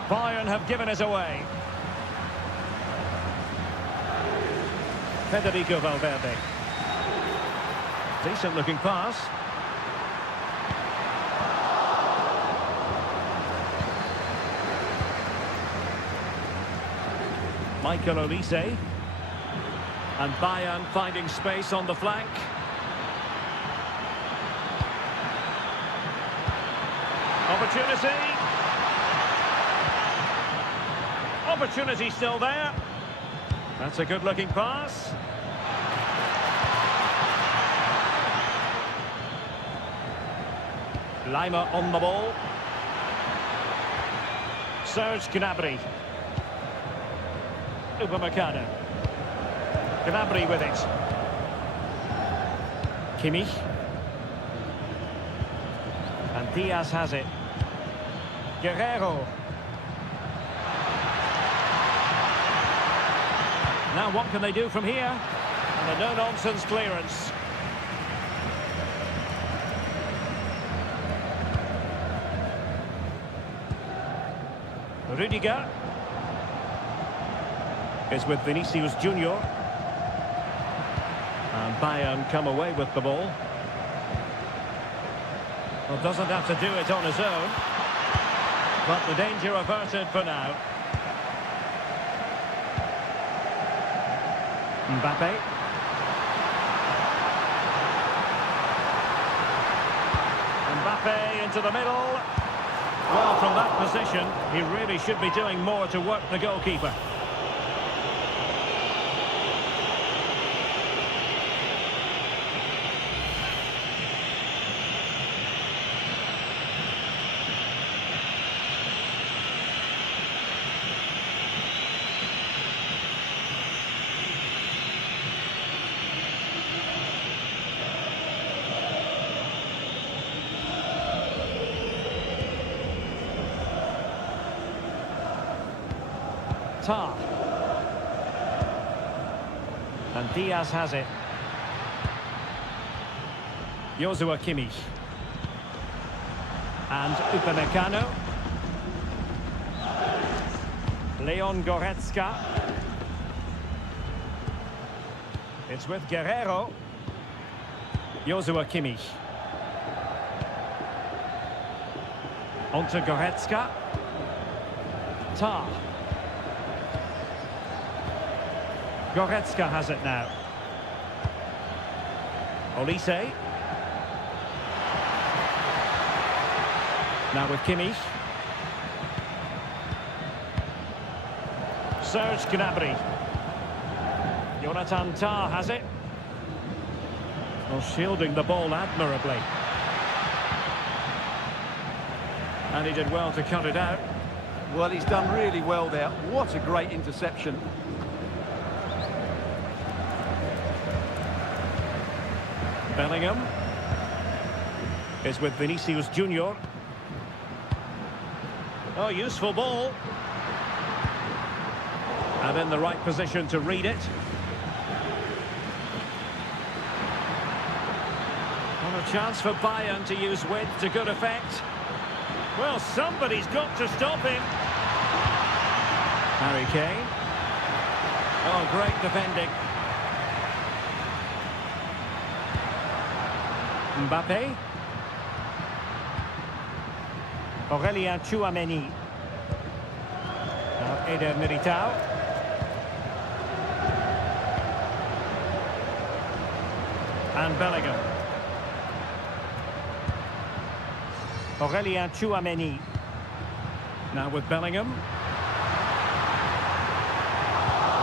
Bayern have given it away. Federico Valverde. Decent looking pass. Michael Olise. And Bayern finding space on the flank. Opportunity. Opportunity still there. That's a good-looking pass. Lima on the ball. Serge Gnabry. Upamecano. Gnabry with it. Kimmich. And Diaz has it. Guerrero. Now what can they do from here? And a no-nonsense clearance. Rudiger is with Vinicius Junior. And Bayern come away with the ball. Well, doesn't have to do it on his own. But the danger averted for now. Mbappe. Mbappe into the middle. Well, from that position, he really should be doing more to work the goalkeeper. And Diaz has it. Joshua Kimmich. And Upamecano. Leon Goretzka. It's with Guerrero. Joshua Kimmich. On to Goretzka. Tar. Goretzka has it now. Olise. Now with Kimmich. Serge Gnabry. Jonathan Tah has it. Well, shielding the ball admirably. And he did well to cut it out. Well, he's done really well there. What a great interception. Bellingham is with Vinicius Junior. Oh, useful ball. And in the right position to read it. Well, a chance for Bayern to use width to good effect. Well, somebody's got to stop him. Harry Kane. Oh, great defending. Mbappe. Aurelien Tchouameni. Now Eder Militao. And Bellingham. Aurelien Tchouameni. Now with Bellingham.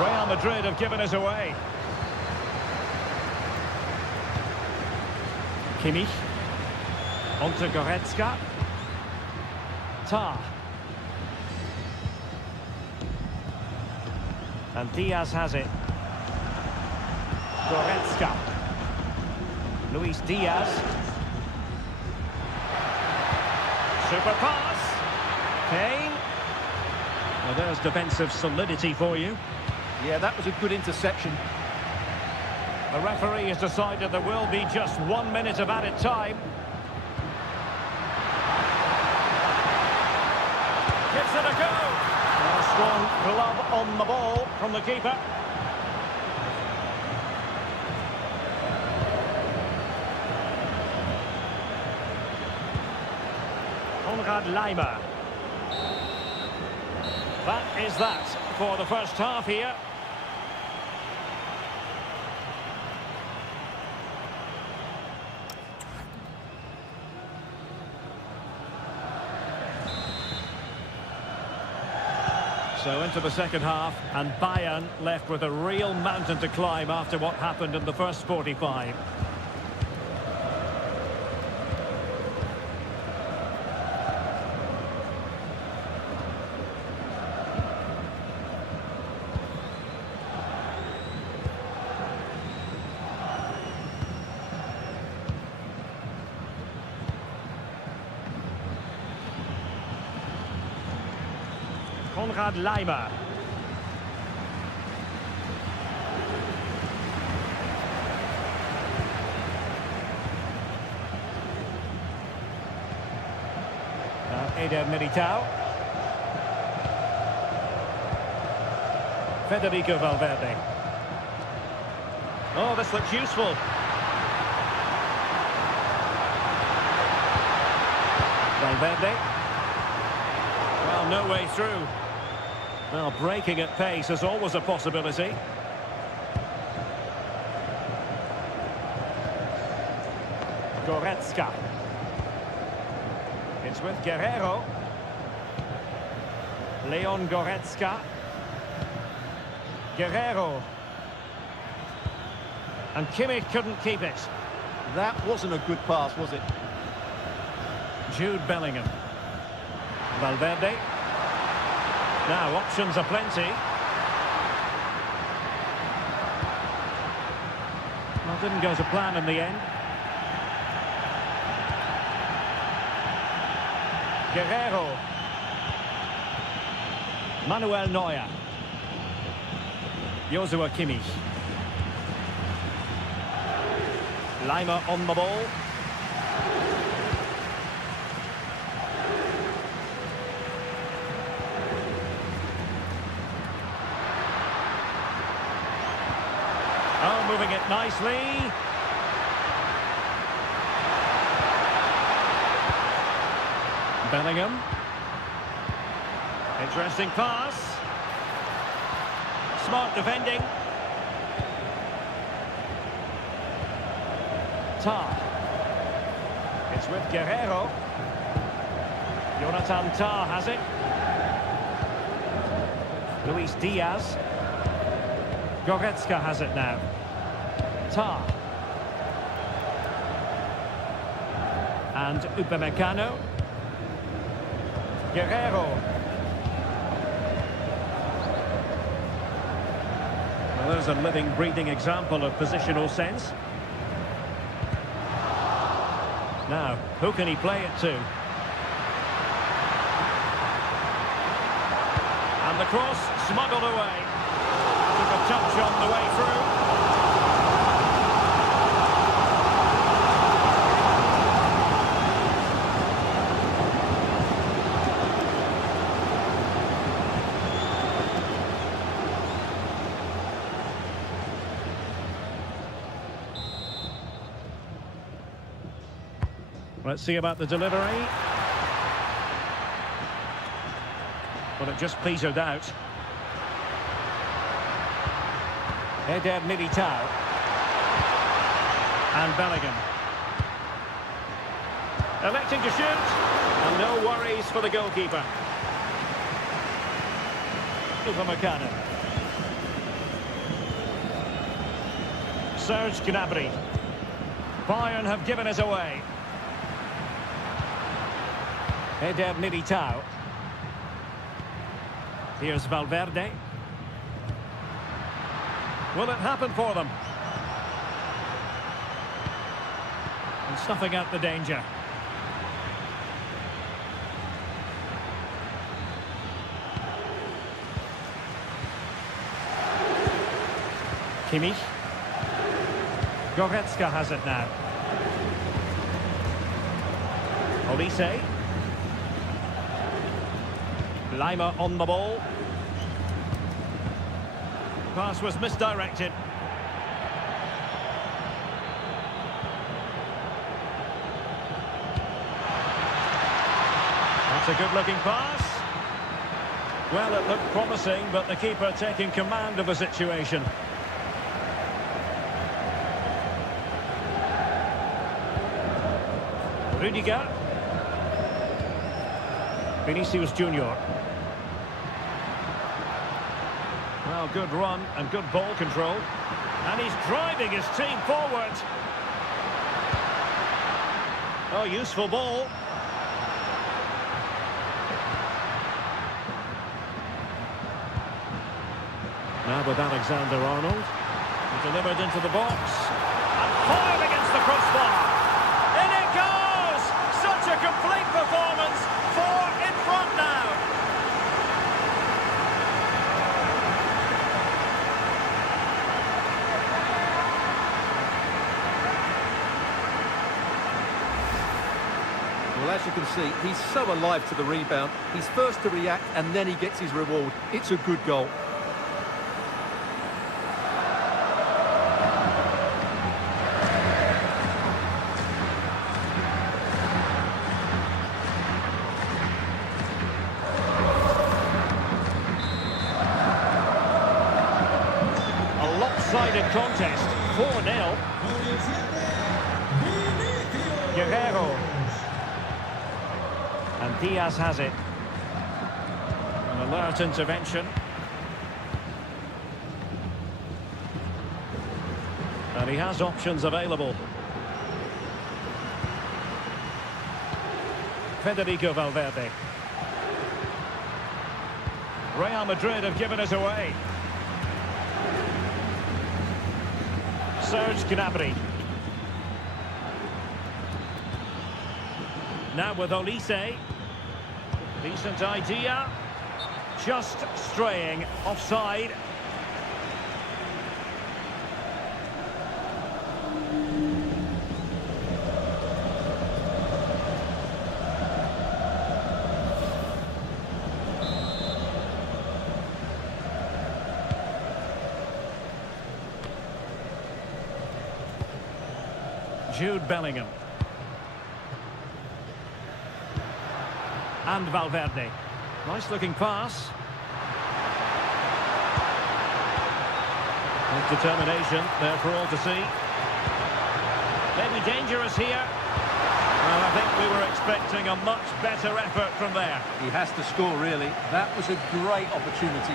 Real Madrid have given us away. Kimmich. Onto Goretzka. Tah. And Diaz has it. Goretzka. Luis Diaz. Super pass. Kane. Well, there's defensive solidity for you. Yeah, that was a good interception. The referee has decided there will be just 1 minute of added time. Gives it a go. A strong glove on the ball from the keeper. Konrad Laimer. That is that for the first half here. So into the second half, and Bayern left with a real mountain to climb after what happened in the first 45. Konrad Laimer. Now Eder Militao. Federico Valverde. Oh, this looks useful. Valverde. Well, no way through. Well, breaking at pace is always a possibility. Goretzka. It's with Guerrero. Leon Goretzka. Guerrero. And Kimmich couldn't keep it. That wasn't a good pass, was it? Jude Bellingham. Valverde. Now, options are plenty. Well, didn't go to plan in the end. Guerrero. Manuel Neuer. Joshua Kimmich. Laimer on the ball. Oh, moving it nicely. Bellingham. Interesting pass. Smart defending. Tar. It's with Guerrero. Jonathan Tar has it. Luis Diaz. Goretzka has it now. Tar. And Upamecano. Guerrero. Well, there's a living, breathing example of positional sense. Now, who can he play it to? And the cross smuggled away. Took a touch on the way through. Let's see about the delivery. Well, it just petered out. Eder Militao. And Bellingham. Electing to shoot. And no worries for the goalkeeper. Upamecano. Serge Gnabry. Bayern have given us away. Eder Militao. Here's Valverde. Will it happen for them? And snuffing out the danger. Kimmich. Goretzka has it now. Olise. Lima on the ball. Pass was misdirected. That's a good-looking pass. Well, it looked promising, but the keeper taking command of the situation. Rudiger. Vinicius Junior. Well, good run and good ball control. And he's driving his team forward. Oh, useful ball. Now with Alexander-Arnold. He delivered into the box. And fired against the crossbar. In it goes! Such a complete performance. 4 in front now. Well, as you can see, he's so alive to the rebound. He's first to react and then he gets his reward. It's a good goal. A lopsided contest, 4-0. Guerrero. And Diaz has it. An alert intervention. And he has options available. Federico Valverde. Real Madrid have given us away. Serge Gnabry. Now with Olise. Decent idea. Just straying offside. Jude Bellingham. And Valverde. Nice looking pass. With determination there for all to see. Maybe dangerous here. Well, I think we were expecting a much better effort from there. He has to score, really. That was a great opportunity.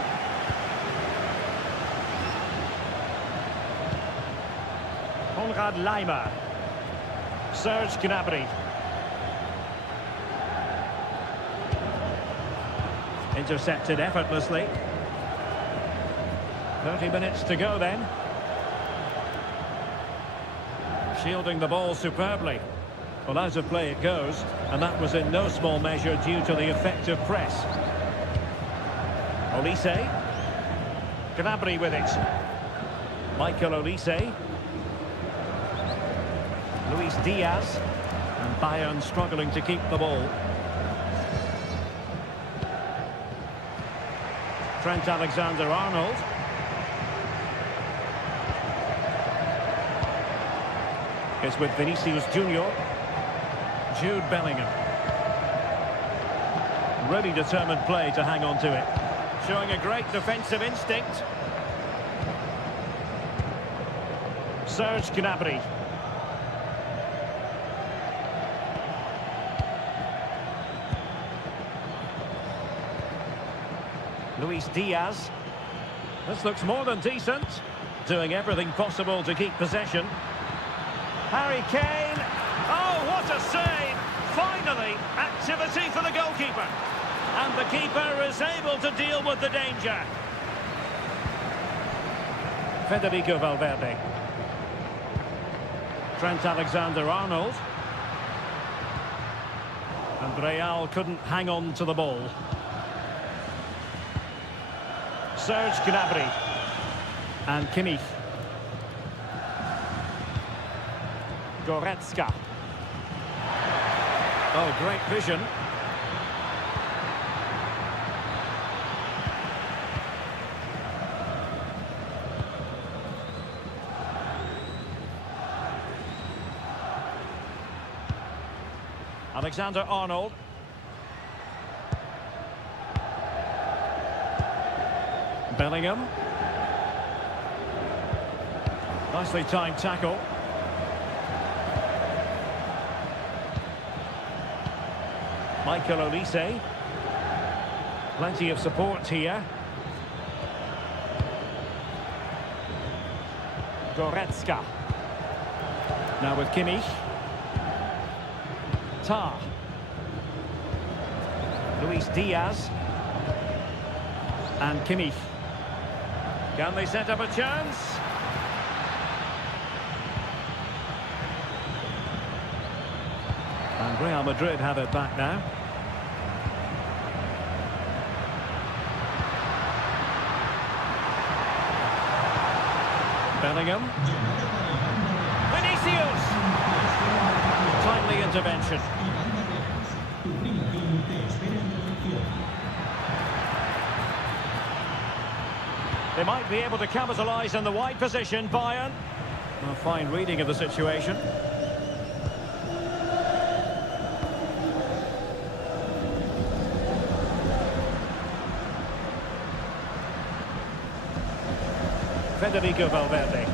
Konrad Laimer. Serge Gnabry. Intercepted effortlessly. 30 minutes to go then. Shielding the ball superbly. Well, out of play it goes, and that was in no small measure due to the effective press. Olise. Gnabry with it. Michael Olise. Luis Diaz. And Bayern struggling to keep the ball. Trent Alexander-Arnold. It's with Vinicius Junior. Jude Bellingham. Really determined play to hang on to it. Showing a great defensive instinct. Serge Gnabry. Luis Diaz. This looks more than decent. Doing everything possible to keep possession. Harry Kane. Oh, what a save! Finally, activity for the goalkeeper. And the keeper is able to deal with the danger. Federico Valverde. Trent Alexander-Arnold. And Real couldn't hang on to the ball. Serge Gnabry. And Kimmich. Goretzka. Oh, great vision. Alexander-Arnold. Bellingham. Nicely timed tackle. Michael Olise. Plenty of support here. Goretzka. Now with Kimmich. Tar. Luis Diaz. And Kimmich. Can they set up a chance? And Real Madrid have it back now. Bellingham. Vinicius! Timely intervention. They might be able to capitalise in the wide position, Bayern. A fine reading of the situation. Federico Valverde.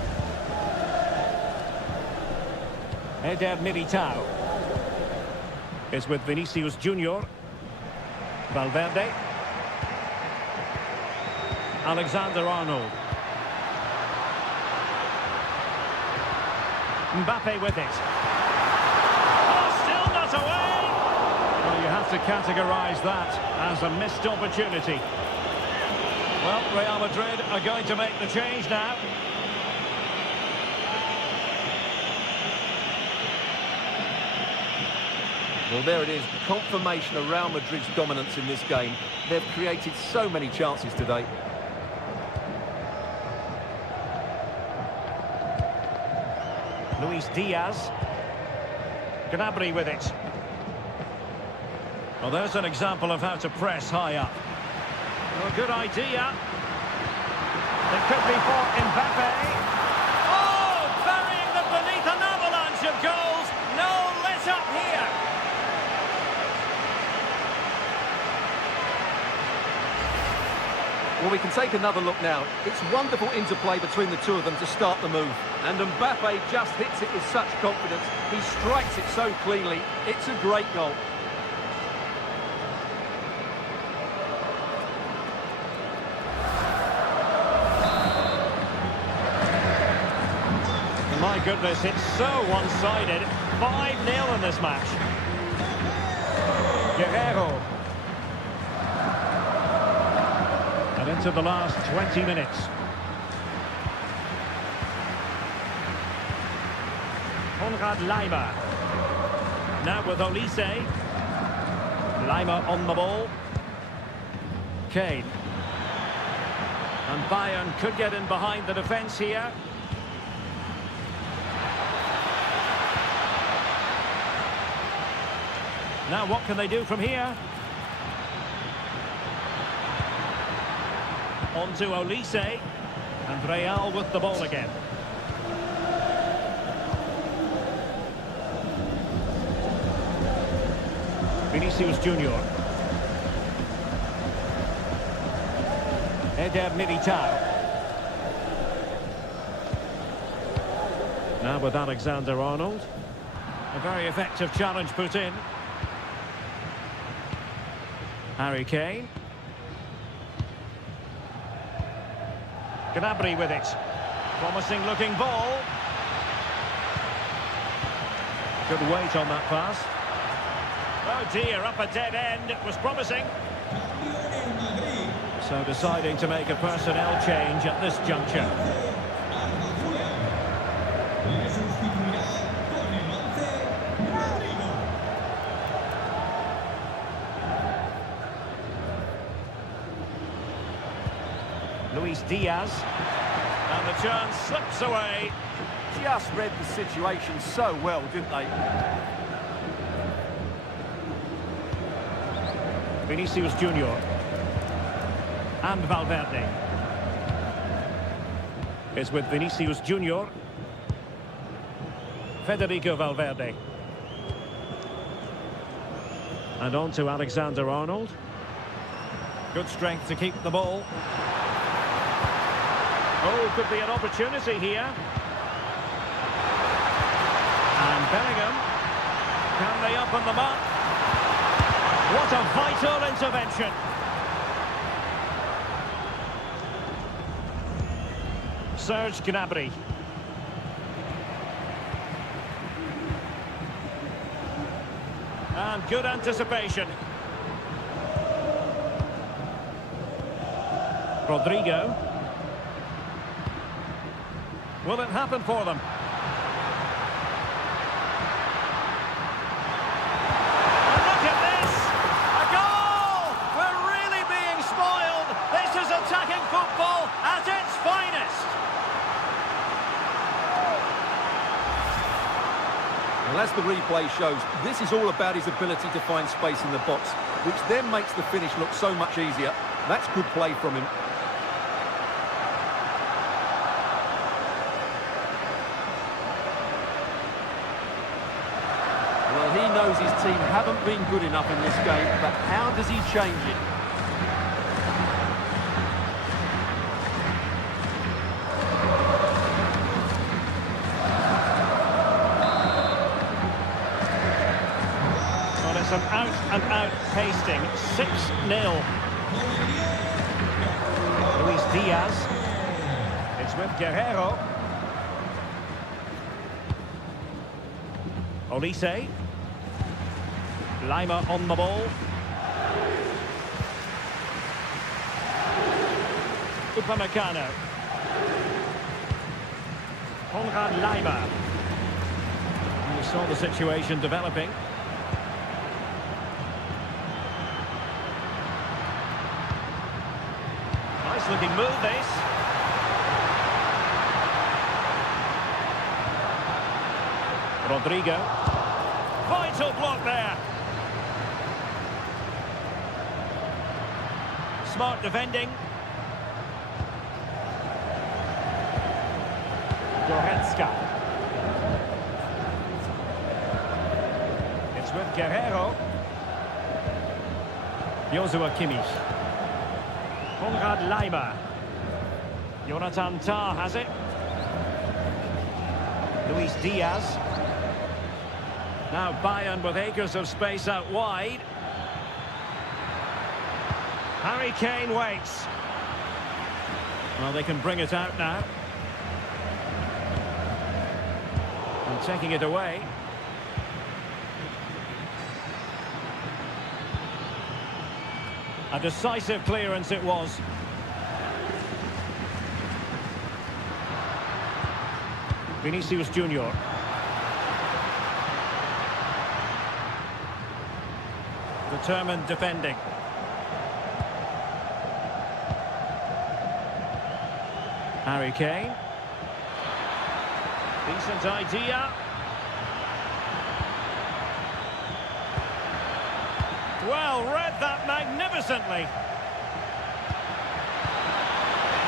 Eder Militao. Is with Vinicius Junior. Valverde. Alexander-Arnold. Mbappe with it. Oh, still not away! Well, you have to categorise that as a missed opportunity. Well, Real Madrid are going to make the change now. Well, there it is, confirmation of Real Madrid's dominance in this game. They've created so many chances today. Luis Diaz. Gnabry with it. Well, there's an example of how to press high up. Well, good idea. It could be for Mbappe. Oh, burying them beneath an avalanche of goals. No let up here. Well, we can take another look now. It's wonderful interplay between the two of them to start the move. And Mbappe just hits it with such confidence. He strikes it so cleanly. It's a great goal. My goodness, it's so one-sided. 5-0 in this match. Guerrero. And into the last 20 minutes. Konrad Laimer. Now with Olise. Laimer on the ball. Kane. And Bayern could get in behind the defence here. Now what can they do from here? On to Olise. And Real with the ball again. Vinicius Junior. Eder Militao. Now with Alexander-Arnold. A very effective challenge put in. Harry Kane. Gnabry with it. Promising looking ball. Good weight on that pass. Oh dear, up a dead end. It was promising. So deciding to make a personnel change at this juncture. Luis Diaz, and the chance slips away. Just read the situation so well, didn't they? Vinicius Junior and Valverde. It's with Vinicius Junior. Federico Valverde. And on to Alexander-Arnold. Good strength to keep the ball. Oh, could be an opportunity here. And Bellingham. Can they open them up? What a vital intervention. Serge Gnabry. And good anticipation. Rodrigo. Will it happen for them? And look at this! A goal! We're really being spoiled! This is attacking football at its finest! Well, as the replay shows, this is all about his ability to find space in the box, which then makes the finish look so much easier. That's good play from him. Well, he knows his team haven't been good enough in this game, but how does he change it? Well, it's an out-and-out pasting. 6-0. Luis Diaz. It's with Guerrero. Olise. Laimer on the ball. Upamecano. Konrad Laimer. And we saw the situation developing. Nice looking move, this. Rodrigo. Vital block there. Smart defending. Goretzka. It's with Guerrero. Joshua Kimmich. Konrad Leimer. Jonathan Tah has it. Luis Diaz. Now Bayern with acres of space out wide. Harry Kane waits. Well, they can bring it out now. And taking it away. A decisive clearance it was. Vinicius Junior. Determined defending. Harry Kane. Decent idea. Well, read that magnificently.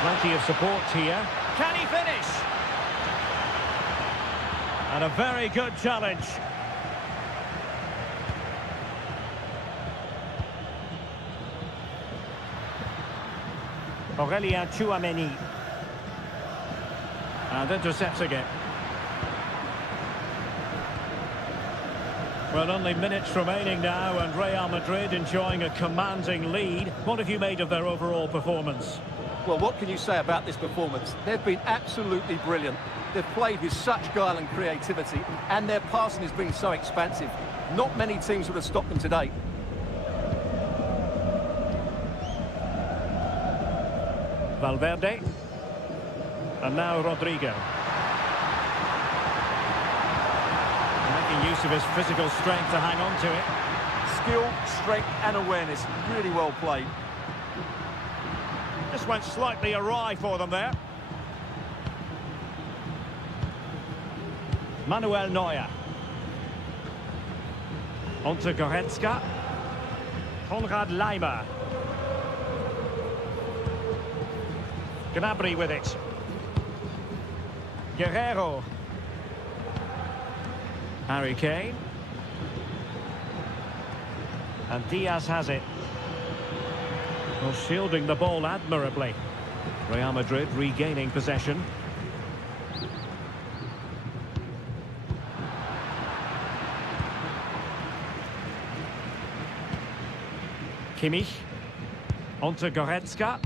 Plenty of support here. Can he finish? And a very good challenge. Aurélien Tchouaméni. And intercepts again. Well, only minutes remaining now, and Real Madrid enjoying a commanding lead. What have you made of their overall performance? Well, what can you say about this performance? They've been absolutely brilliant. They've played with such guile and creativity, and their passing has been so expansive. Not many teams would have stopped them today. Valverde. And now Rodrigo. Making use of his physical strength to hang on to it. Skill, strength and awareness. Really well played. Just went slightly awry for them there. Manuel Neuer. On to Goretzka. Konrad Leimer. Gnabry with it. Guerrero. Harry Kane. And Diaz has it. Well, shielding the ball admirably. Real Madrid regaining possession. Kimmich. On to Goretzka.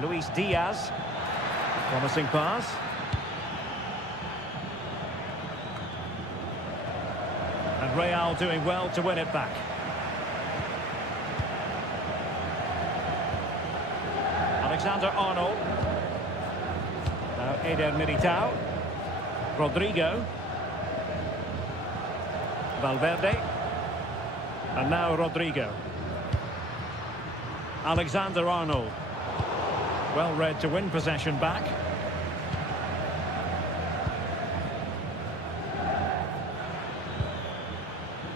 Luis Diaz. Promising pass. And Real doing well to win it back. Alexander-Arnold. Now Eder Militao. Rodrigo. Valverde. And now Rodrigo. Alexander-Arnold. Well read to win possession back.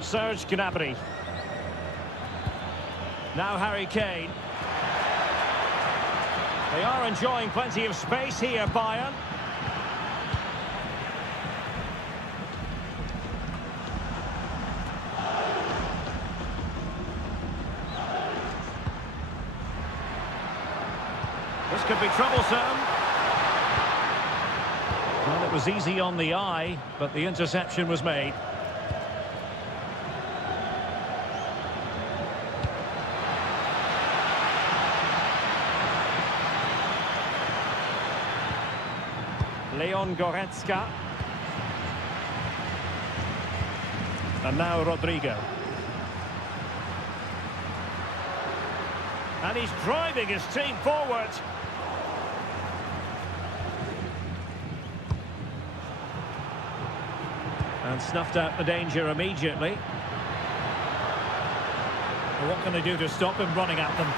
Serge Gnabry. Now Harry Kane. They are enjoying plenty of space here, Bayern. This could be troublesome. Well, it was easy on the eye, but the interception was made. Leon Goretzka. And now Rodrigo. And he's driving his team forward. And snuffed out the danger immediately. Well, what can they do to stop him running at them?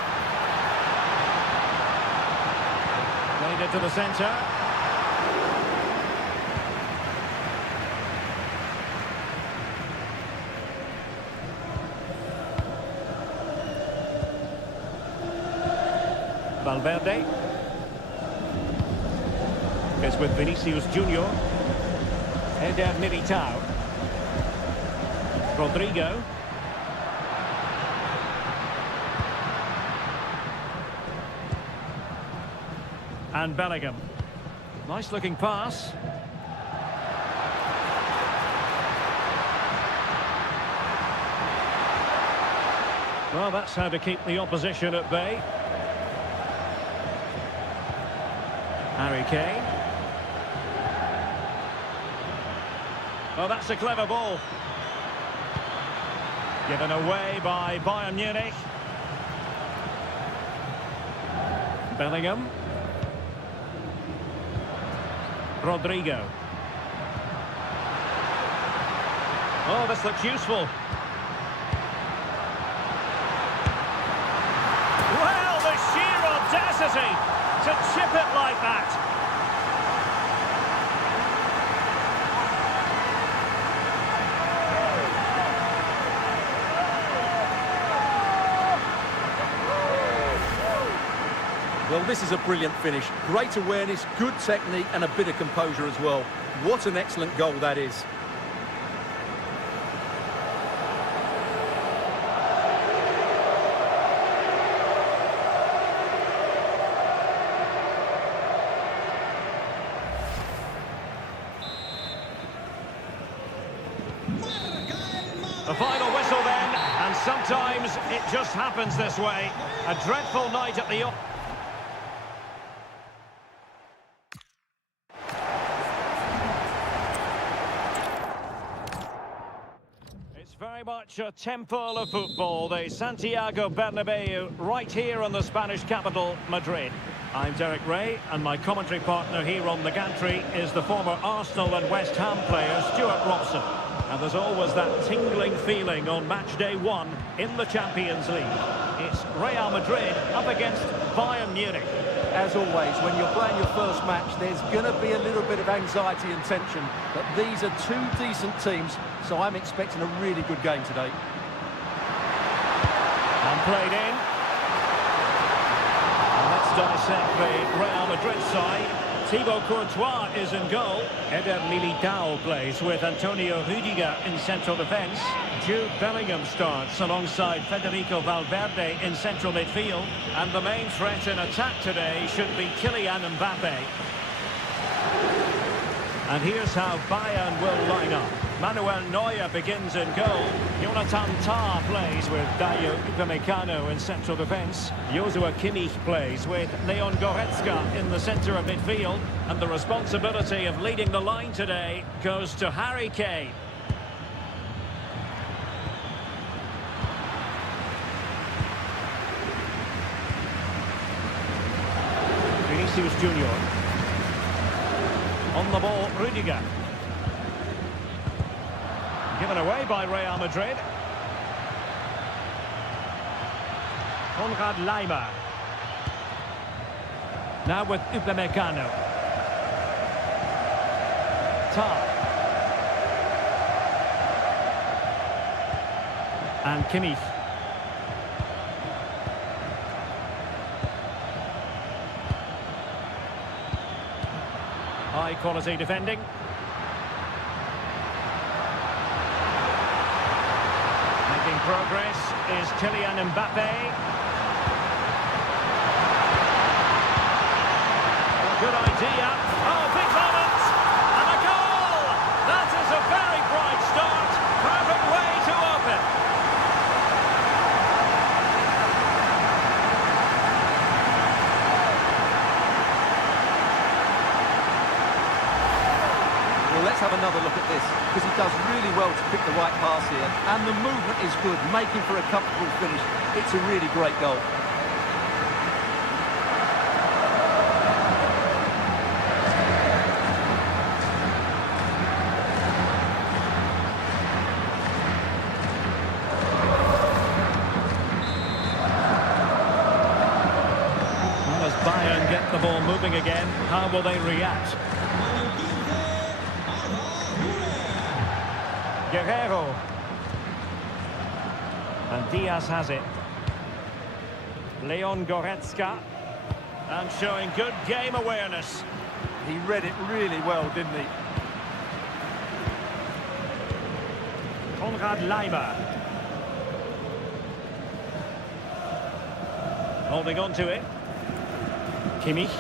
Played it to the centre. Valverde. It's with Vinicius Junior. Eder Militao. Rodrigo. And Bellingham. Nice looking pass. Well, that's how to keep the opposition at bay. Harry Kane. Well, that's a clever ball. Given away by Bayern Munich. Bellingham. Rodrigo. Oh, this looks useful. Well, the sheer audacity to chip it like that. Well, this is a brilliant finish. Great awareness, good technique and a bit of composure as well. What an excellent goal that is. The final whistle then, and sometimes it just happens this way. A dreadful night at the... It's very much a temple of football, the Santiago Bernabeu, right here in the Spanish capital, Madrid. I'm Derek Ray, and my commentary partner here on the gantry is the former Arsenal and West Ham player, Stuart Robson. And there's always that tingling feeling on match day one in the Champions League. It's Real Madrid up against Bayern Munich. As always, when you're playing your first match, there's going to be a little bit of anxiety and tension. But these are two decent teams, so I'm expecting a really good game today. And played in. And let's dissect the Real Madrid side. Thibaut Courtois is in goal. Eder Militao plays with Antonio Rudiger in central defence. Jude Bellingham starts alongside Federico Valverde in central midfield. And the main threat in attack today should be Kylian Mbappe. And here's how Bayern will line up. Manuel Neuer begins in goal. Jonathan Tah plays with Dayo Upamecano in central defence. Joshua Kimmich plays with Leon Goretzka in the centre of midfield. And the responsibility of leading the line today goes to Harry Kane. Vinicius Junior. On the ball, Rudiger. Given away by Real Madrid. Konrad Laimer. Now with Upamecano. Tah. And Kimmich. High quality defending. Making progress is Kylian Mbappe. Good idea. Oh, big moment! And a goal! That is a very bright start. Perfect way to open. Well, let's have another look at this, because he does really well to pick the right pass here. And the movement is good, making for a comfortable finish. It's a really great goal. Well, as Bayern get the ball moving again, how will they react? Guerrero. And Diaz has it. Leon Goretzka. And showing good game awareness. He read it really well, didn't he? Konrad Laimer. Holding on to it. Kimmich.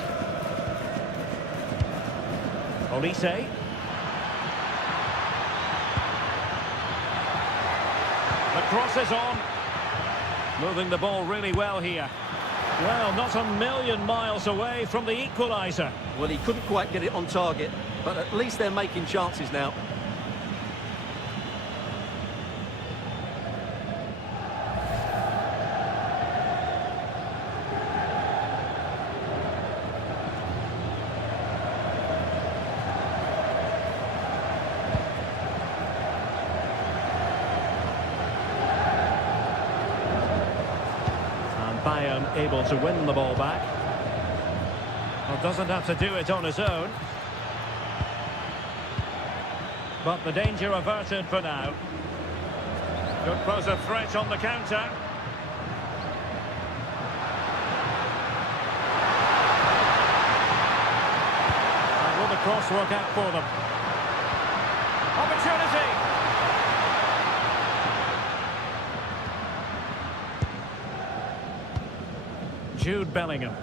Olise. The cross is on. Moving the ball really well here. Well, not a million miles away from the equalizer. Well, he couldn't quite get it on target, but at least they're making chances now. Bayern able to win the ball back. Well, doesn't have to do it on his own. But the danger averted for now. Could pose a threat on the counter. And will the cross work out for them? Opportunity! Jude Bellingham.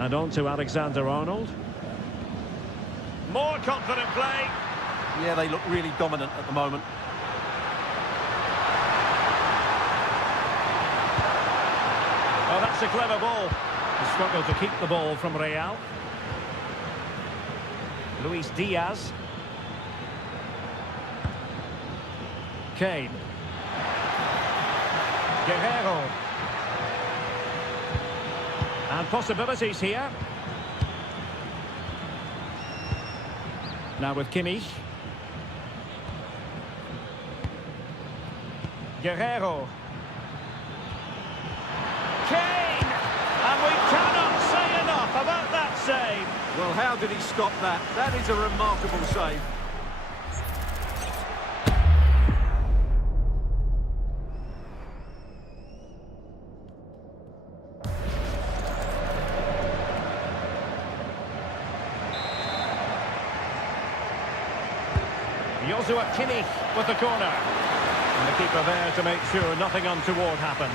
And on to Alexander-Arnold. More confident play. Yeah, they look really dominant at the moment. Oh, that's a clever ball. He struggled to keep the ball from Real. Luis Diaz. Kane. Guerrero. And possibilities here. Now with Kimmich. Guerrero. Kane! And we cannot say enough about that save. Well, how did he stop that? That is a remarkable save. Joshua Kimmich with the corner. And the keeper there to make sure nothing untoward happened.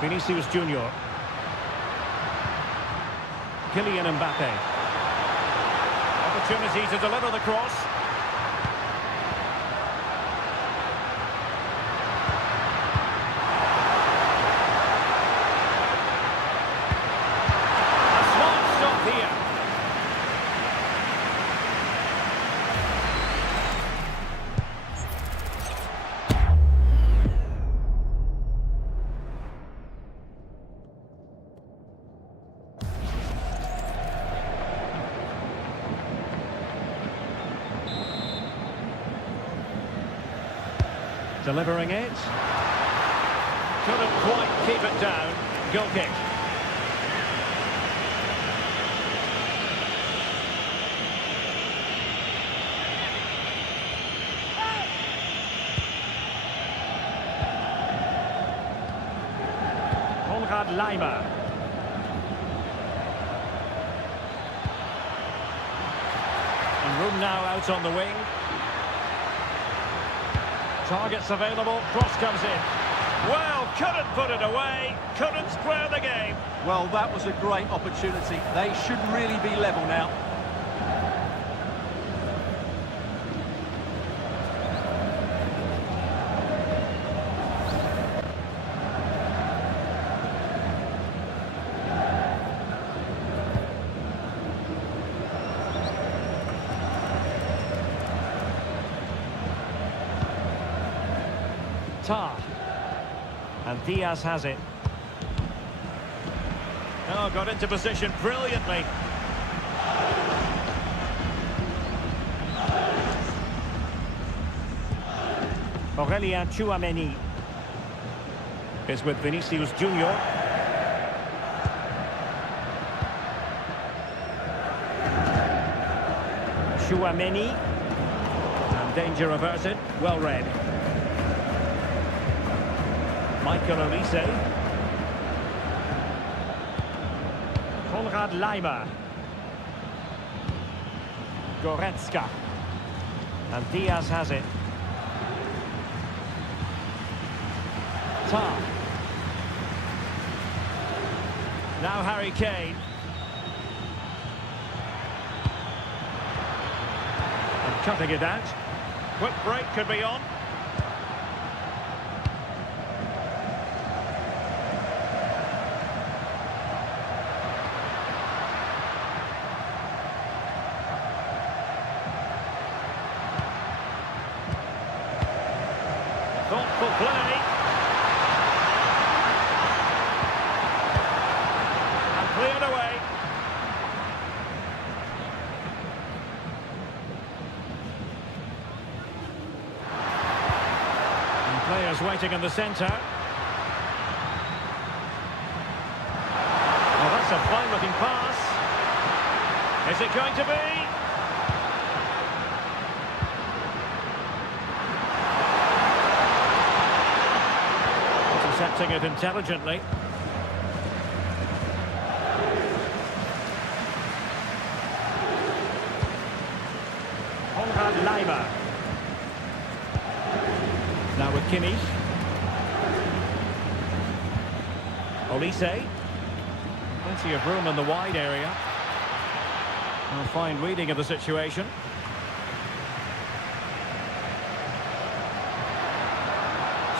Vinicius Junior. Kylian Mbappe. Opportunity to deliver the cross. Delivering it. Couldn't quite keep it down. Goal kick. Konrad Laimer. And room now out on the wing. Targets available, cross comes in. Well, couldn't put it away, couldn't square the game. Well, that was a great opportunity. They should really be level now. And Diaz has it. Oh, got into position brilliantly. Aurelien Tchouameni is with Vinicius Junior. Tchouameni. And danger averted. Well read. Michael Olise. Konrad Laimer. Goretzka. And Diaz has it. Now Harry Kane. And cutting it out. Quick break could be on. Thoughtful play. And cleared away. And players waiting in the centre. Well, that's a fine-looking pass. Is it going to be? Intercepting it intelligently. Leimer. Now with Kimmich. Olise. Plenty of room in the wide area. A fine reading of the situation.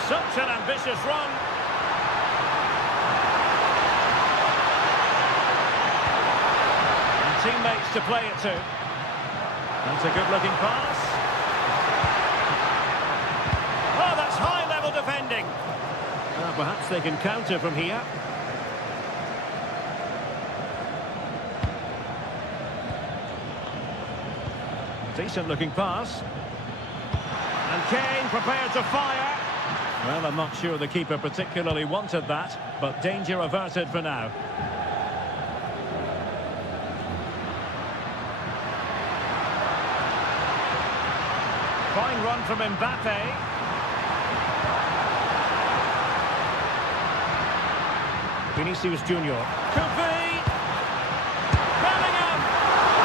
Such an ambitious run. And teammates to play it to. That's a good-looking pass. Oh, that's high-level defending. Well, perhaps they can counter from here. Decent-looking pass. And Kane prepared to fire. Well, I'm not sure the keeper particularly wanted that, but danger averted for now. Fine run from Mbappe. Vinicius Junior. Could be. Bellingham.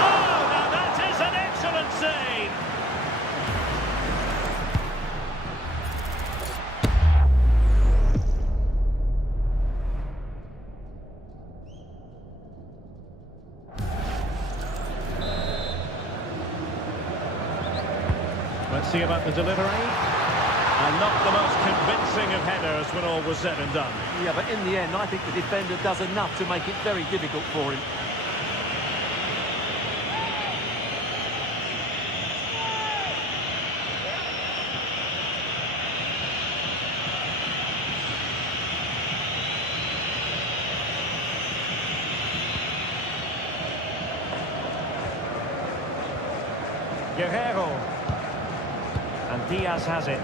Oh, now that is an excellent save. Let's see about the delivery. And not the most convincing of headers when all was said and done. Yeah, but in the end, I think the defender does enough to make it very difficult for him. Guerrero. And Diaz has it.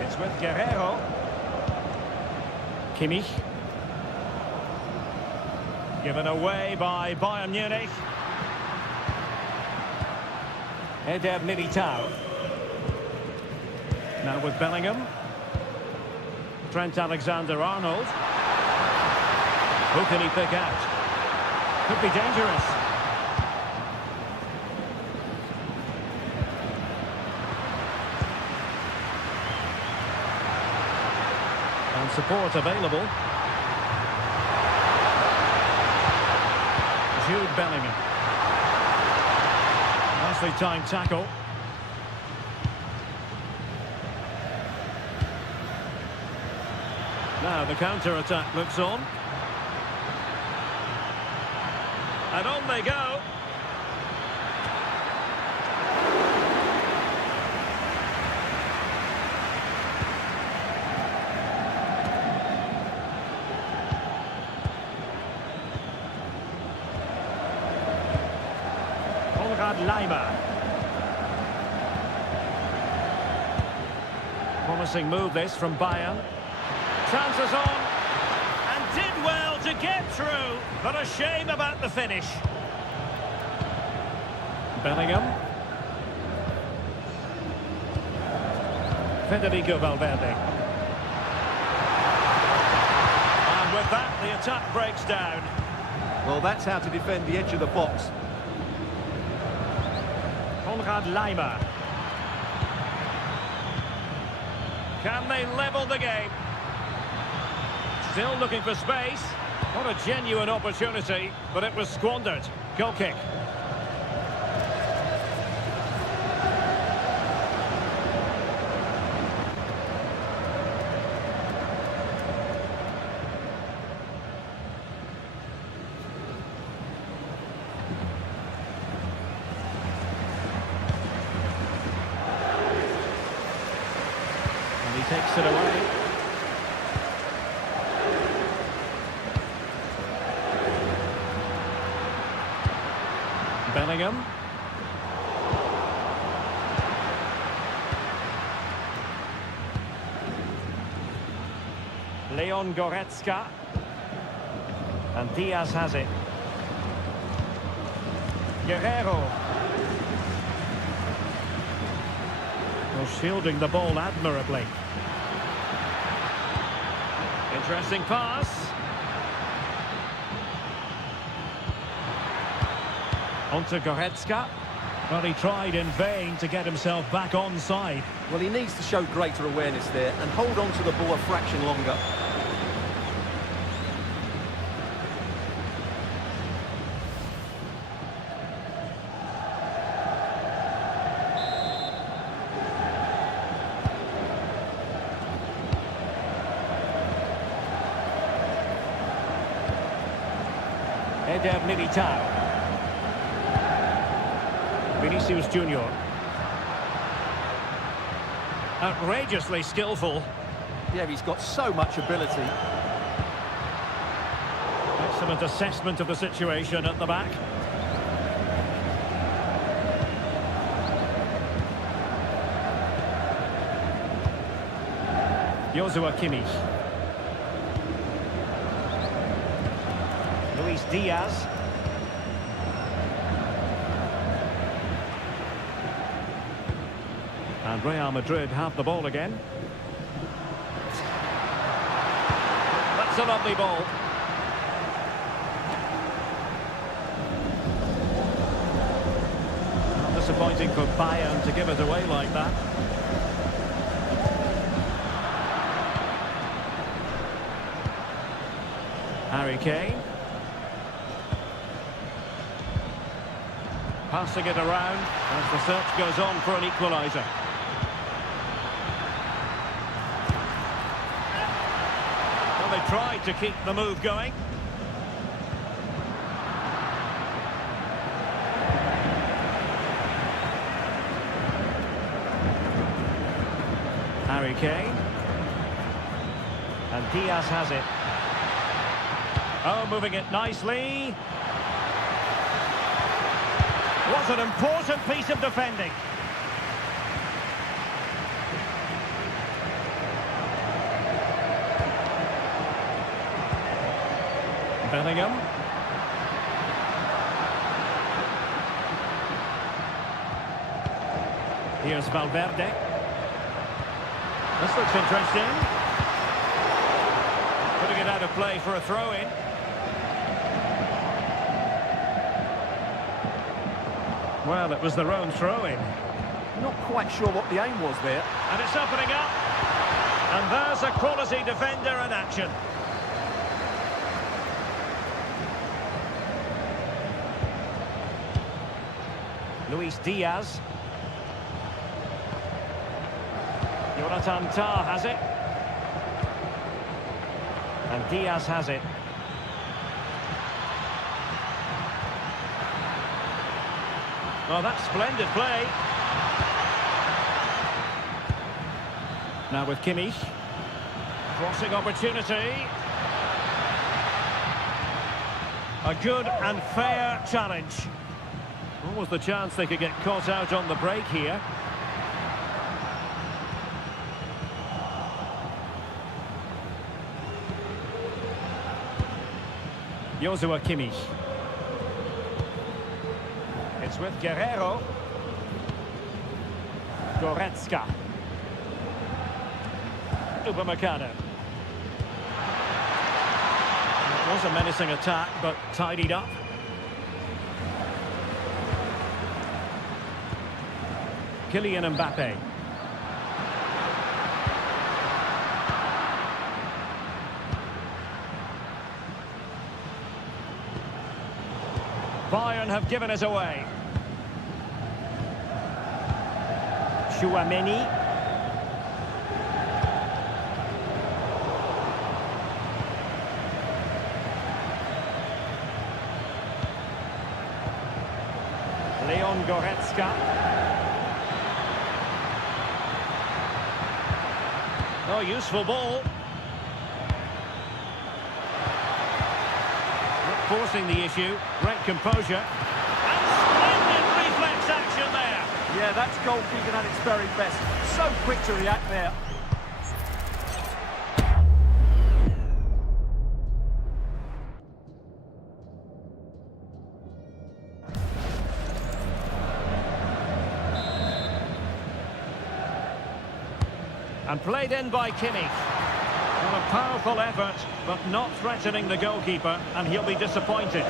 It's with Guerrero. Kimmich. Given away by Bayern Munich. Eder Militao. Now with Bellingham. Trent Alexander-Arnold. Who can he pick out? Could be dangerous. And support available. Jude Bellingham. Nicely timed tackle. Now the counter-attack looks on. And on they go. Leimer. Promising move this from Bayern. Chances on. And did well to get through. But a shame about the finish. Bellingham. Federico Valverde. And with that, the attack breaks down. Well, that's how to defend the edge of the box. Leimer. Can they level the game? Still looking for space. What a genuine opportunity, but it was squandered. Goal kick. And he takes it away. Bellingham. Leon Goretzka. And Diaz has it. Guerrero. Well, shielding the ball admirably. Interesting pass. On to Goretzka. Well, he tried in vain to get himself back on side. Well, he needs to show greater awareness there and hold on to the ball a fraction longer. Eder Militao. Vinicius Junior. Outrageously skillful. Yeah, he's got so much ability. Excellent assessment of the situation at the back. Joshua Kimmich. Luis Diaz. And Real Madrid have the ball again. That's a lovely ball. Disappointing for Bayern to give it away like that. Harry Kane. Passing it around as the search goes on for an equalizer. Well, they tried to keep the move going. Harry Kane. And Diaz has it. Oh, moving it nicely. What an important piece of defending. Bellingham. Here's Valverde. This looks interesting. Putting it out of play for a throw-in. Well, it was their own throw-in. Not quite sure what the aim was there. And it's opening up. And there's a quality defender in action. Luis Diaz. Jonathan Tah has it. And Diaz has it. Well, that's splendid play. Now with Kimmich. Crossing opportunity. A good and fair challenge. What was the chance they could get caught out on the break here? Joshua Kimmich. It's with Guerrero. Goretzka. Upamecano. It was a menacing attack, but tidied up. Kylian Mbappe. Bayern have given it away. Chouameni. Leon Goretzka. Oh, useful ball. Not forcing the issue. Great composure. And splendid reflex action there. Yeah, that's goalkeeping at its very best. So quick to react there. And played in by Kimmich. Well, a powerful effort, but not threatening the goalkeeper, and he'll be disappointed.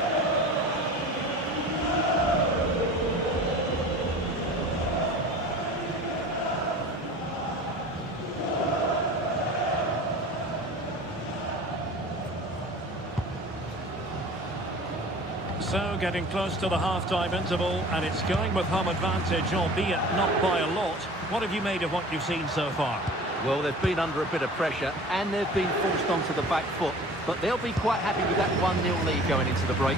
So, getting close to the half-time interval, and it's going with home advantage, albeit not by a lot. What have you made of what you've seen so far? Well, they've been under a bit of pressure, and they've been forced onto the back foot. But they'll be quite happy with that 1-0 lead going into the break.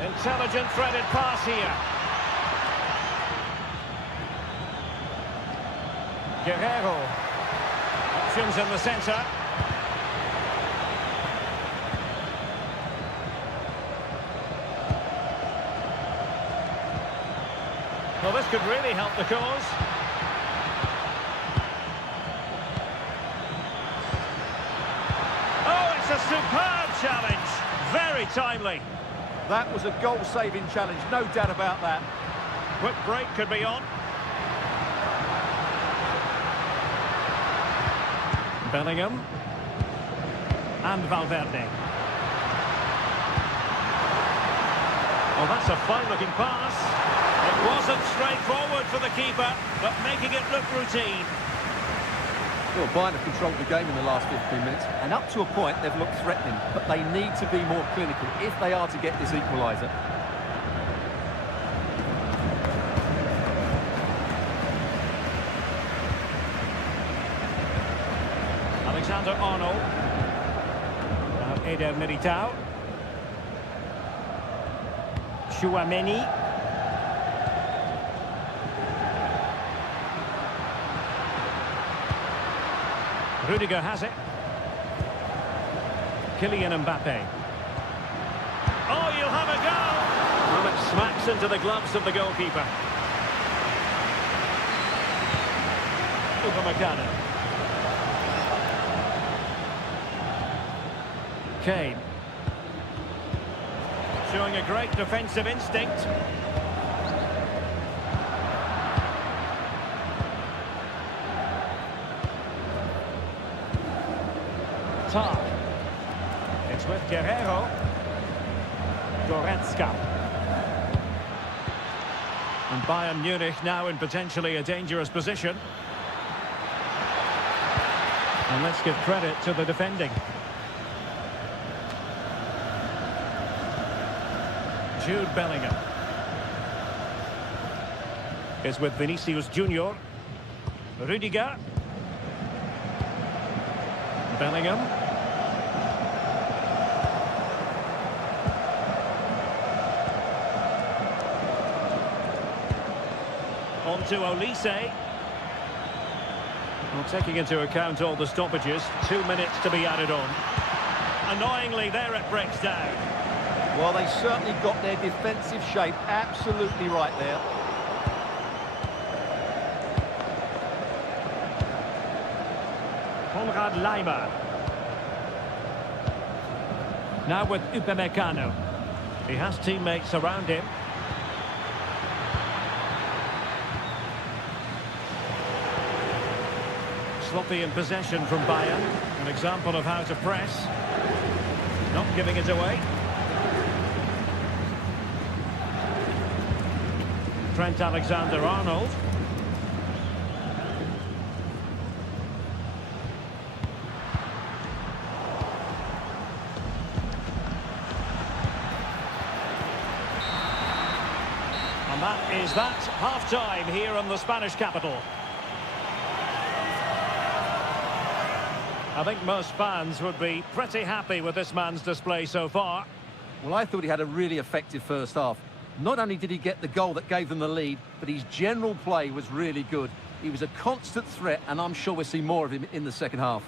Intelligent threaded pass here. Guerrero. Options in the centre. Well, this could really help the cause. Oh, it's a superb challenge. Very timely. That was a goal-saving challenge, no doubt about that. Quick break could be on. Bellingham. And Valverde. Oh, that's a fine-looking pass. It wasn't straightforward for the keeper, but making it look routine. Well, Bayern have controlled the game in the last 15 minutes, and up to a point they've looked threatening, but they need to be more clinical if they are to get this equalizer. Alexander-Arnold. Now Eder Militao. Chouameni. Rudiger has it. Kylian Mbappe. Oh, you'll have a go! Well, it smacks into the gloves of the goalkeeper. Upamecano. Kane. Showing a great defensive instinct. Tar. It's with Guerrero. Goretzka. And Bayern Munich now in potentially a dangerous position. And let's give credit to the defending. Jude Bellingham. Is with Vinicius Junior. Rudiger. Bellingham. On to Olise. Well, taking into account all the stoppages, 2 minutes to be added on. Annoyingly, there it breaks down. Well, they certainly got their defensive shape absolutely right there. Konrad Laimer. Now with Upamecano. He has teammates around him. Sloppy in possession from Bayern. An example of how to press. Not giving it away. Trent Alexander-Arnold. And that is that. Half-time here in the Spanish capital. I think most fans would be pretty happy with this man's display so far. Well, I thought he had a really effective first half. Not only did he get the goal that gave them the lead, but his general play was really good. He was a constant threat, and I'm sure we'll see more of him in the second half.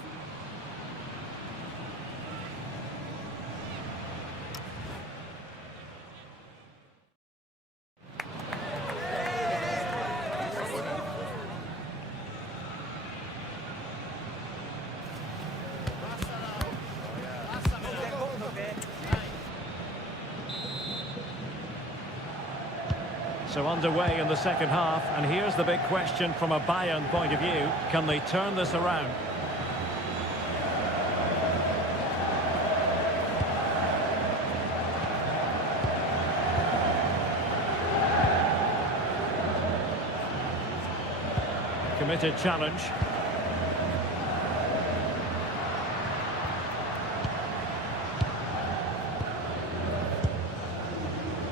So underway in the second half, and here's the big question from a Bayern point of view. Can they turn this around? Committed challenge.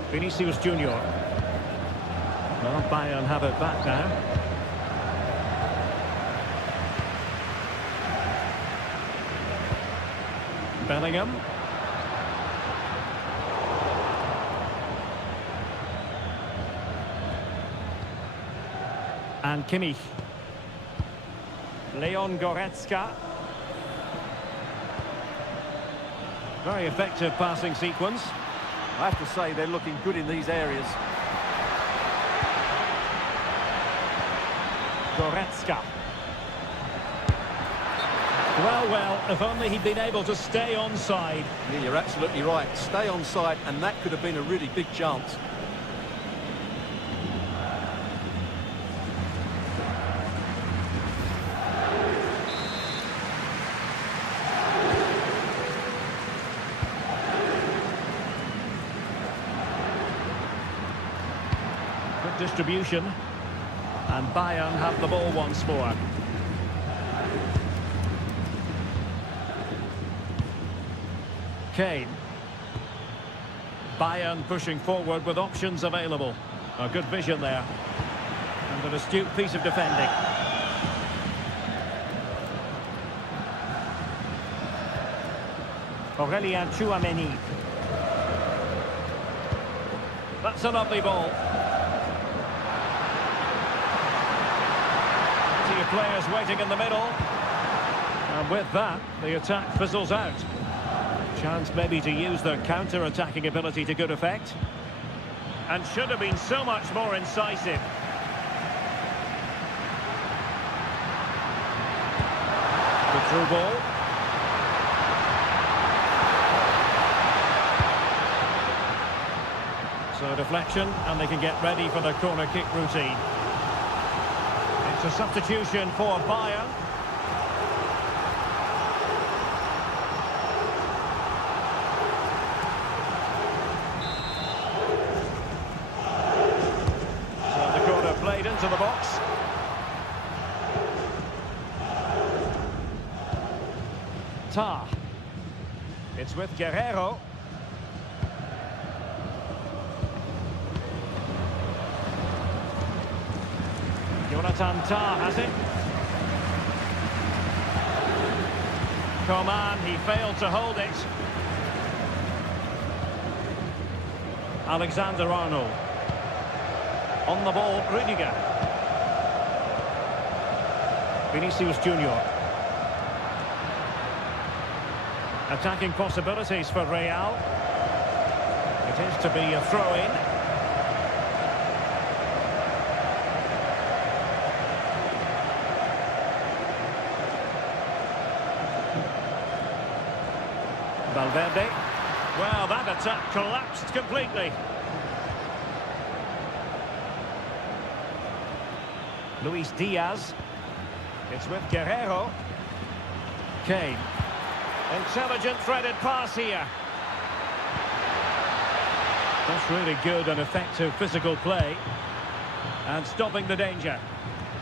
Vinicius Junior. Well, Bayern have it back now. Bellingham. And Kimmich. Leon Goretzka. Very effective passing sequence. I have to say they're looking good in these areas. Goretzka. Well, if only he'd been able to stay onside. Yeah, you're absolutely right. Stay onside, and that could have been a really big chance. Good distribution. And Bayern have the ball once more. Kane. Bayern pushing forward with options available. A good vision there. And an astute piece of defending. Aurélien Tchouameni. That's a lovely ball. Players waiting in the middle, and with that the attack fizzles out. Chance maybe to use their counter-attacking ability to good effect, and should have been so much more incisive. The through ball. So deflection, and they can get ready for the corner kick routine. It's a substitution for Bayern. So the corner played into the box. Tar. It's with Guerrero. Jonathan Tah has it. Coman, he failed to hold it. Alexander-Arnold. On the ball, Rüdiger. Vinicius Junior. Attacking possibilities for Real. It is to be a throw-in. Valverde. Well, that attack collapsed completely. Luis Diaz. It's with Guerrero. Kane. Intelligent threaded pass here. That's really good and effective physical play. And stopping the danger.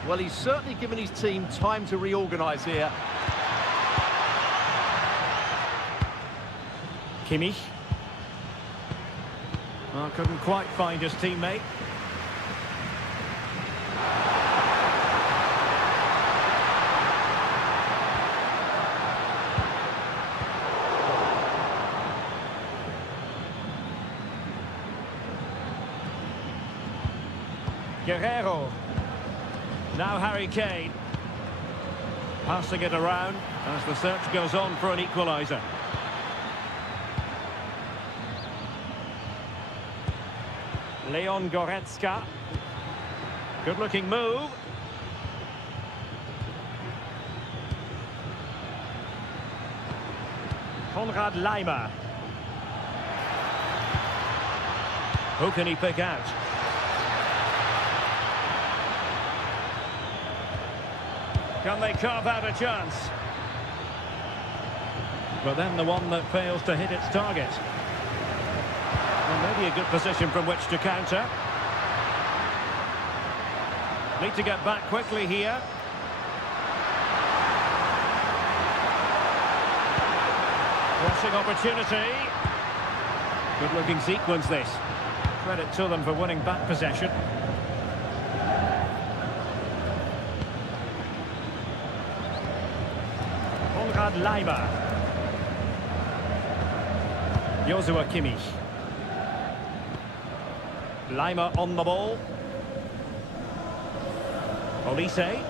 Well, he's certainly given his team time to reorganise here. Kimmich. Well, couldn't quite find his teammate. Guerrero. Now Harry Kane. Passing it around as the search goes on for an equalizer. Leon Goretzka. Good-looking move. Konrad Laimer. Who can he pick out? Can they carve out a chance? But then the one that fails to hit its target. Well, maybe a good position from which to counter. Need to get back quickly here. Crossing opportunity. Good-looking sequence, this. Credit to them for winning back possession. Konrad Laimer. Joshua Kimmich. Laimer on the ball. Olise.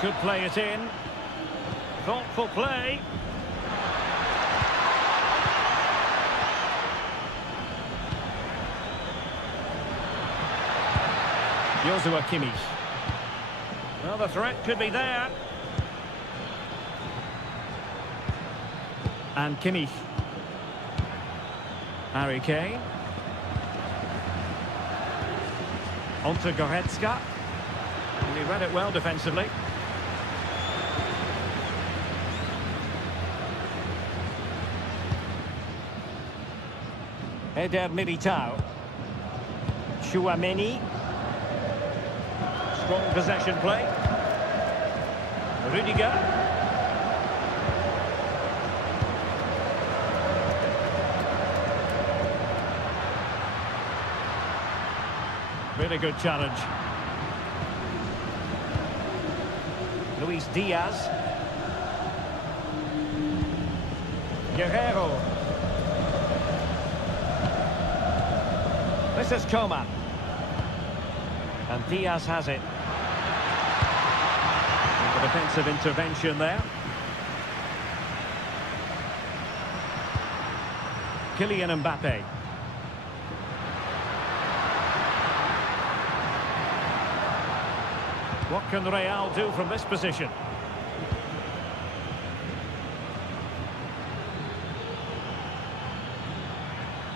Could play it in. Thoughtful play. Joshua Kimmich. Well, the threat could be there. And Kimmich. Harry Kane. On to Goretzka. And he read it well defensively. Eder Militao. Chouameni. Strong possession play. Rudiger. Really good challenge. Luis Diaz. Guerrero. This is Coman. And Diaz has it. And the defensive intervention there. Kylian Mbappe. What can Real do from this position?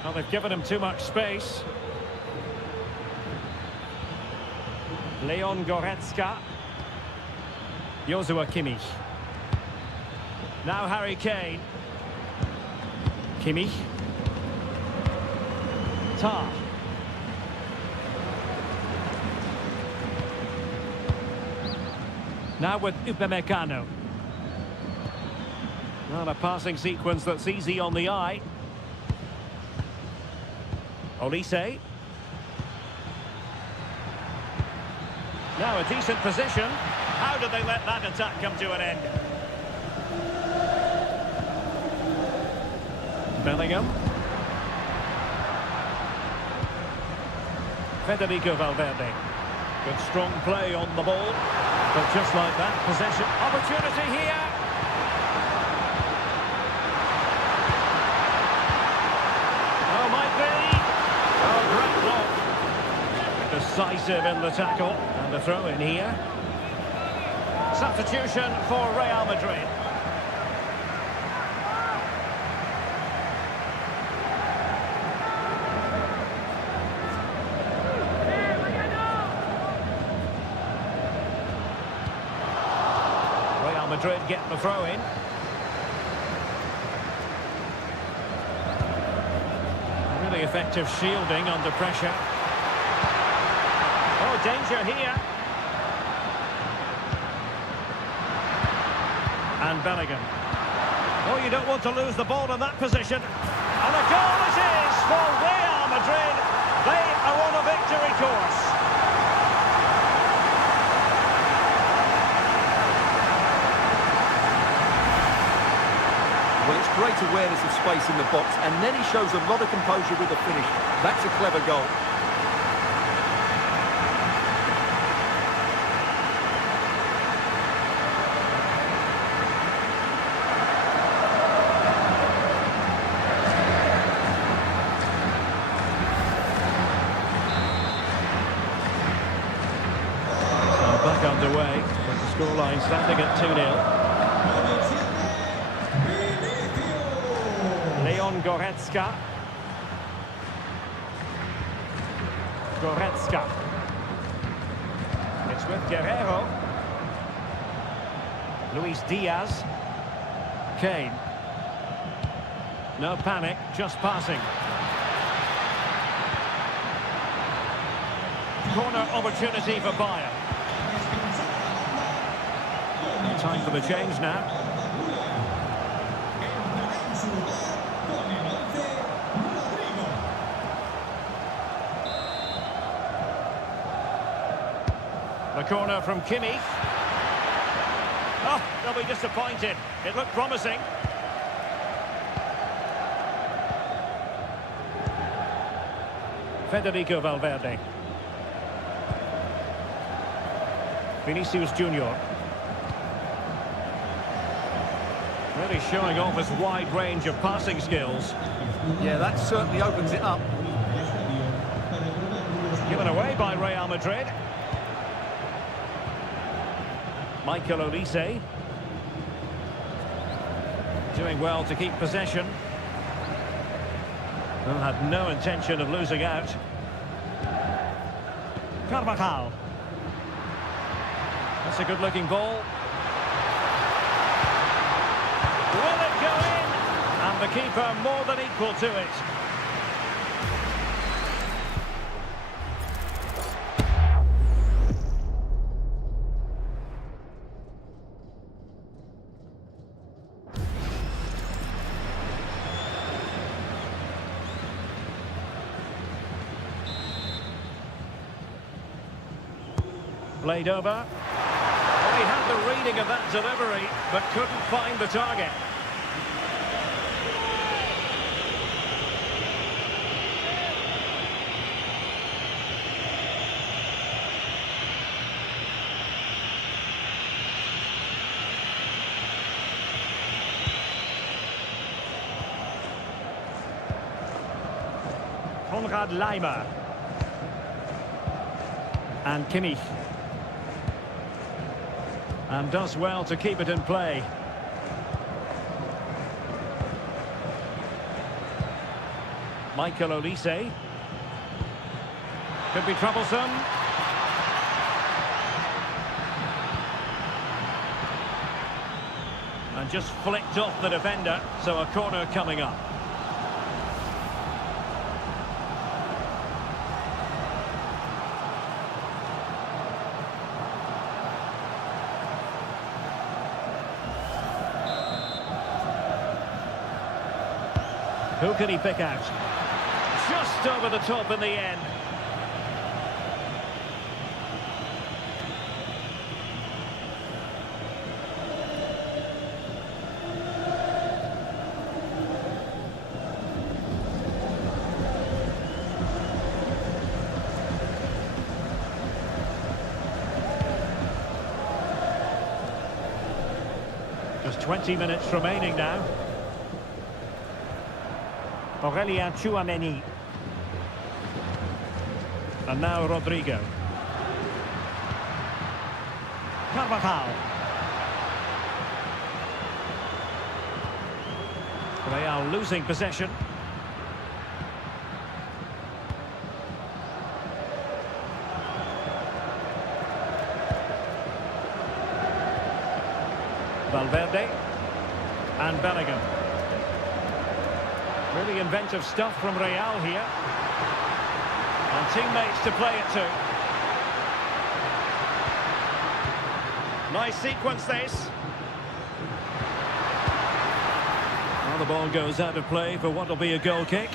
Well, they've given him too much space. Leon Goretzka. Joshua Kimmich. Now Harry Kane. Kimmich. Tar. Now with Upamecano. Well, a passing sequence that's easy on the eye. Olise. Now a decent position. How did they let that attack come to an end? Bellingham. Federico Valverde. Good strong play on the ball. But just like that, possession opportunity here. Oh, might be. Oh, great block. Decisive in the tackle. And the throw in here. Substitution for Real Madrid. Madrid get the throw in. Really effective shielding under pressure. Oh, danger here. And Bellingham. Oh, you don't want to lose the ball in that position. And a goal it is for Real Madrid. They are on a victory course. Well, it's great awareness of space in the box, and then he shows a lot of composure with the finish. That's a clever goal. underway, but the scoreline standing at 2-0. Leon Goretzka. Goretzka. It's with Guerrero. Luis Diaz. Kane. No panic, just passing. Corner opportunity for Bayern. Time for the change now. The corner from Kimmich. Oh, they'll be disappointed. It looked promising. Federico Valverde. Vinicius Junior. Really showing off his wide range of passing skills. Yeah, that certainly opens it up. Given away by Real Madrid. Michael Olise. Doing well to keep possession. And had no intention of losing out. Carvajal. That's a good-looking ball. Will it go in? And the keeper more than equal to it. Played over. Well, he had the reading of that delivery, but couldn't find the target. Konrad Leimer. And Kimmich. And does well to keep it in play. Michael Olise. Could be troublesome. And just flicked off the defender, so a corner coming up. Who can he pick out? Just over the top in the end. Just 20 minutes remaining now. Aurelien Tchouameni. And now Rodrigo. Carvajal. Real losing possession. Valverde. And Bellingham. Really inventive stuff from Real here. And teammates to play it to. Nice sequence this. Well, the ball goes out of play for what will be a goal kick.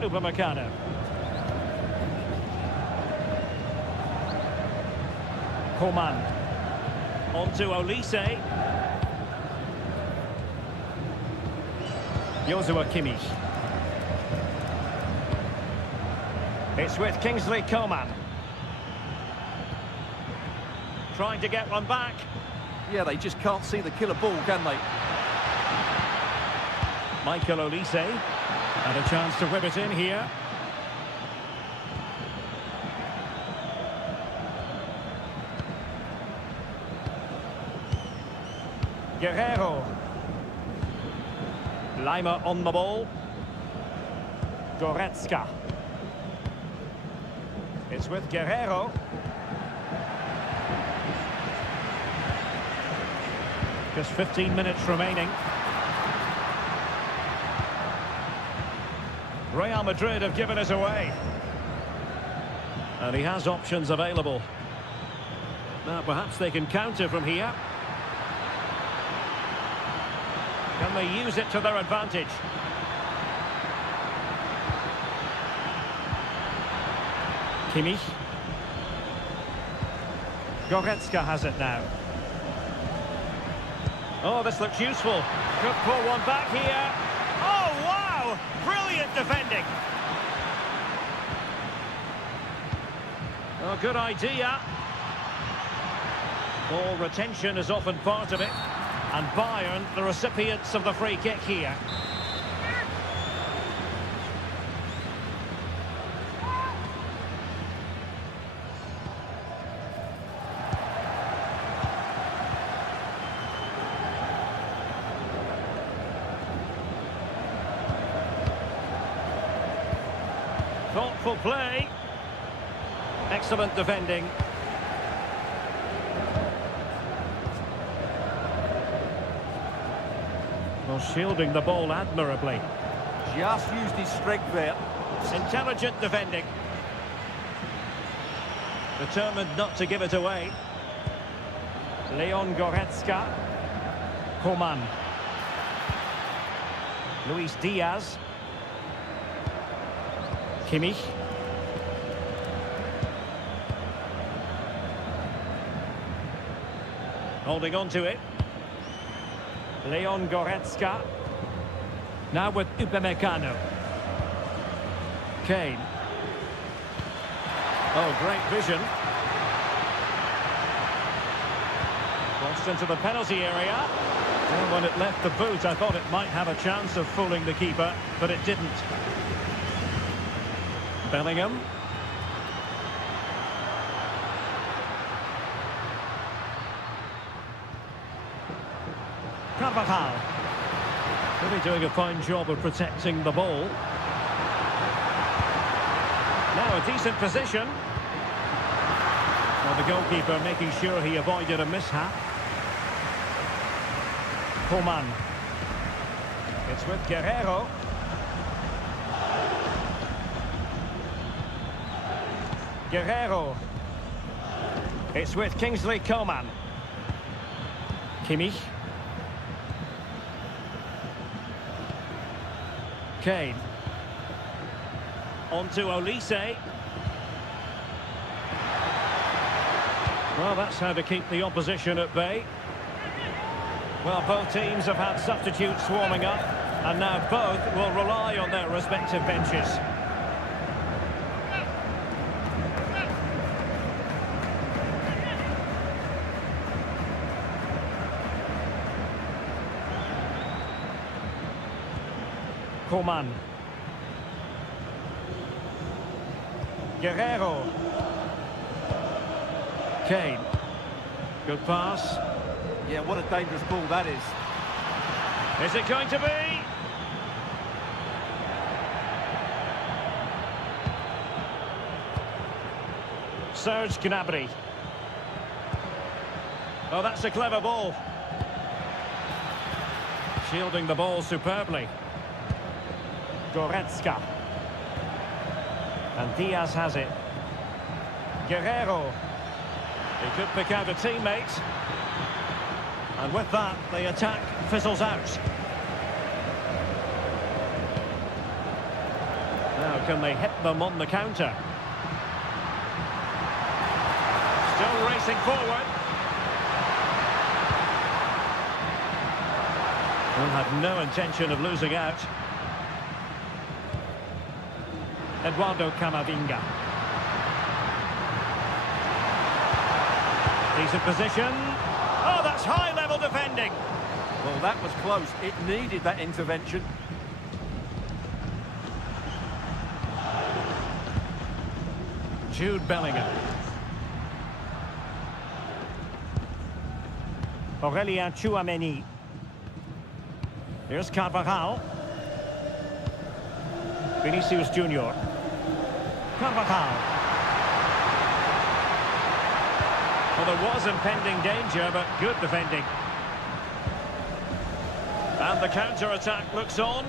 Upamecano. Coman. On to Olise. Joshua Kimmich. It's with Kingsley Coman. trying to get one back. Yeah, they just can't see the killer ball, can they? Michael Olise had a chance to whip it in here. Guerrero. Lima on the ball. Goretzka. It's with Guerrero. Just 15 minutes remaining. Real Madrid have given it away. And he has options available. Now perhaps they can counter from here. Can they use it to their advantage? Kimmich. Goretzka has it now. Oh, this looks useful. Could pull one back here. Oh, wow! Brilliant defending. Oh, good idea. Ball retention is often part of it. And Bayern, the recipients of the free kick here. Thoughtful play. Excellent defending. Well, shielding the ball admirably. Just used his strength there. Intelligent defending. Determined not to give it away. Leon Goretzka. Coman. Luis Diaz. Kimmich. Holding on to it. Leon Goretzka. Now with Upamecano. Kane. Oh, great vision. Crossed into the penalty area. And when it left the boot, I thought it might have a chance of fooling the keeper, but it didn't. Bellingham. Carvajal. Really doing a fine job of protecting the ball. Now a decent position. Well, the goalkeeper making sure he avoided a mishap. Coman. It's with Guerrero. Guerrero. It's with Kingsley Coman. Kimmich. Kane. On to Olise. Well, that's how to keep the opposition at bay. Well, both teams have had substitutes warming up, and now both will rely on their respective benches. Coman. Guerrero. Kane. Good pass. Yeah, what a dangerous ball that is. Is it going to be? Serge Gnabry. Oh, that's a clever ball. Shielding the ball superbly. Goretzka. And Diaz has it. Guerrero. He could pick out a teammate. And with that, the attack fizzles out. Now, can they hit them on the counter? Still racing forward. Will have no intention of losing out. Eduardo Camavinga. Decent position. Oh, that's high-level defending. Well, that was close. It needed that intervention. Jude Bellingham. Aurelien Tchouameni. Here's Carvajal. Vinicius Junior. Carvajal. Well, there was impending danger, but good defending. And the counter-attack looks on.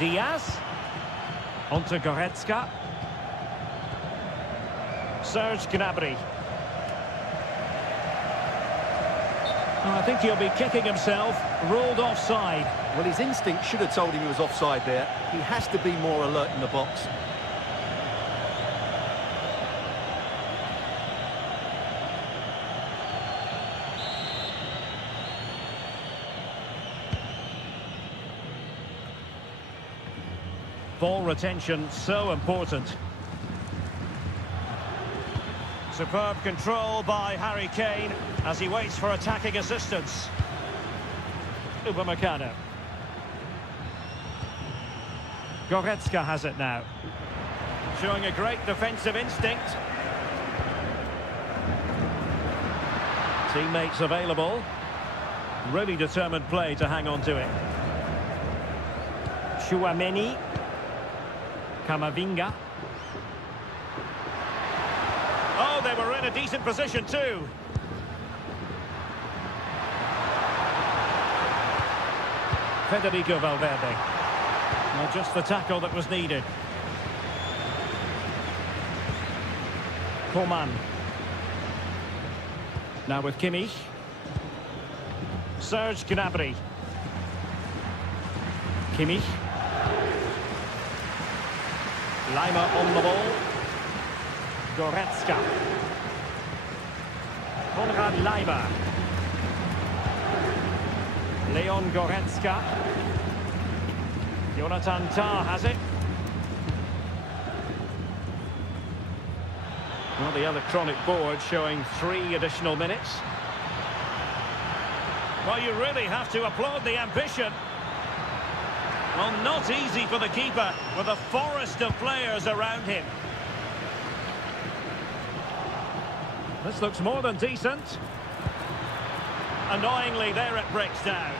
Diaz. Onto Goretzka. Serge Gnabry. Oh, I think he'll be kicking himself. Ruled offside. Well, his instinct should have told him he was offside there. He has to be more alert in the box. Ball retention, so important. Superb control by Harry Kane as he waits for attacking assistance. Upamecano. Goretzka has it now. Showing a great defensive instinct. Teammates available. Really determined play to hang on to it. Tchouameni. Camavinga. Oh, they were in a decent position too. Federico Valverde. Well, just the tackle that was needed. Coman. Now with Kimmich. Serge Gnabry. Kimmich. Lima on the ball. Goretzka. Konrad Lima. Leon Goretzka. Jonathan Tah has it. Well, the electronic board showing 3 additional minutes. Well, you really have to applaud the ambition. Well, not easy for the keeper with a forest of players around him. This looks more than decent. Annoyingly, there it breaks down.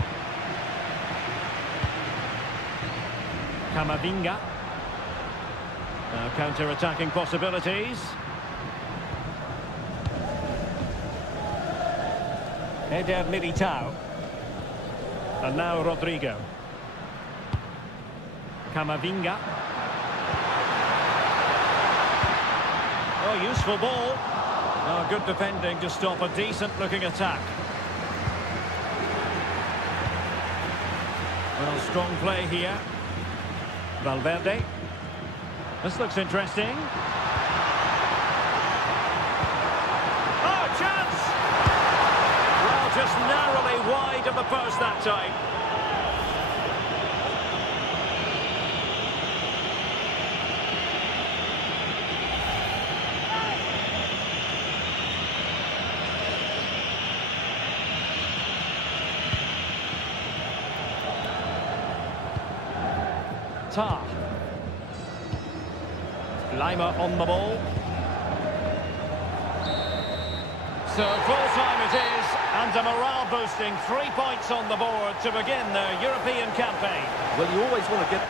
Camavinga. Now counter-attacking possibilities. Eder Militao. And now Rodrigo. Camavinga. Oh, useful ball. Oh, good defending to stop a decent-looking attack. Well, strong play here. Valverde. This looks interesting. Oh, chance! Well, just narrowly wide of the post that time. Tah. Lima on the ball. So full time it is, and a morale boosting 3 points on the board to begin their European campaign. Well, you always want to get...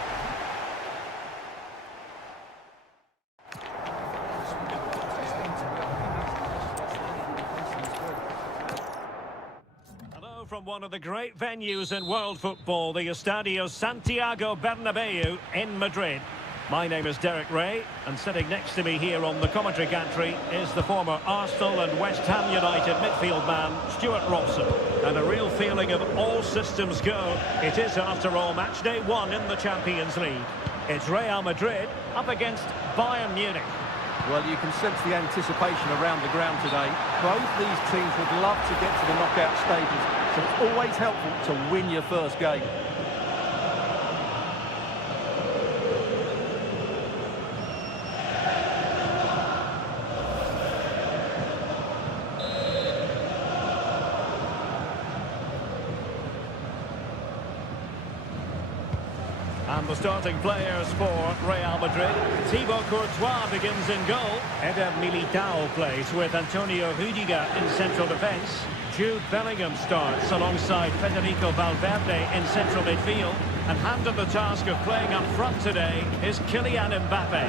Hello from one of the great venues in world football, the Estadio Santiago Bernabeu in Madrid. My name is Derek Ray, and sitting next to me here on the commentary gantry is the former Arsenal and West Ham United midfield man, Stuart Robson. And a real feeling of all systems go. It is, after all, match day 1 in the Champions League. It's Real Madrid up against Bayern Munich. Well, you can sense the anticipation around the ground today. Both these teams would love to get to the knockout stages, so it's always helpful to win your first game. And the starting players for Real Madrid. Thibaut Courtois begins in goal. Eder Militao plays with Antonio Rudiger in central defence. Jude Bellingham starts alongside Federico Valverde in central midfield. And handed the task of playing up front today is Kylian Mbappe.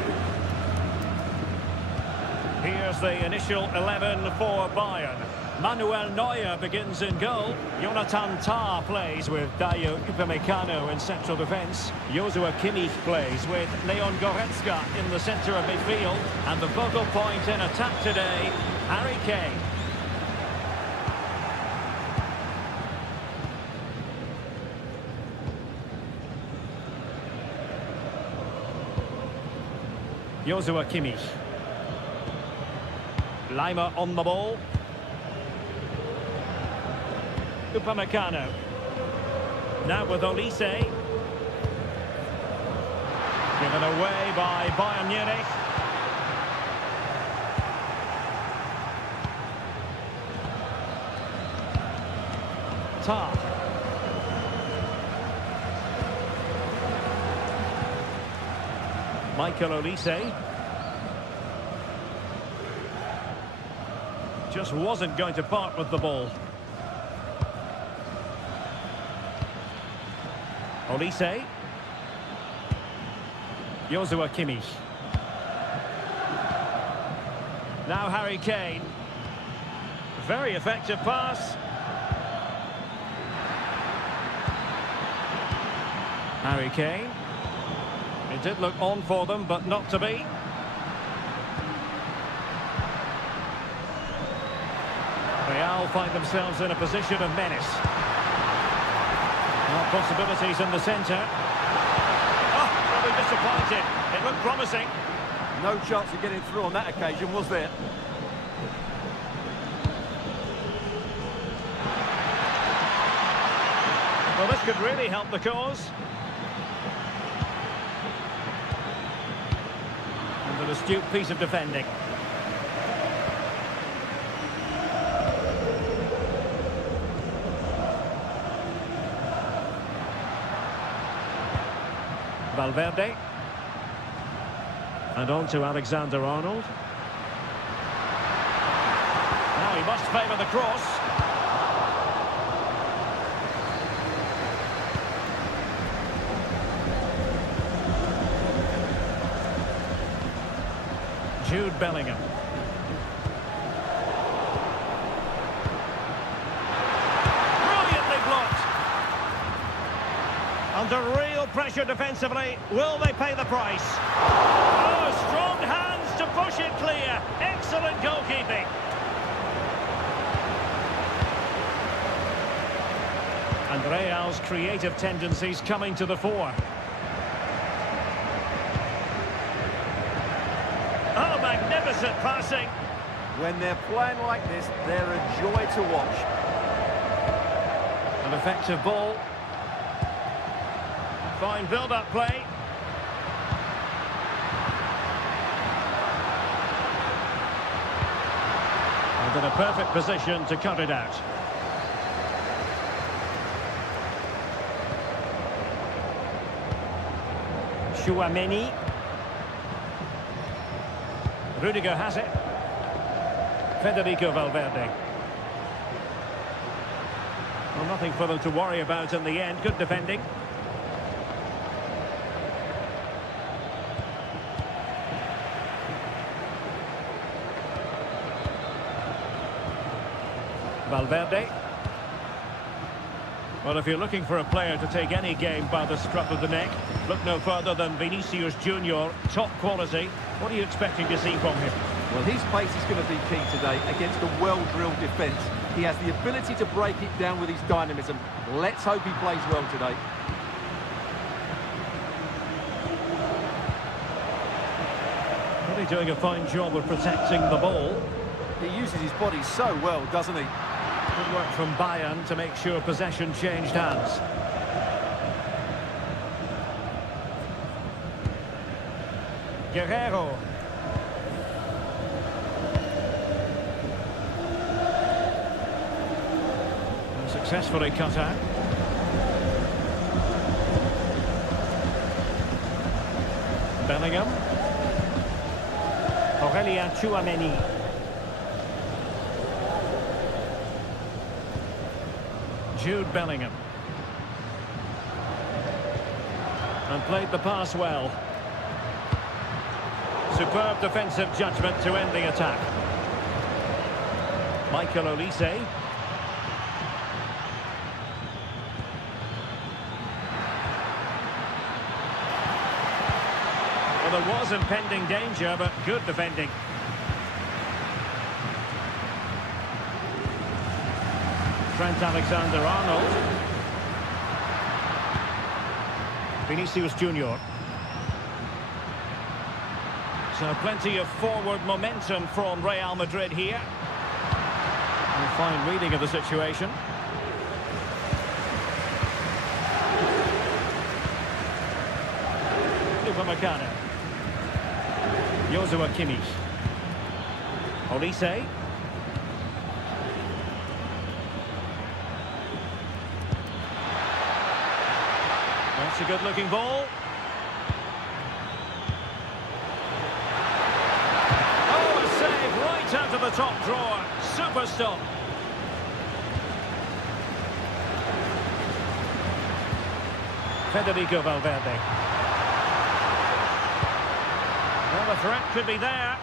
Here's the initial 11 for Bayern. Manuel Neuer begins in goal. Jonathan Tah plays with Dayo Upamecano in central defence. Joshua Kimmich plays with Leon Goretzka in the centre of midfield. And the focal point in attack today, Harry Kane. Joshua Kimmich. Lima on the ball. Upamecano. Now with Olise. Given away by Bayern Munich. Tah. Michael Olise. Just wasn't going to part with the ball. Olise. Joshua Kimmich. Now Harry Kane. Very effective pass. Harry Kane. It did look on for them, but not to be. Real find themselves in a position of menace. Possibilities in the centre. Oh, probably disappointed. It looked promising. No chance of getting through on that occasion, was there? Well, this could really help the cause. And an astute piece of defending. Valverde. And on to Alexander-Arnold. Now he must favour the cross. Jude Bellingham. Under real pressure defensively, will they pay the price? Oh, strong hands to push it clear. Excellent goalkeeping. And Real's creative tendencies coming to the fore. Oh, magnificent passing. When they're playing like this, they're a joy to watch. An effective ball. Fine build-up play. And in a perfect position to cut it out. Chouameni. Rudiger has it. Federico Valverde. Well, nothing for them to worry about in the end. Good defending. Valverde. Well, if you're looking for a player to take any game by the scruff of the neck, look no further than Vinicius Junior, top quality. What are you expecting to see from him? Well, his pace is going to be key today against a well-drilled defence. He has the ability to break it down with his dynamism. Let's hope he plays well today. Really doing a fine job of protecting the ball. He uses his body so well, doesn't he? Good work from Bayern to make sure possession changed hands. Guerrero. And successfully cut out. Bellingham. Aurelien Tchouameni. Jude Bellingham. And played the pass well. Superb defensive judgment to end the attack. Michael Olise. Well, there was impending danger, but good defending. Trent Alexander-Arnold. Vinicius Junior. So plenty of forward momentum from Real Madrid here. A fine reading of the situation. Upamecano. Joshua Kimmich. Olise. That's a good-looking ball. Oh, a save right out of the top drawer. Super stop. Federico Valverde. Well, the threat could be there.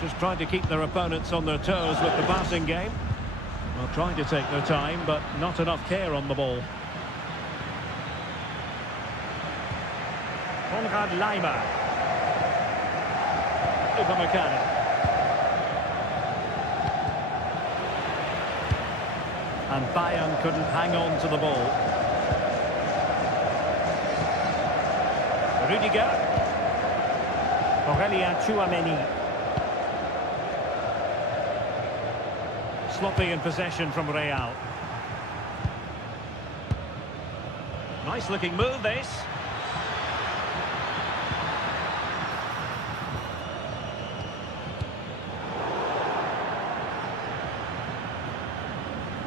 Just trying to keep their opponents on their toes with the passing game. Well, trying to take their time, but not enough care on the ball. Konrad Laimer. Upamecano. And Bayern couldn't hang on to the ball. Rudiger. Aurelien Tchouameni. Sloppy in possession from Real. Nice looking move, this.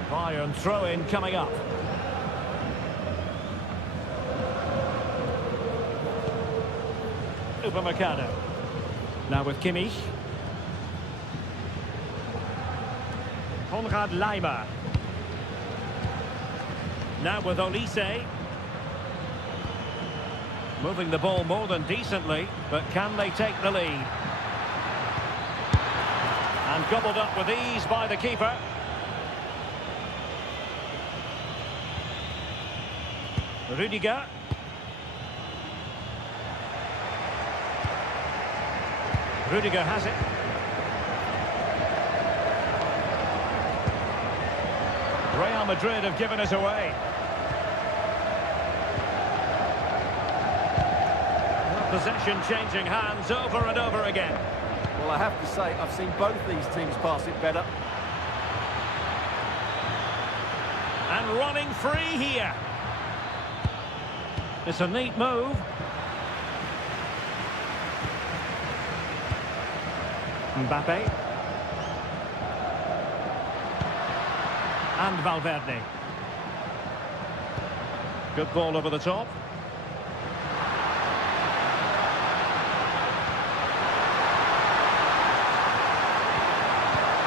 Bayern throw-in coming up. Upamecano. Now with Kimmich. Konrad Laimer. Now with Olise. Moving the ball more than decently, but can they take the lead? And gobbled up with ease by the keeper. Rudiger. Rudiger has it. Real Madrid have given us away. Possession changing hands over and over again. Well, I have to say, I've seen both these teams pass it better. And running free here. It's a neat move. Mbappe. And Valverde. Good ball over the top.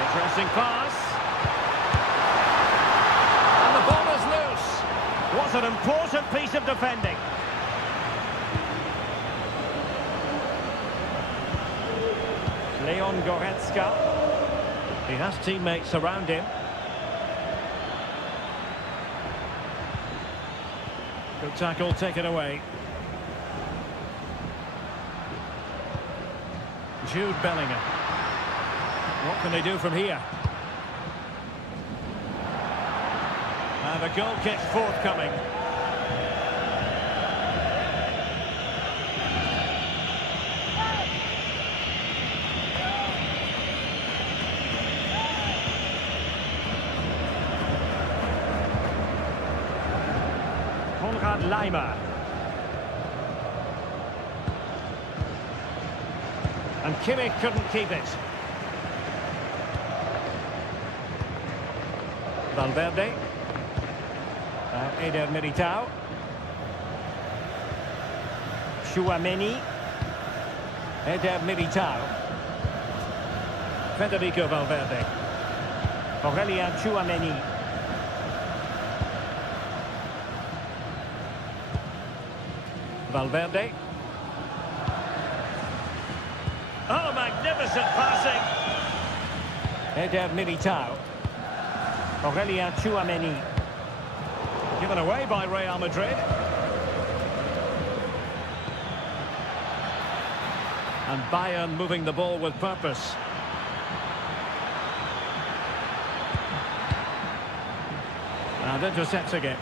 Interesting pass. And the ball is loose. What an important piece of defending. Leon Goretzka. He has teammates around him. Good tackle taken away. Jude Bellingham. What can they do from here? And a goal kick forthcoming. Konrad Laimer. And Kimmich couldn't keep it. Valverde. Eder Militao. Tchouaméni. Eder Militao. Federico Valverde. Aurelien Tchouaméni. Valverde. Oh, magnificent passing. Eder Militao. Aurelien Tchouaméni. Given away by Real Madrid. And Bayern moving the ball with purpose. And intercepting it.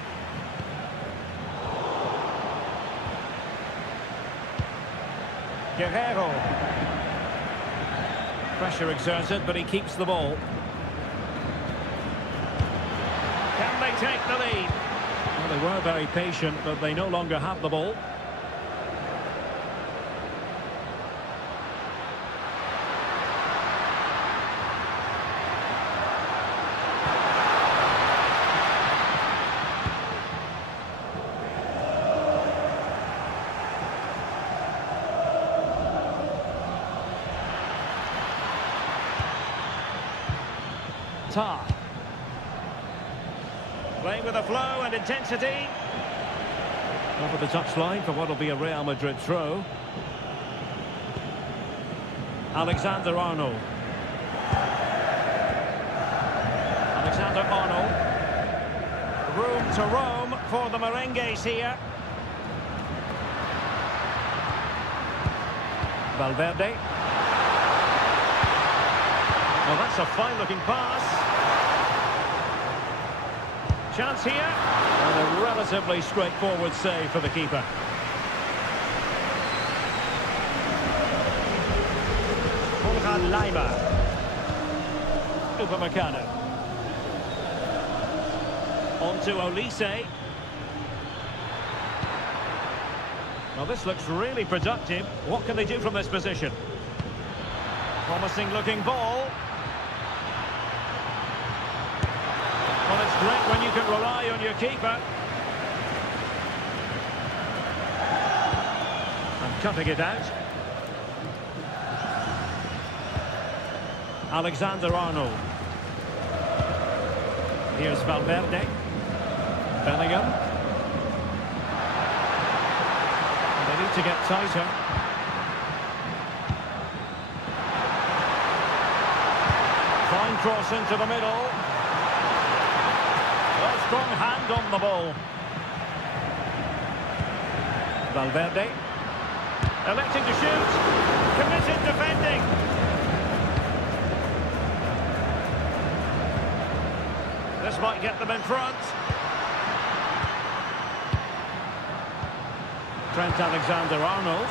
Guerrero. Pressure exerted, but he keeps the ball. Can they take the lead? Well, they were very patient, but they no longer have the ball. Tar. Playing with a flow and intensity. Over the touchline for what will be a Real Madrid throw. Alexander-Arnold. Alexander-Arnold. Room to roam for the merengues here. Valverde. Well, that's a fine-looking pass. Chance here. And a relatively straightforward save for the keeper. Konrad Laimer. Upamecano. On to Olise. Well, this looks really productive. What can they do from this position? Promising looking ball. Well, it's great when you can rely on your keeper. And cutting it out. Alexander-Arnold. Here's Valverde. Bellingham. They need to get tighter. Fine cross into the middle. A strong hand on the ball. Valverde. Electing to shoot. Committed defending. This might get them in front. Trent Alexander-Arnold.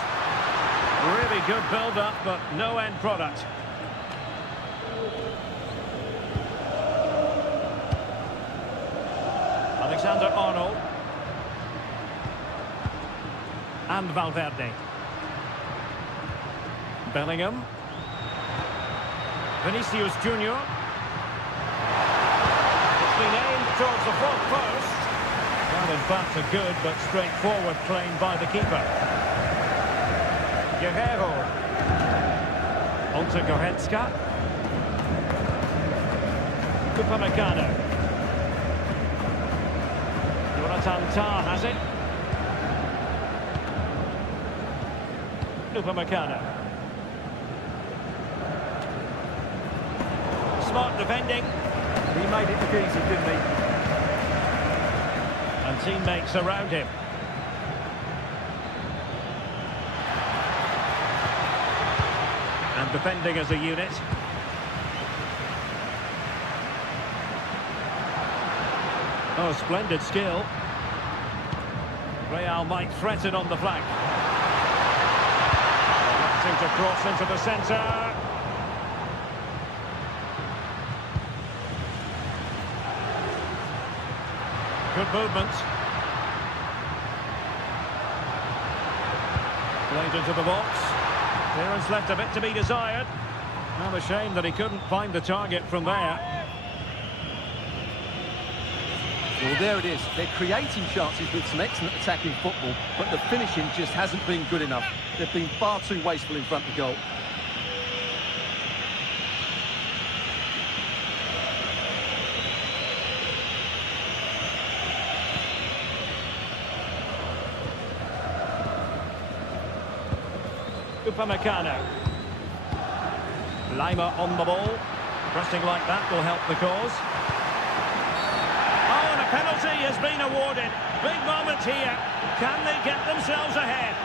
Really good build-up, but no end product. Alexander-Arnold. And Valverde. Bellingham. Vinicius Junior. It's been aimed towards the fourth post. Well, in fact, a good but straightforward claim by the keeper. Guerrero. On to Goretzka. Upamecano. Jonathan Tah has it. Upamecano. Smart defending. He made it look easy, didn't he? And teammates around him. And defending as a unit. Oh, splendid skill. Real might threaten on the flank. Electing to cross into the centre. Good movement. Played into the box. Clearance left a bit to be desired. Well, a shame that he couldn't find the target from there. Well, there it is. They're creating chances with some excellent attacking football, but the finishing just hasn't been good enough. They've been far too wasteful in front of goal. Upamecano. Lima on the ball. Pressing like that will help the cause. Oh, and a penalty has been awarded. Big moment here. Can they get themselves ahead?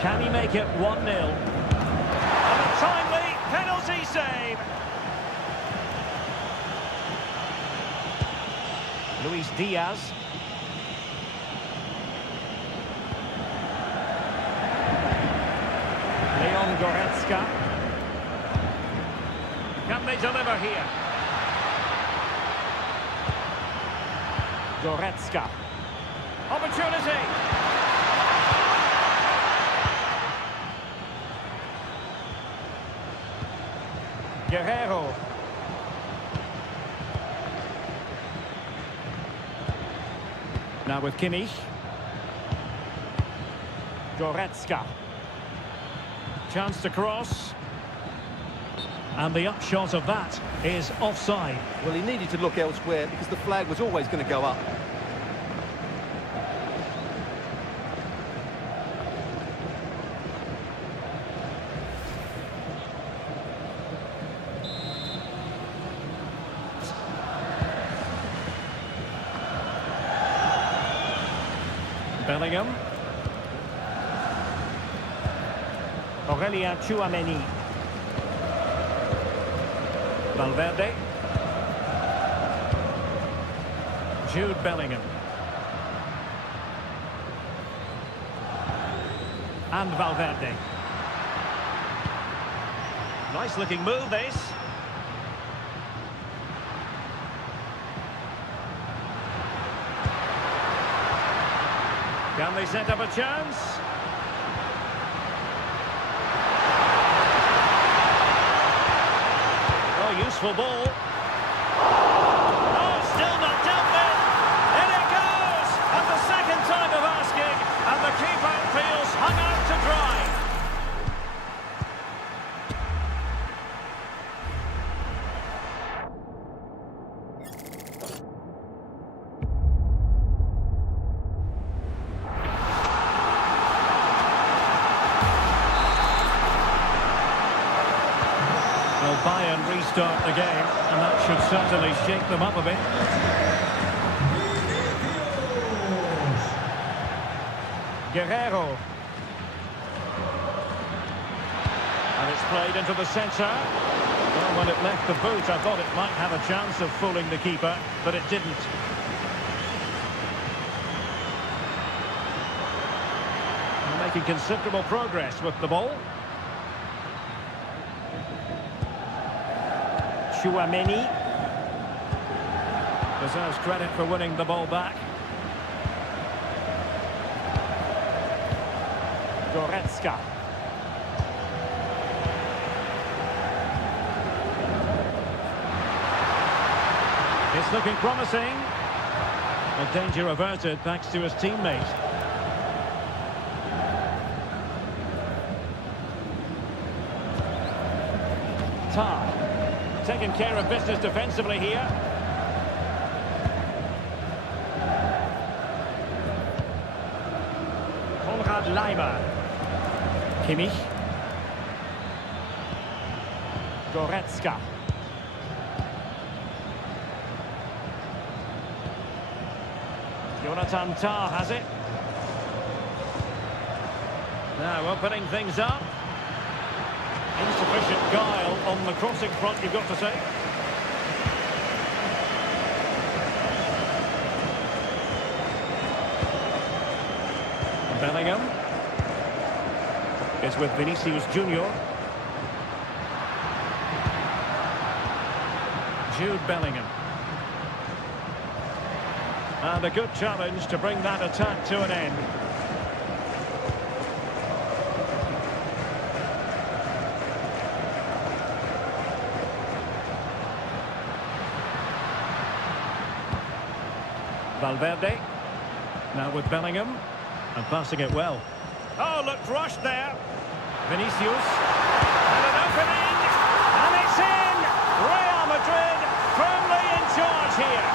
Can he make it 1-0? And a timely penalty save. Luis Diaz. Leon Goretzka. Can they deliver here? Goretzka. Opportunity. Guerrero. Now with Kimmich. Goretzka. Chance to cross. And the upshot of that is offside. Well, he needed to look elsewhere because the flag was always going to go up. Bellingham. Aurelien Tchouameni. Valverde. Jude Bellingham. And Valverde. Nice looking move, this. Can they set up a chance? Oh, useful ball. Oh, still not dealt with. In it goes! And the second time of asking, and the keeper feels hung out to dry. Well, Bayern restart the game, and that should certainly shake them up a bit. Guerrero. And it's played into the centre. Well, when it left the boot, I thought it might have a chance of fooling the keeper, but it didn't. They're making considerable progress with the ball. Tchouameni deserves credit for winning the ball back. Goretzka. It's looking promising. Well, danger averted thanks to his teammate. Tar. Taking care of business defensively here. Konrad Laimer. Kimmich. Goretzka. Jonathan Tah has it. Now opening things up. Insufficient guile on the crossing front, you've got to say. Bellingham is with Vinicius Junior. Jude Bellingham. And a good challenge to bring that attack to an end. Valverde. Now with Bellingham. And passing it well. Oh, looked rushed there. Vinicius. And an opening. And it's in! Real Madrid firmly in charge here.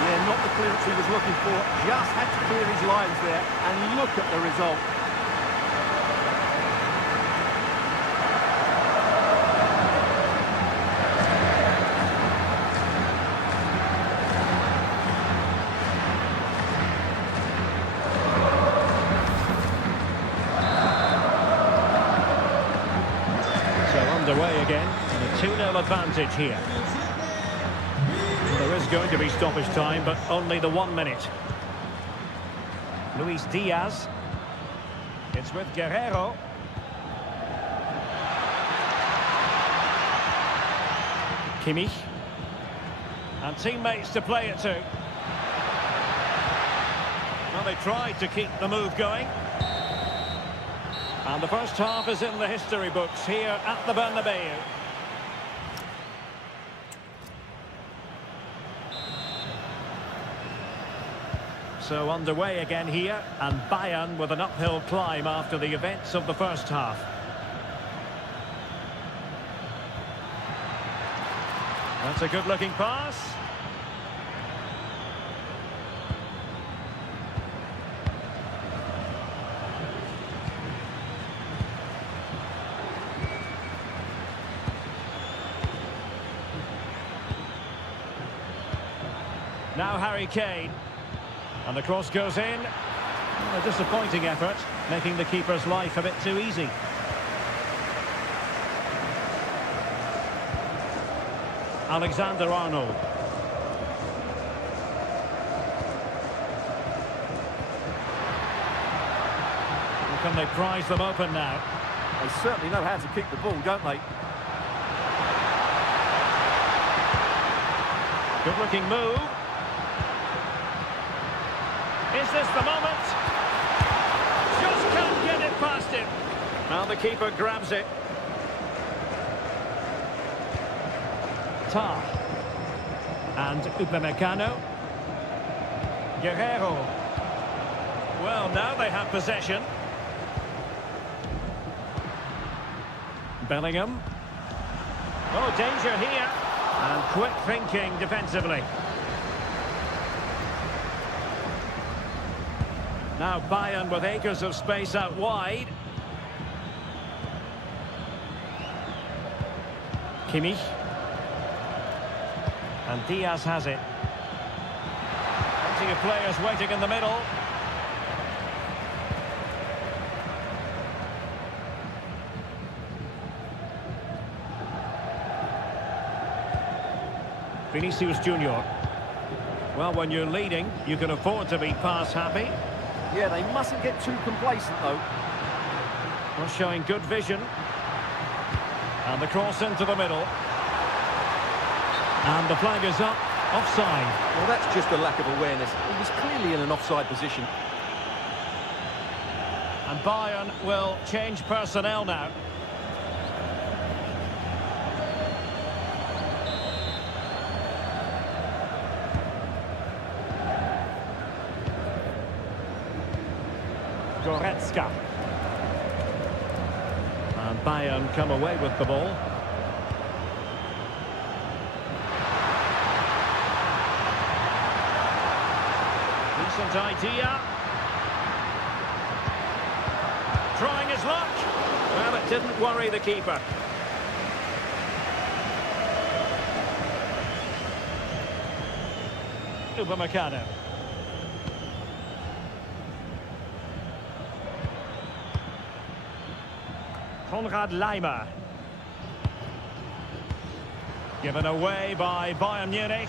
Yeah, not the clearance he was looking for. Just had to clear his lines there. And look at the result. Underway again, and a 2-0 advantage here. There is going to be stoppage time, but only the 1 minute. Luis Diaz. It's with Guerrero. Kimmich. And teammates to play it to. Well, they tried to keep the move going. And the first half is in the history books here at the Bernabeu. So underway again here, and Bayern with an uphill climb after the events of the first half. That's a good-looking pass. Now Harry Kane. And the cross goes in. A disappointing effort, making the keeper's life a bit too easy. Alexander-Arnold. Can they prize them open now? They certainly know how to kick the ball, don't they? Good-looking move. Is this the moment? Just can't get it past him. Now the keeper grabs it. Tar. And Upamecano. Guerrero. Well, now they have possession. Bellingham. Oh, danger here. And quick thinking defensively. Now Bayern with acres of space out wide. Kimmich. And Diaz has it. Plenty of players waiting in the middle. Vinicius Junior. Well, when you're leading, you can afford to be pass happy. Yeah, they mustn't get too complacent, though. Well, showing good vision. And the cross into the middle. And the flag is up. Offside. Well, that's just a lack of awareness. He was clearly in an offside position. And Bayern will change personnel now. Goretzka. And Bayern come away with the ball. Decent idea. Trying his luck. Well, it didn't worry the keeper. Upamecano. Konrad Laimer. Given away by Bayern Munich.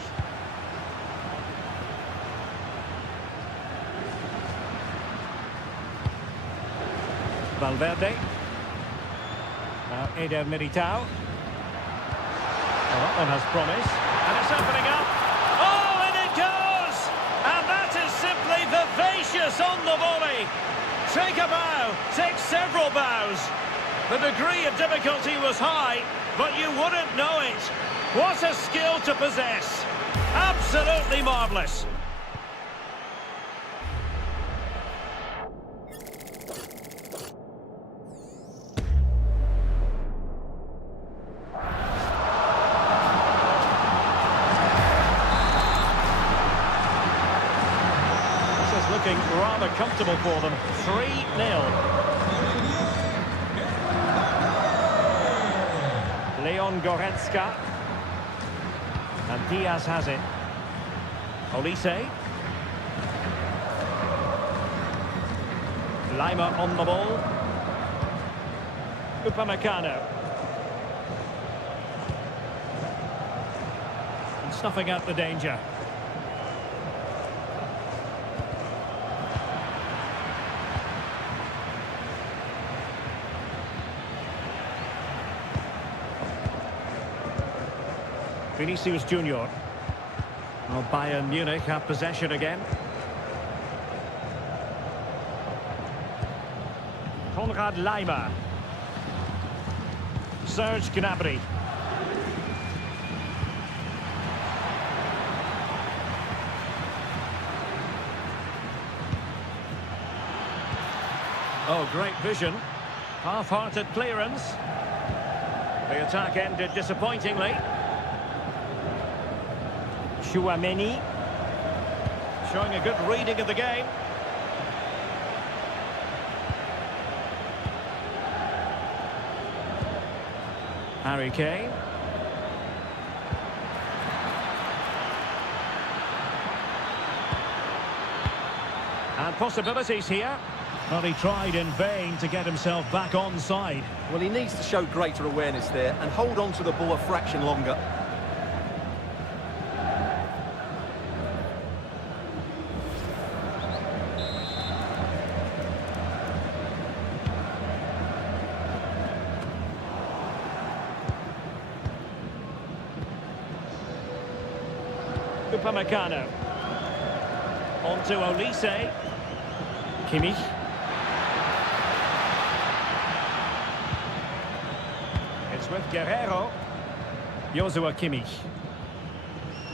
Valverde. Now Eder Militao. Well, that one has promise. And it's opening up. Oh, and it goes! And that is simply vivacious on the volley. Take a bow, take several bows. The degree of difficulty was high, but you wouldn't know it. What a skill to possess. Absolutely marvellous. Looking rather comfortable for them. 3-0. Leon Goretzka. And Diaz has it. Olise. Lima on the ball. Upamecano. And snuffing out the danger. Vinicius Junior. Well, Bayern Munich have possession again. Konrad Laimer. Serge Gnabry. Oh, great vision. Half-hearted clearance. The attack ended disappointingly. Chouameni. Showing a good reading of the game. Harry Kane. And possibilities here. Well, he tried in vain to get himself back on side. Well, he needs to show greater awareness there and hold on to the ball a fraction longer. Upamecano. On to Olise. Kimmich. It's with Guerrero. Joshua Kimmich.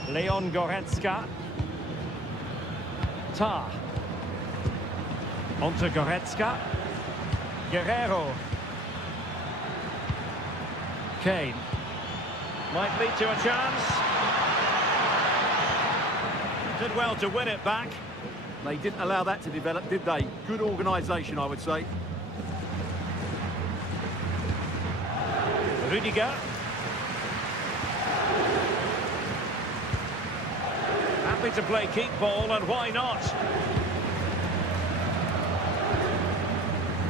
Leon Goretzka. Tah. On to Goretzka. Guerrero. Kane. Might lead to a chance. Did well to win it back. They didn't allow that to develop, did they? Good organisation, I would say. Rudiger. Happy to play keep ball, and why not?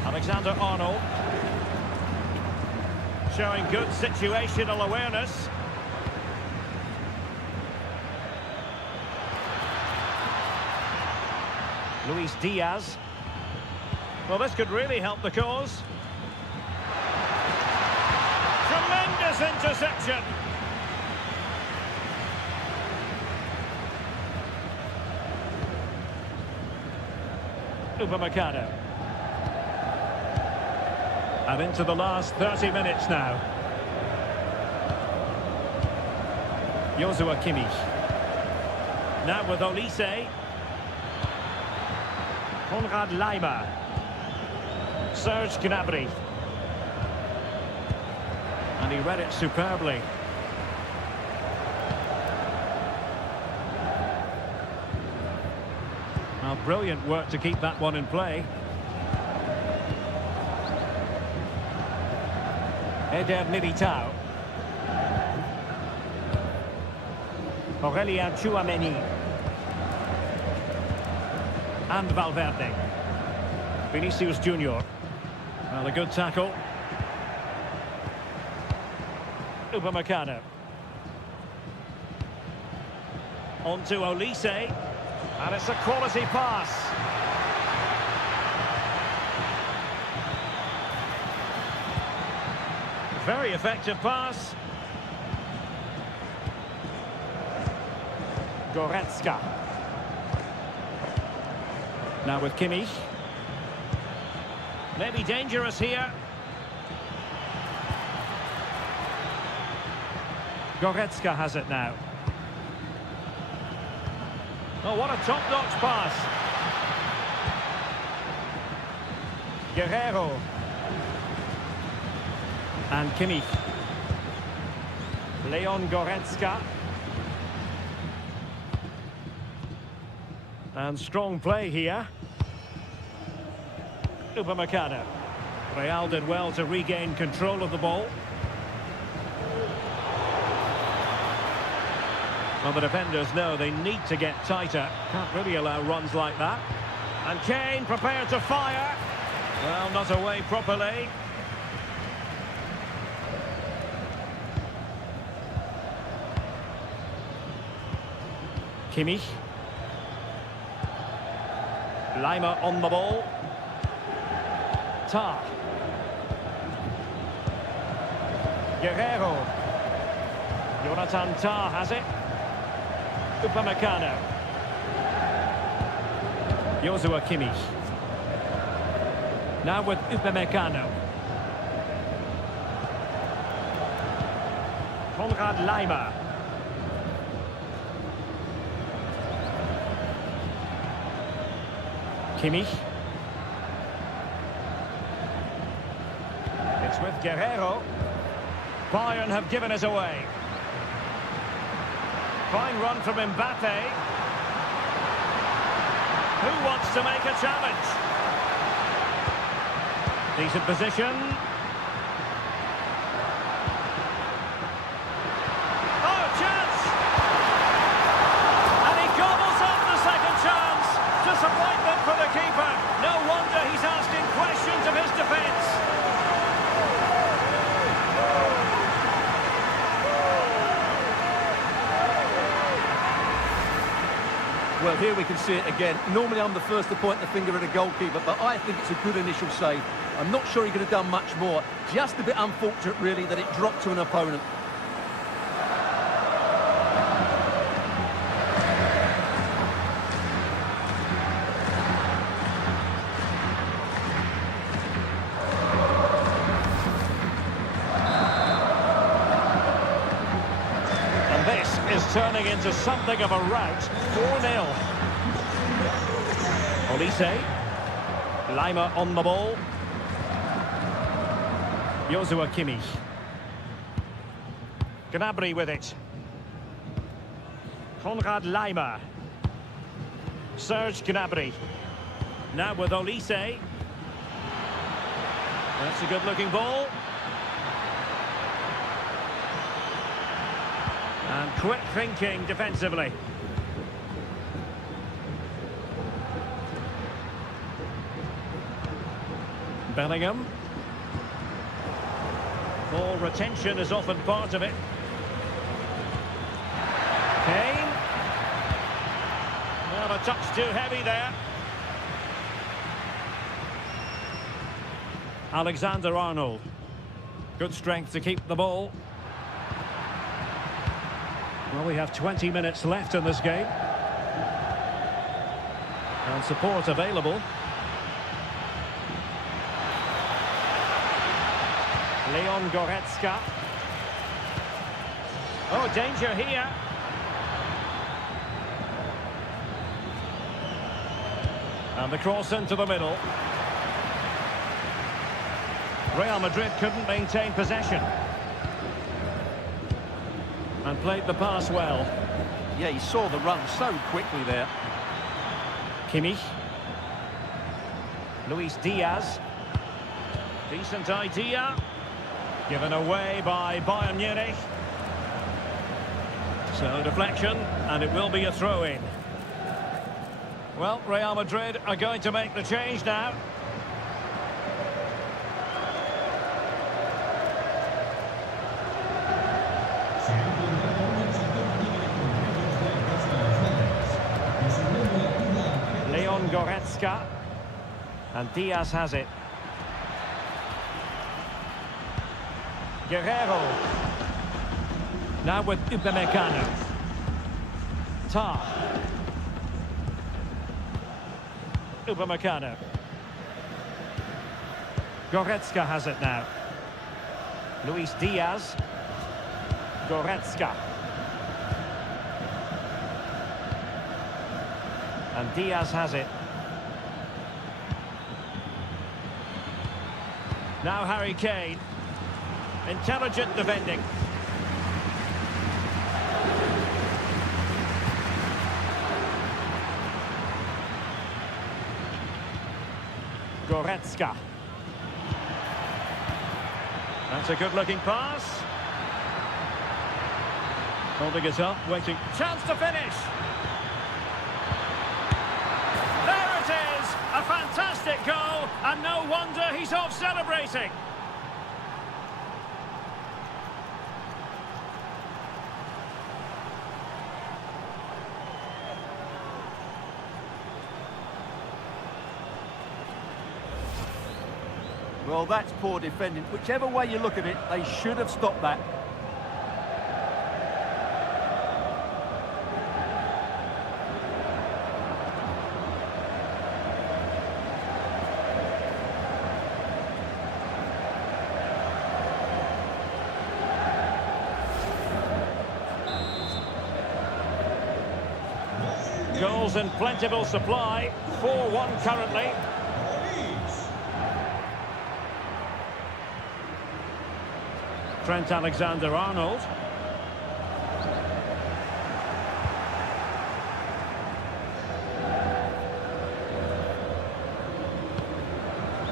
Alexander-Arnold. Showing good situational awareness. Luis Diaz. Well, this could really help the cause. Tremendous interception. Upamecano. And into the last 30 minutes now. Joshua Kimmich. Now with Olise. Konrad Laimer. Serge Gnabry. And he read it superbly. Now, brilliant work to keep that one in play. Eder Militao. Aurelien Chouameni. And Valverde. Vinicius Junior. Well, a good tackle. Upamecano. On to Olise. And it's a quality pass. Very effective pass. Goretzka. Now with Kimmich. Maybe dangerous here. Goretzka has it now. Oh, what a top-notch pass. Guerrero. And Kimmich. Leon Goretzka. And strong play here. Upamecano. Real did well to regain control of the ball. Well, the defenders know they need to get tighter. Can't really allow runs like that. And Kane prepared to fire. Well, not away properly. Kimmich. Lima on the ball. Tah. Guerrero. Jonathan Tah has it. Upamecano. Joshua Kimmich. Now with Upamecano. Konrad Laimer. Kimmich. It's with Guerrero. Bayern have given it away. Fine run from Mbappe. Who wants to make a challenge? Decent position. Oh, chance! And he gobbles up the second chance. Disappointment for the keeper. No wonder he's asking questions of his defence. Well, here we can see it again. Normally I'm the first to point the finger at a goalkeeper, but I think it's a good initial save. I'm not sure he could have done much more. Just a bit unfortunate, really, that it dropped to an opponent. And this is turning into something of a rout. 4-0. Olise. Lima on the ball. Joshua Kimmich. Gnabry with it. Konrad Laimer. Serge Gnabry. Now with Olise. That's a good-looking ball. And quick thinking defensively. Bellingham. Ball retention is often part of it. Kane. Well, a touch too heavy there. Alexander-Arnold. Good strength to keep the ball. Well, we have 20 minutes left in this game. And support available. Leon Goretzka. Oh, danger here. And the cross into the middle. Real Madrid couldn't maintain possession. And played the pass well. Yeah, he saw the run so quickly there. Kimmich. Luis Diaz. Decent idea. Given away by Bayern Munich. So deflection, and it will be a throw-in. Well, Real Madrid are going to make the change now. Leon Goretzka. And Diaz has it. Guerrero. Now with Upamecano. Tar. Upamecano. Goretzka has it now. Luis Diaz. Goretzka. And Diaz has it. Now Harry Kane. Intelligent defending. Goretzka. That's a good-looking pass. Holding it up, waiting. Chance to finish. There it is! A fantastic goal, and no wonder he's off celebrating. Well, that's poor defending. Whichever way you look at it, they should have stopped that. Goals in plentiful supply. 4-1 currently. Trent Alexander-Arnold.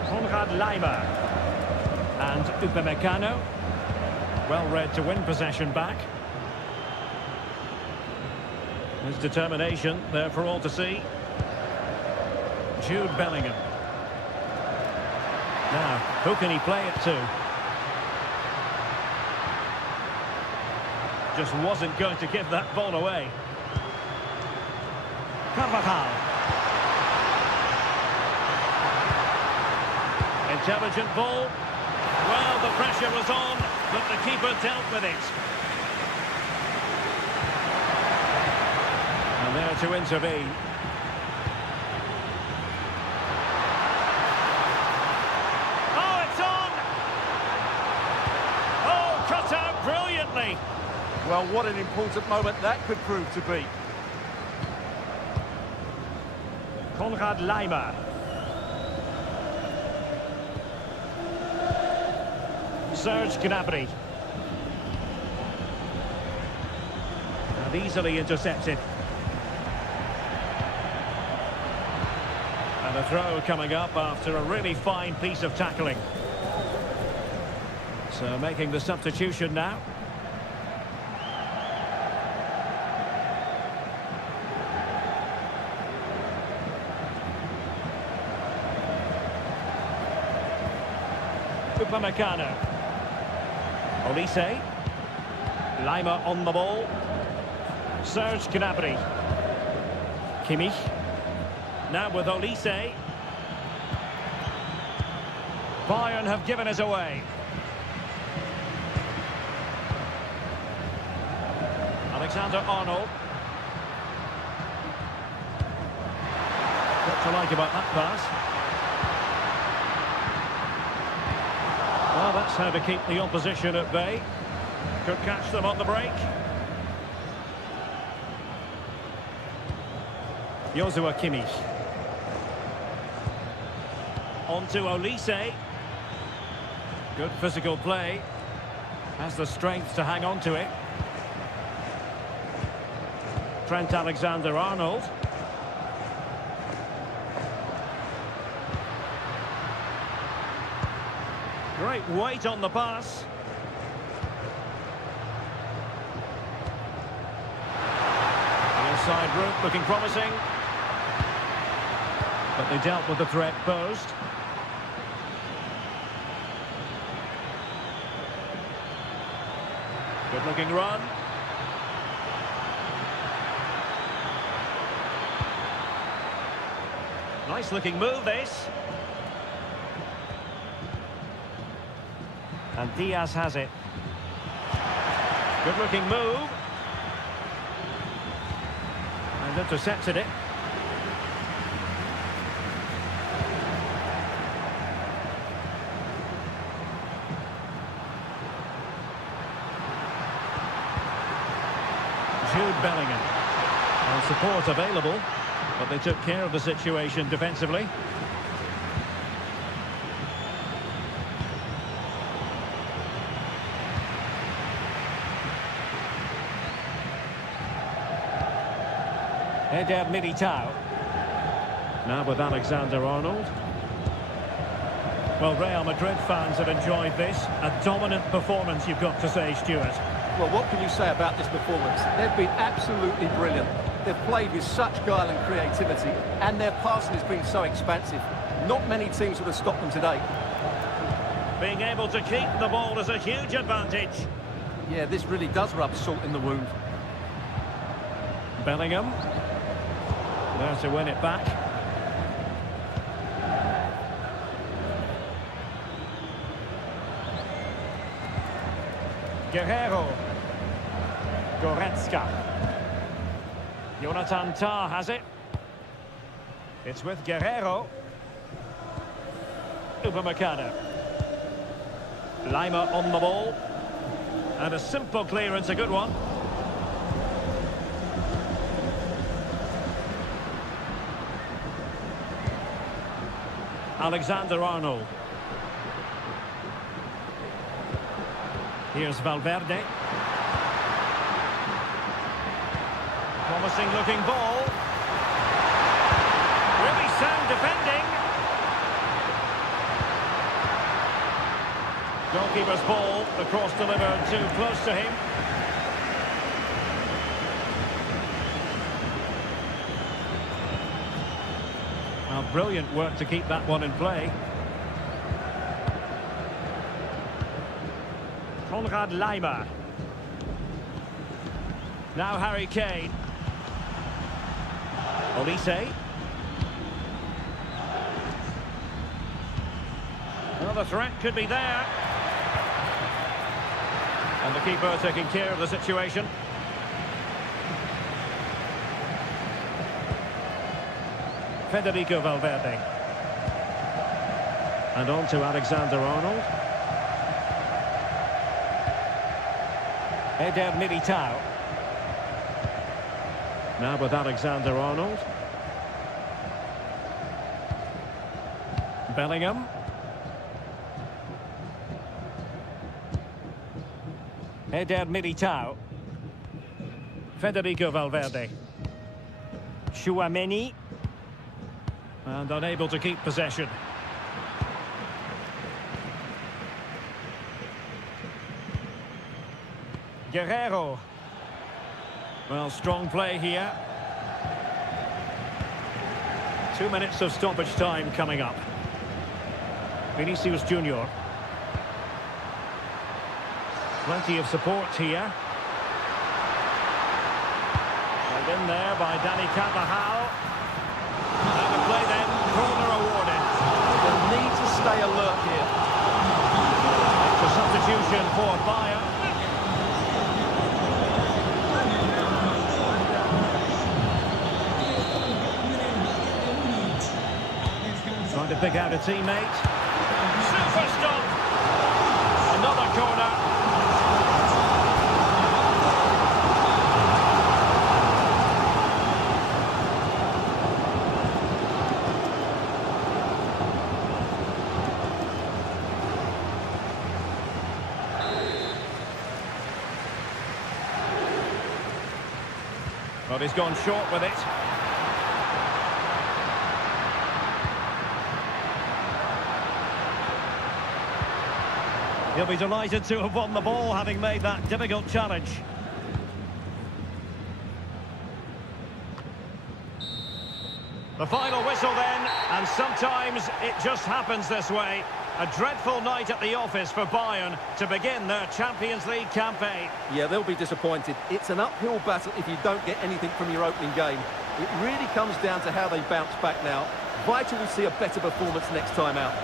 Konrad Laimer. And Upamecano. Well read to win possession back. His determination there for all to see. Jude Bellingham. Now, who can he play it to? Just wasn't going to give that ball away. Carvajal. Intelligent ball. Well, the pressure was on, but the keeper dealt with it. And there to intervene. Oh, it's on! Oh, cut out brilliantly. Well, what an important moment that could prove to be. Konrad Laimer. Serge Gnabry. And easily intercepted. And a throw coming up after a really fine piece of tackling. So making the substitution now. Upamecano. Olise. Laimer on the ball. Serge Gnabry. Kimmich. Now with Olise. Bayern have given it away. Alexander-Arnold. What to like about that pass? Well, that's how to keep the opposition at bay. Could catch them on the break. Joshua Kimmich. On to Olise. Good physical play. Has the strength to hang on to it. Trent Alexander-Arnold. Great weight on the pass. The inside route looking promising. But they dealt with the threat posed. Good looking run. Nice looking move this. And Diaz has it. Good-looking move. And intercepted it. Jude Bellingham. And support available, but they took care of the situation defensively. Eder Militao. Now with Alexander-Arnold. Well, Real Madrid fans have enjoyed this. A dominant performance, you've got to say, Stuart. Well, what can you say about this performance? They've been absolutely brilliant. They've played with such guile and creativity, and their passing has been so expansive. Not many teams would have stopped them today. Being able to keep the ball is a huge advantage. Yeah, this really does rub salt in the wound. Bellingham. There to win it back. Guerrero. Goretzka. Jonathan Tah has it. It's with Guerrero. Upamecano. Lima on the ball. And a simple clearance, a good one. Alexander-Arnold. Here's Valverde. Promising looking ball. Really sound defending. Goalkeeper's ball, the cross delivered too close to him. Well, brilliant work to keep that one in play. Konrad Laimer. Now Harry Kane. Olise. Well, the threat could be there. And the keeper taking care of the situation. Federico Valverde. And on to Alexander-Arnold. Eder Militao. Now with Alexander-Arnold. Bellingham. Eder Militao. Federico Valverde. Tchouaméni. And unable to keep possession. Guerrero. Well, strong play here. 2 minutes of stoppage time coming up. Vinicius Junior. Plenty of support here. And in there by Dani Carvajal. And the play then, corner awarded. They'll need to stay alert here. It's a substitution for Bayern. Trying to pick out a teammate. Super stop! Another corner. Well, he's gone short with it. He'll be delighted to have won the ball, having made that difficult challenge. The final whistle then, and sometimes it just happens this way. A dreadful night at the office for Bayern to begin their Champions League campaign. Yeah, they'll be disappointed. It's an uphill battle if you don't get anything from your opening game. It really comes down to how they bounce back now. Vital to see a better performance next time out.